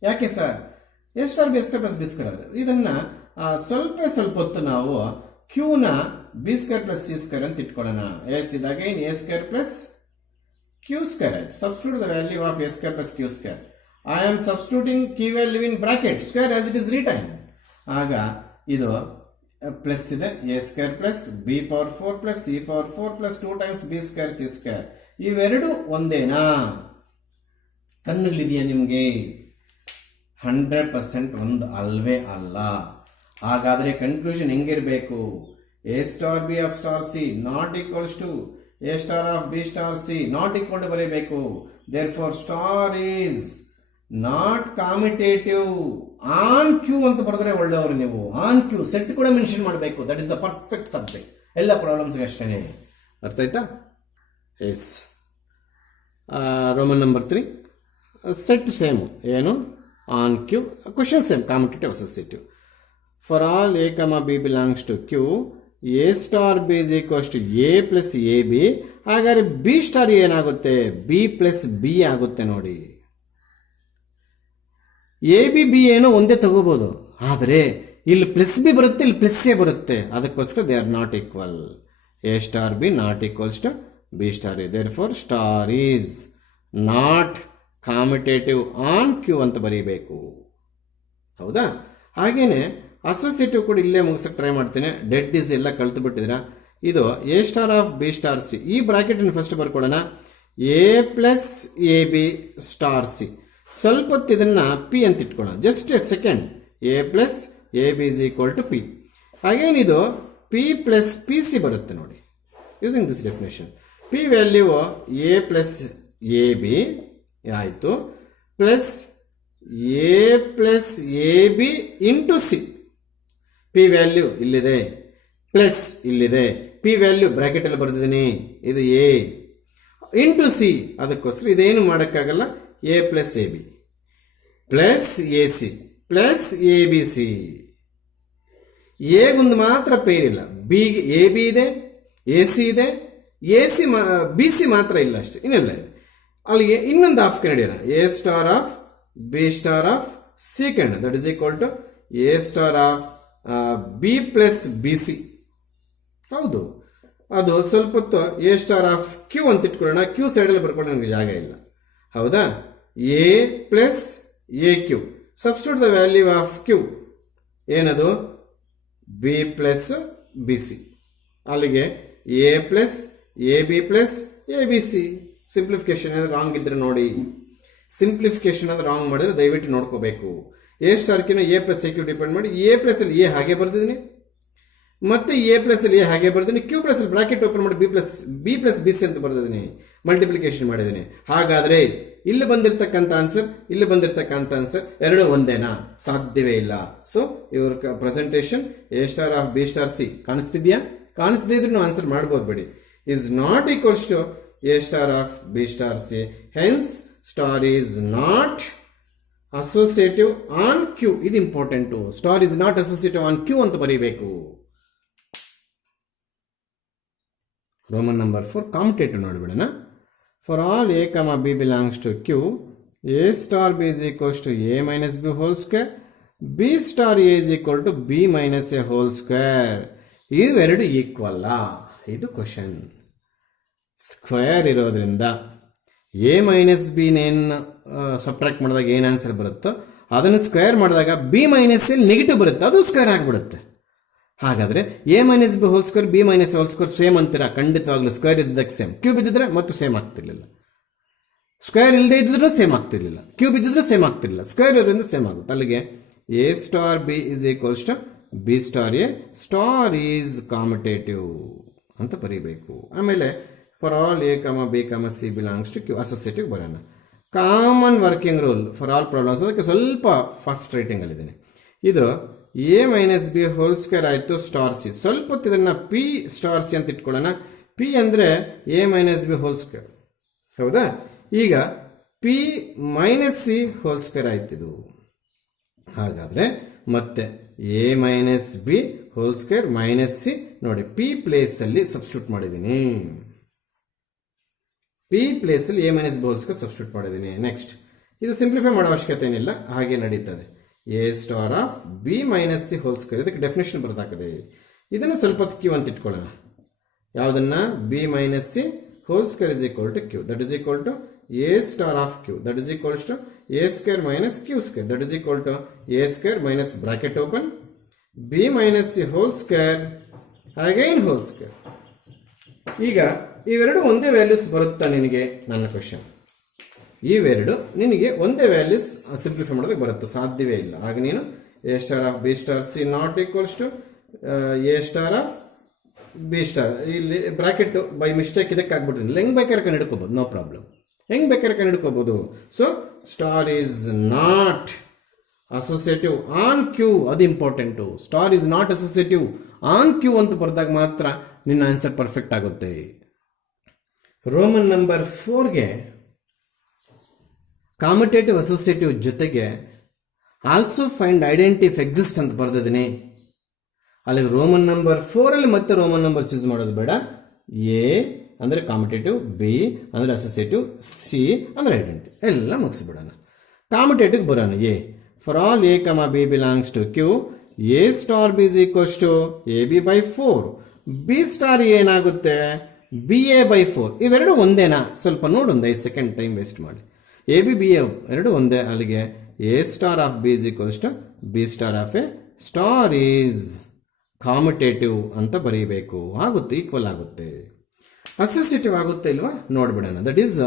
ಯಾಕೆ sir? A star B square plus B square ಆದ್ರೆ ಇದನ್ನ ಸ್ವಲ್ಪ ಹೊತ್ತು ನಾವು ಕ್ಯೂನ B square plus C square ಅಂತ ಇಟ್ಕೊಳ್ಳೋಣ. ಎಸ್ ಇದಾಗ ಏನ್ A square plus Q square ಆಯ್ತು. Substitute the value of A square plus Q square. I am substituting key value in bracket square as it is written. ಆಗ ಇದು plus ಇದೆ, A square plus B power 4 plus C power 4 plus 2 times B square C square. ಇವೆರಡು ಒಂದೇನಾ? ಕಣ್ಣುಗಳಿದೆಯಾ ನಿಮಗೆ? 100% ಒಂದು ಅಲ್ವೇ ಅಲ್ಲ. ಹಾಗಾದ್ರೆ conclusion ಹೆಂಗಿರ್ಬೇಕು? A star B of star C not equals to A star of B star C not equal to ಬರೀಬೇಕು. Therefore star is not commutative on Q ಅಂತ ಬರೆದ್ರೆ ಒಳ್ಳೆಯವರು ನೀವು. ಆನ್ ಕ್ಯೂ ಸೆಟ್ ಕೂಡ ಮೆನ್ಷನ್ ಮಾಡಬೇಕು. That is the perfect subject ಎಲ್ಲ ಪ್ರಾಬ್ಲಮ್ಸ್ಗೆ ಅಷ್ಟೇನೆ. ಅರ್ಥ ಆಯ್ತಾ? Yes. Roman number 3 set same. ಏನು? On Q. Question same, commutative associative. For all A comma B belongs to Q, A star B is equals to A plus A B. ಹಾಗಾದ್ರೆ B star ಏನಾಗುತ್ತೆ? B plus B ಆಗುತ್ತೆ. ನೋಡಿ, A B B ಏನೋ ಒಂದೇ ತಗೋಬಹುದು, ಆದರೆ ಇಲ್ಲಿ plus B ಬರುತ್ತೆ, ಇಲ್ಲಿ ಪ್ಲಸ್ ಎ ಬರುತ್ತೆ. ಅದಕ್ಕೋಸ್ಕರ they are not equal. A star B not equals to B star A. Therefore star is not commutative on Q ಅಂತ ಬರೀಬೇಕು. ಹೌದಾ? ಹಾಗೇನೆ ಅಸೋಸಿಯೇಟಿವ್ ಕೂಡ ಇಲ್ಲೇ ಮುಗಿಸಕ್ಕೆ ಟ್ರೈ ಮಾಡ್ತೇನೆ. ಡೆಡ್ ಈಸ್ ಎಲ್ಲ ಕಳ್ತು ಬಿಟ್ಟಿದ್ರ. ಇದು A star of B star C. ಈ ಬ್ರಾಕೆಟ್ ಫಸ್ಟ್ ಬರ್ಕೊಳ್ಳೋಣ. A plus A B star C. ಸ್ವಲ್ಪ ಹೊತ್ತು ಇದನ್ನ ಪಿ ಅಂತ ಇಟ್ಕೊಳ್ಳೋಣ. Just a second. A plus A B is equal to P. ಹಾಗೇನಿದು ಪಿ ಪ್ಲಸ್ ಪಿ ಸಿ ಬರುತ್ತೆ ನೋಡಿ, using this definition. P value A plus A B ಆಯಿತು, plus A plus A B into C. P value ಇಲ್ಲಿದೆ, plus ಇಲ್ಲಿದೆ. P value bracket ಅಲ್ಲಿ ಬರೆದಿದ್ದೀನಿ, ಇದು A into C. ಅದಕ್ಕೋಸ್ಕರ ಇದೇನು ಮಾಡೋಕ್ಕಾಗಲ್ಲ. A plus A B plus A C plus A B C. ಎಗೊಂದು ಮಾತ್ರ ಪೇರ್ ಇಲ್ಲ, ಬಿಗೆ ಎ ಬಿ ಇದೆ, ಎ ಸಿ ಇದೆ, ಎ ಸಿ ಬಿ ಸಿ ಮಾತ್ರ ಇಲ್ಲ ಅಷ್ಟೇ, ಇನ್ನೆಲ್ಲ ಇದೆ. ಅಲ್ಲಿಗೆ ಇನ್ನೊಂದು ಹಾಫ್ ಕನ್ನಡಿಯೋಣ. A star of B star of C ಕನ್ನಡ, that is equal to A star of B plus B C. ಹೌದು, ಅದು ಸ್ವಲ್ಪ ಹೊತ್ತು ಎ ಸ್ಟಾರ್ ಆಫ್ ಕ್ಯೂ ಅಂತ ಇಟ್ಕೊಳ್ಳೋಣ. ಕ್ಯೂ ಸೈಡಲ್ಲಿ ಬರ್ಕೊಳ್ಳೋ ನನಗೆ ಜಾಗ ಇಲ್ಲ. ಹೌದಾ? A plus A Q. Substitute the value of Q ಏನದು? B plus B C. ಅಲ್ಲಿಗೆ A plus A B plus A B C. Simplification ಏನಾದ್ರು ರಾಂಗ್ ಇದ್ರೆ ನೋಡಿ. ಸಿಂಪ್ಲಿಫಿಕೇಶನ್ ಅದು ರಾಂಗ್ ಮಾಡಿದ್ರೆ ದಯವಿಟ್ಟು ನೋಡ್ಕೋಬೇಕು. ಎ ಸ್ಟಾರ್ಕಿನ A plus A Q depend ಮಾಡಿ ಎ ಪ್ಲಸ್ ಅಲ್ಲಿ ಎ ಹಾಗೆ ಬರ್ತಿದ್ದೀನಿ, ಮತ್ತೆ ಎ ಪ್ಲಸ್ ಅಲ್ಲಿ ಎ ಹಾಗೆ ಬರ್ತೀನಿ. ಕ್ಯೂ ಪ್ಲಸ್ ಅಲ್ಲಿ ಬ್ರಾಕೆಟ್ ಓಪನ್ ಮಾಡಿ ಬಿ ಪ್ಲಸ್ ಬಿ ಸಿ ಅಂತ ಬರ್ದಿದ್ದೀನಿ, ಮಲ್ಟಿಪ್ಲಿಕೇಶನ್ ಮಾಡಿದ್ದೀನಿ. ಹಾಗಾದ್ರೆ ಇಲ್ಲಿ ಬಂದಿರತಕ್ಕಂಥ ಆನ್ಸರ್, ಇಲ್ಲಿ ಬಂದಿರತಕ್ಕಂಥ ಆನ್ಸರ್ ಎರಡು ಒಂದೇನಾ? ಸಾಧ್ಯವೇ ಇಲ್ಲ. ಸೊ ಇವ್ರ presentation A star of B star C ಕಾಣಿಸ್ತಿದ್ಯಾ? ಕಾಣಿಸದೇ ಇದ್ರೆ ನೀವು ಆನ್ಸರ್ ಮಾಡ್ಬೋದು ಬಿಡಿ. Is not equals to A star of B star C, hence star is not associative on Q. ಇದು important. Star is not associative on Q ಅಂತ ಬರೀಬೇಕು. Roman number 4 competitive ನೋಡ್ಬಿಡೋಣ. For all A comma B belongs to Q, A star B is equals to A minus B whole square, B star A is equal to B minus A whole square. ಇವೆರಡು ಈಕ್ವಲ್ಲ? ಇದು question. Square ಇರೋದ್ರಿಂದ A minus ಬಿನೇನು subtract ಮಾಡಿದಾಗ ಏನು answer ಬರುತ್ತೋ ಅದನ್ನು square ಮಾಡಿದಾಗ ಬಿ ಮೈನಸ್ ಎಲ್ ನೆಗೆಟಿವ್ ಬರುತ್ತೆ, ಅದು ಸ್ಕ್ವೇರ್ ಆಗಿಬಿಡುತ್ತೆ. ಹಾಗಾದರೆ A minus B whole square B minus whole square same ಅಂತೀರಾ? ಖಂಡಿತವಾಗ್ಲೂ ಸ್ಕ್ವೇರ್ ಇದ್ದಕ್ಕೆ ಸೇಮ್, ಕ್ಯೂಬ್ ಇದ್ದಿದ್ರೆ ಮತ್ತು ಸೇಮ್ ಆಗ್ತಿರ್ಲಿಲ್ಲ. ಸ್ಕ್ವೇರ್ ಇಲ್ಲದೆ ಇದ್ರೂ ಸೇಮ್ ಆಗ್ತಿರ್ಲಿಲ್ಲ, ಕ್ಯೂಬ್ ಇದ್ದಿದ್ರೆ ಸೇಮ್ ಆಗ್ತಿರ್ಲಿಲ್ಲ. ಸ್ಕ್ವೇರ್ ಇರೋದ್ರಿಂದ ಸೇಮ್ ಆಗುತ್ತೆ. ಅಲ್ಲಿಗೆ A star B is equals to B star A, star is commutative ಅಂತ ಬರೀಬೇಕು. ಆಮೇಲೆ for all A comma B comma C belongs to Q, associative ಬರೋಣ. Common working rule for all problems, ಅದಕ್ಕೆ ಸ್ವಲ್ಪ fast ರೈಟಿಂಗಲ್ಲಿದ್ದೇನೆ. ಇದು A minus B whole square ಆಯಿತು star C. ಸ್ವಲ್ಪ ಹೊತ್ತು ಇದನ್ನು ಪಿ ಸ್ಟಾರ್ ಸಿ ಅಂತ ಇಟ್ಕೊಳ್ಳೋಣ. ಪಿ ಅಂದರೆ A minus B whole square, ಹೌದಾ? ಈಗ P minus C whole square ಆಯ್ತಿದು. ಹಾಗಾದರೆ ಮತ್ತೆ A minus B whole square minus C, ನೋಡಿ ಪಿ ಪ್ಲೇಸಲ್ಲಿ ಸಬ್ಸ್ಟಿಟ್ಯೂಟ್ ಮಾಡಿದ್ದೀನಿ. ಪಿ ಪ್ಲೇಸಲ್ಲಿ A minus B whole square substitute ಮಾಡಿದ್ದೀನಿ. ನೆಕ್ಸ್ಟ್ ಇದು ಸಿಂಪ್ಲಿಫೈ ಮಾಡೋ ಅವಶ್ಯಕತೆ ಏನಿಲ್ಲ, ಹಾಗೆ ನಡೀತದೆ. A star of B minus C whole square, ಇದಕ್ಕೆ ಡೆಫಿನೇಷನ್ ಬರೋದಾಗ್ತದೆ. ಇದನ್ನು ಸ್ವಲ್ಪ ಹೊತ್ತು ಕ್ಯೂ ಅಂತ ಇಟ್ಕೊಳ್ಳೋಣ. ಯಾವುದನ್ನ? B minus C whole square is equal to Q, that is equal to A star of Q, that is equals to A square minus Q square, that is equal to A square minus bracket open B minus C whole square again whole square. ಈಗ ಇವೆರಡು ಒಂದೇ values ಬರುತ್ತಾ ನಿನಗೆ? ನನ್ನ question. ಇವೆರಡು ನಿನಗೆ ಒಂದೇ values simplify ಮಾಡೋದಕ್ಕೆ ಬರುತ್ತೆ? ಸಾಧ್ಯವೇ ಇಲ್ಲ. ಆಗ ನೀನು A star of B star C not equals to A star of B star, ಇಲ್ಲಿ ಬ್ರಾಕೆಟ್ ಬೈ ಮಿಸ್ಟೇಕ್ ಇದಕ್ಕೆ ಆಗ್ಬಿಡ್ತೀನಿ. ಹೆಂಗ್ ಬೇಕಾದ್ರೆ ಕಂಡು ಹಿಡ್ಕೋಬಹುದು, ನೋ ಪ್ರಾಬ್ಲಮ್. ಹೆಂಗ್ ಬೇಕಾದ್ರೆ ಕಂಡು ಹಿಡ್ಕೋಬಹುದು. So star is not associative on Q, ಅದು important. Star is not associative on Q ಅಂತ ಬರೆದಾಗ ಮಾತ್ರ ನಿನ್ನ ಆನ್ಸರ್ ಪರ್ಫೆಕ್ಟ್ ಆಗುತ್ತೆ. ರೋಮನ್ ನಂಬರ್ 4ಗೆ ಕಾಮಿಟೇಟಿವ್ ಅಸೋಸಿಯೇಟಿವ್ ಜೊತೆಗೆ ಆಲ್ಸೋ ಫೈಂಡ್ ಐಡೆಂಟಿಫ್ ಎಕ್ಸಿಸ್ಟ್ ಅಂತ ಬರೆದಿದ್ದೀನಿ. ಅಲ್ಲಿ ರೋಮನ್ ನಂಬರ್ 4ಅಲ್ಲಿ ಮತ್ತೆ ರೋಮನ್ ನಂಬರ್ಸ್ ಯೂಸ್ ಮಾಡೋದು ಬೇಡ. ಎ ಅಂದರೆ ಕಾಮಿಟೇಟಿವ್, ಬಿ ಅಂದರೆ ಅಸೋಸಿಯೇಟಿವ್, ಸಿ ಅಂದರೆ ಐಡೆಂಟಿಟಿ, ಎಲ್ಲ ಮುಗಿಸ್ಬಿಡೋಣ. ಕಾಮಿಟೇಟಿವ್ ಬರೋಣ. A for all A comma B belongs to Q, A star B is equals to A B by 4, B star ಏನಾಗುತ್ತೆ? B A by 4. ಇವೆರಡು ಒಂದೇನಾ? ಸ್ವಲ್ಪ ನೋಡಿ, ಒಂದು 5 ಸೆಕೆಂಡ್ ಟೈಮ್ ವೇಸ್ಟ್ ಮಾಡಿ. ಎ ಬಿ ಬಿ ಎ ಎರಡು ಒಂದೇ. ಅಲ್ಲಿಗೆ A star of B is equals to B star of A, star is commutative ಅಂತ ಬರೀಬೇಕು. ಆಗುತ್ತೆ, ಈಕ್ವಲ್ ಆಗುತ್ತೆ. ಅಸೋಸಿಯೇಟಿವ್ ಆಗುತ್ತೆ ಇಲ್ವಾ? ನೋಡ್ಬಿಡೋಣ. That is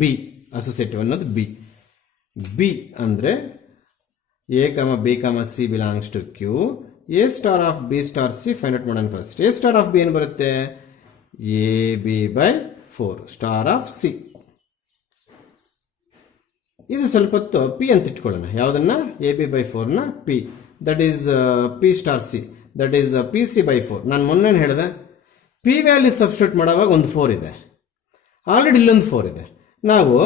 B. ಅಸೋಸಿಯೇಟಿವ್ ಅನ್ನೋದು ಬಿ. ಬಿ ಅಂದರೆ A comma B comma C belongs to Q, A star of B star C find out ಮಾಡೋಣ first. A star of B ಏನು ಬರುತ್ತೆ? A B by 4 star of C. ಇದು ಸ್ವಲ್ಪ ಹೊತ್ತು P ಅಂತ ಇಟ್ಕೊಳ್ಳೋಣ. ಯಾವುದನ್ನ? ಎ ಬಿ ಬೈ 4ನ P, that is P star C, that is P C by 4. ನಾನು ಮೊನ್ನೆ ಹೇಳಿದೆ, ಪಿ ವ್ಯಾಲ್ಯೂ ಸಬ್ಸ್ಟಿಟ್ಯೂಟ್ ಮಾಡುವಾಗ ಒಂದು 4 ಇದೆ, ಆಲ್ರೆಡಿ ಇಲ್ಲೊಂದು 4 ಇದೆ. ನಾವು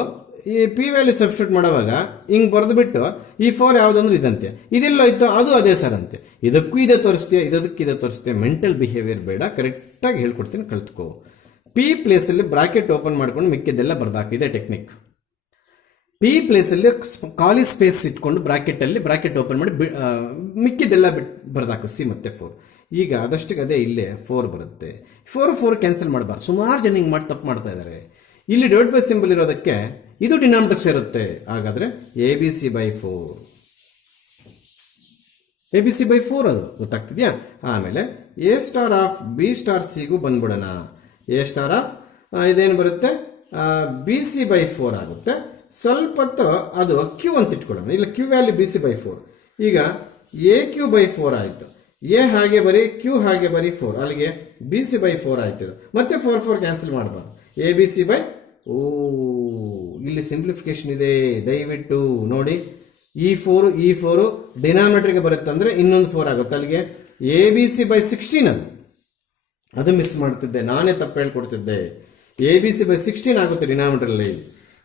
ಈ ಪಿ ವ್ಯಾಲ್ಯೂ ಸಬ್ಸ್ಟಿಟ್ಯೂಟ್ ಮಾಡುವಾಗ ಹಿಂಗೆ ಬರೆದುಬಿಟ್ಟು ಈ 4 ಯಾವುದಂದ್ರೆ ಇದಂತೆ, ಇದೆಲ್ಲೋಯ್ತು ಅದು ಅದೇ ಸರ್ ಅಂತೆ. ಇದಕ್ಕೂ ಇದೇ ತೋರಿಸ್ತೀಯ, ಇದಕ್ಕೆ ಇದೇ ತೋರಿಸ್ತೀಯ. ಮೆಂಟಲ್ ಬಿಹೇವಿಯರ್ ಬೇಡ, ಕರೆಕ್ಟಾಗಿ ಹೇಳ್ಕೊಡ್ತೀನಿ, ಕಲ್ತ್ಕೋ. ಪಿ ಪ್ಲೇಸಲ್ಲಿ ಬ್ರಾಕೆಟ್ ಓಪನ್ ಮಾಡ್ಕೊಂಡು ಮಿಕ್ಕಿದ್ದೆಲ್ಲ ಬರ್ದಾಕಿದೆ ಟೆಕ್ನಿಕ್. ಪಿ ಪ್ಲೇಸಲ್ಲಿ ಖಾಲಿ ಸ್ಪೇಸ್ ಇಟ್ಕೊಂಡು ಬ್ರಾಕೆಟಲ್ಲಿ ಬ್ರಾಕೆಟ್ ಓಪನ್ ಮಾಡಿ ಮಿಕ್ಕಿದ್ದೆಲ್ಲ ಬರ್ದಾಕು ಸಿ ಮತ್ತೆ 4. ಈಗ ಆದಷ್ಟಿಗೆ ಅದೇ ಇಲ್ಲೇ 4 ಬರುತ್ತೆ. 4 ಕ್ಯಾನ್ಸಲ್ ಮಾಡಬಾರ್ದು. ಸುಮಾರು ಜನ ಹಿಂಗೆ ಮಾಡಿ ತಪ್ಪು ಮಾಡ್ತಾ ಇದ್ದಾರೆ. ಇಲ್ಲಿ ಡಿವೈಡ್ ಬೈ ಸಿಂಬಲ್ ಇರೋದಕ್ಕೆ ಇದು ಡಿನಾಮಿನೇಟರ್ ಸೇರುತ್ತೆ. ಹಾಗಾದ್ರೆ A B C by 4, A B C by 4 ಅದು ಗೊತ್ತಾಗ್ತಿದ್ಯಾ? ಆಮೇಲೆ A star of B star ಸಿಗೂ ಬಂದ್ಬಿಡೋಣ. ಎ ಸ್ಟಾರ್ ಆಫ್ ಇದೇನು ಬರುತ್ತೆ? ಬಿ ಸಿ ಬೈ 4 ಆಗುತ್ತೆ. ಸ್ವಲ್ಪ ಹೊತ್ತು ಅದು ಕ್ಯೂ ಅಂತ ಇಟ್ಕೊಳ್ಳೋಣ. ಇಲ್ಲ Q value B C by 4. ಈಗ ಎ ಕ್ಯೂ ಬೈ 4 ಆಯಿತು. ಎ ಹಾಗೆ ಬರೀ, ಕ್ಯೂ ಹಾಗೆ ಬರೀ 4. ಅಲ್ಲಿಗೆ ಬಿ ಸಿ ಬೈ 4 ಆಯ್ತು. ಮತ್ತೆ 4 ಕ್ಯಾನ್ಸಲ್ ಮಾಡಬಾರ್ದು. ಎ ಬಿ ಸಿ ಬೈ, ಇಲ್ಲಿ ಸಿಂಪ್ಲಿಫಿಕೇಶನ್ ಇದೆ, ದಯವಿಟ್ಟು ನೋಡಿ. ಈ 4 ಡಿನಾಮಿನೇಟರ್ಗೆ ಬರುತ್ತೆ ಅಂದರೆ ಇನ್ನೊಂದು 4 ಆಗುತ್ತೆ. ಅಲ್ಲಿಗೆ ಎ ಬಿ ಸಿ ಬೈ 16 ಅದು. ಅದು ಮಿಸ್ ಮಾಡ್ತಿದ್ದೆ, ನಾನೇ ತಪ್ಪು ಹೇಳ್ಕೊಡ್ತಿದ್ದೆ. ABC/16 ಆಗುತ್ತೆ ಡಿನಾಮಿನೇಟರಲ್ಲಿ.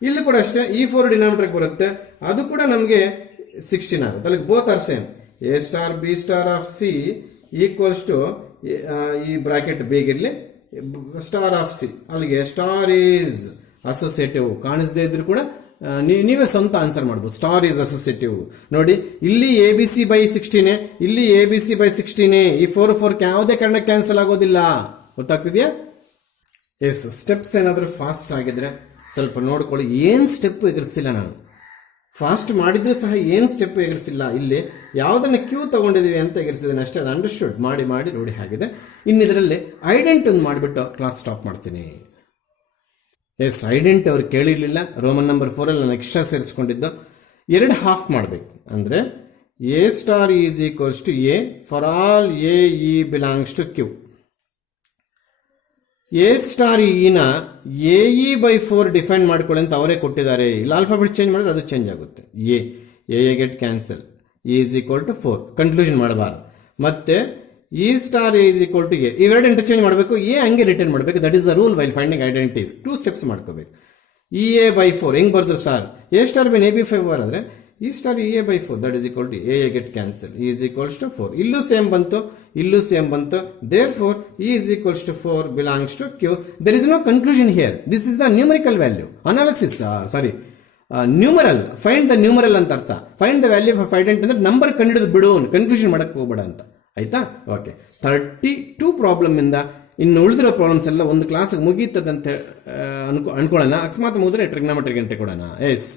ಇಲ್ಲಿ ಕೂಡ ಅಷ್ಟೇ, E4 ಡಿನಾಮಿನೇಟರ್ಗೆ ಬರುತ್ತೆ, ಅದು ಕೂಡ ನಮಗೆ 16 ಆಗುತ್ತೆ. ಅಲ್ಲಿಗೆ both are same. A*B* of C equals to ಈ ಬ್ರಾಕೆಟ್ ಬೇಗಿರಲಿ ಸ್ಟಾರ್ ಆಫ್ ಸಿ. ಅಲ್ಲಿಗೆ ಸ್ಟಾರ್ ಈಸ್ ಅಸೋಸಿಯೇಟಿವ್. ಕಾಣಿಸದೇ ಇದ್ರು ಕೂಡ ನೀವೇ ಸ್ವಂತ ಆನ್ಸರ್ ಮಾಡ್ಬೋದು. Star is associative. ನೋಡಿ, ಇಲ್ಲಿ ABC/16, ಇಲ್ಲಿ ABC/16. ಈ 4 ಯಾವುದೇ ಕಾರಣ ಕ್ಯಾನ್ಸಲ್ ಆಗೋದಿಲ್ಲ. ಗೊತ್ತಾಗ್ತಿದ್ಯಾ? ಎಸ್. ಸ್ಟೆಪ್ಸ್ ಏನಾದರೂ ಫಾಸ್ಟ್ ಆಗಿದ್ರೆ ಸ್ವಲ್ಪ ನೋಡ್ಕೊಳ್ಳಿ. ಏನು ಸ್ಟೆಪ್ ಎಗರಿಸಿಲ್ಲ ನಾನು, ಫಾಸ್ಟ್ ಮಾಡಿದ್ರು ಸಹ ಏನು ಸ್ಟೆಪ್ ಎಗರಿಸಿಲ್ಲ. ಇಲ್ಲಿ ಯಾವುದನ್ನ ಕ್ಯೂ ತಗೊಂಡಿದೀವಿ ಅಂತ ಎಗರಿಸಿದ್ದೀನಿ ಅಷ್ಟೇ. ಅದು ಅಂಡರ್ಸ್ಟುಡ್ ಮಾಡಿ ನೋಡಿ ಆಗಿದೆ. ಇನ್ನು ಇದರಲ್ಲಿ ಐಡೆಂಟ್ ಒಂದು ಮಾಡಿಬಿಟ್ಟು ಕ್ಲಾಸ್ ಸ್ಟಾಪ್ ಮಾಡ್ತೀನಿ. ಎಸ್, ಐಡೆಂಟ್ ಅವ್ರು ಕೇಳಿರ್ಲಿಲ್ಲ. ರೋಮನ್ ನಂಬರ್ 4 ನಾನು ಎಕ್ಸ್ಟ್ರಾ ಸೇರಿಸ್ಕೊಂಡಿದ್ದು. 2 ಹಾಫ್ ಮಾಡಬೇಕು. ಅಂದರೆ A* is equals to A for all AE belongs to Q. A*E ನ AE/4 ಡಿಫೈನ್ ಮಾಡ್ಕೊಳ್ಳಿ ಅಂತ ಅವರೇ ಕೊಟ್ಟಿದ್ದಾರೆ. ಇಲ್ಲಿ ಆಲ್ಫಾಬೆಟ್ ಚೇಂಜ್ ಮಾಡಿದ್ರೆ ಅದು ಚೇಂಜ್ ಆಗುತ್ತೆ. A get cancel. Is equal to 4 conclusion ಮಾಡಬಾರ್ದು. ಮತ್ತೆ E*A is equal to A ಇವೆರಡು ಇಂಟರ್ಚೇಂಜ್ ಮಾಡಬೇಕು. ಎ ಹಂಗೆ ರಿಟರ್ನ್ ಮಾಡಬೇಕು. That is the rule while finding identities. 2 steps ಮಾಡ್ಕೋಬೇಕು. EA/4 ಹೆಂಗ್ ಬರ್ದು ಸರ್? A* ಬಿನ್ AB/4 ಆದ್ರೆ E* EA/4 that is equal to A get cancel. Is equals to 4. ಇಲ್ಲೂ ಸೇಮ್ ಬಂತು, ಇಲ್ಲೂ ಸೇಮ್ ಬಂತು. Therefore E is equals to 4 belongs to Q. There is no conclusion here. This is the numerical value. Analysis, numeral. Find the numeral ಅಂತ ಅರ್ಥ. Find the value of ident ಅಂದ್ರೆ number ಕಂಡಿಡಿದು ಬಿಡು, conclusion ಮಾಡಕ್ಕೆ ಹೋಗ್ಬೇಡ ಅಂತ. ಆಯ್ತಾ? Okay. 32 problem ಇಂದ ಇನ್ನು ಉಳಿದಿರೋ ಪ್ರಾಬ್ಲಮ್ಸ್ ಎಲ್ಲ ಒಂದು ಕ್ಲಾಸ್ ಮುಗೀತದಂತ ಅನ್ಕೊಳ್ಳೋಣ. ಅಕಸ್ಮಾತ್ ಮುಗಿದ್ರೆ ಟ್ರಿಗ್ನೋಮೆಟ್ರಿ ಗಂಟೆ ಕೊಡೋಣ. ಎಸ್.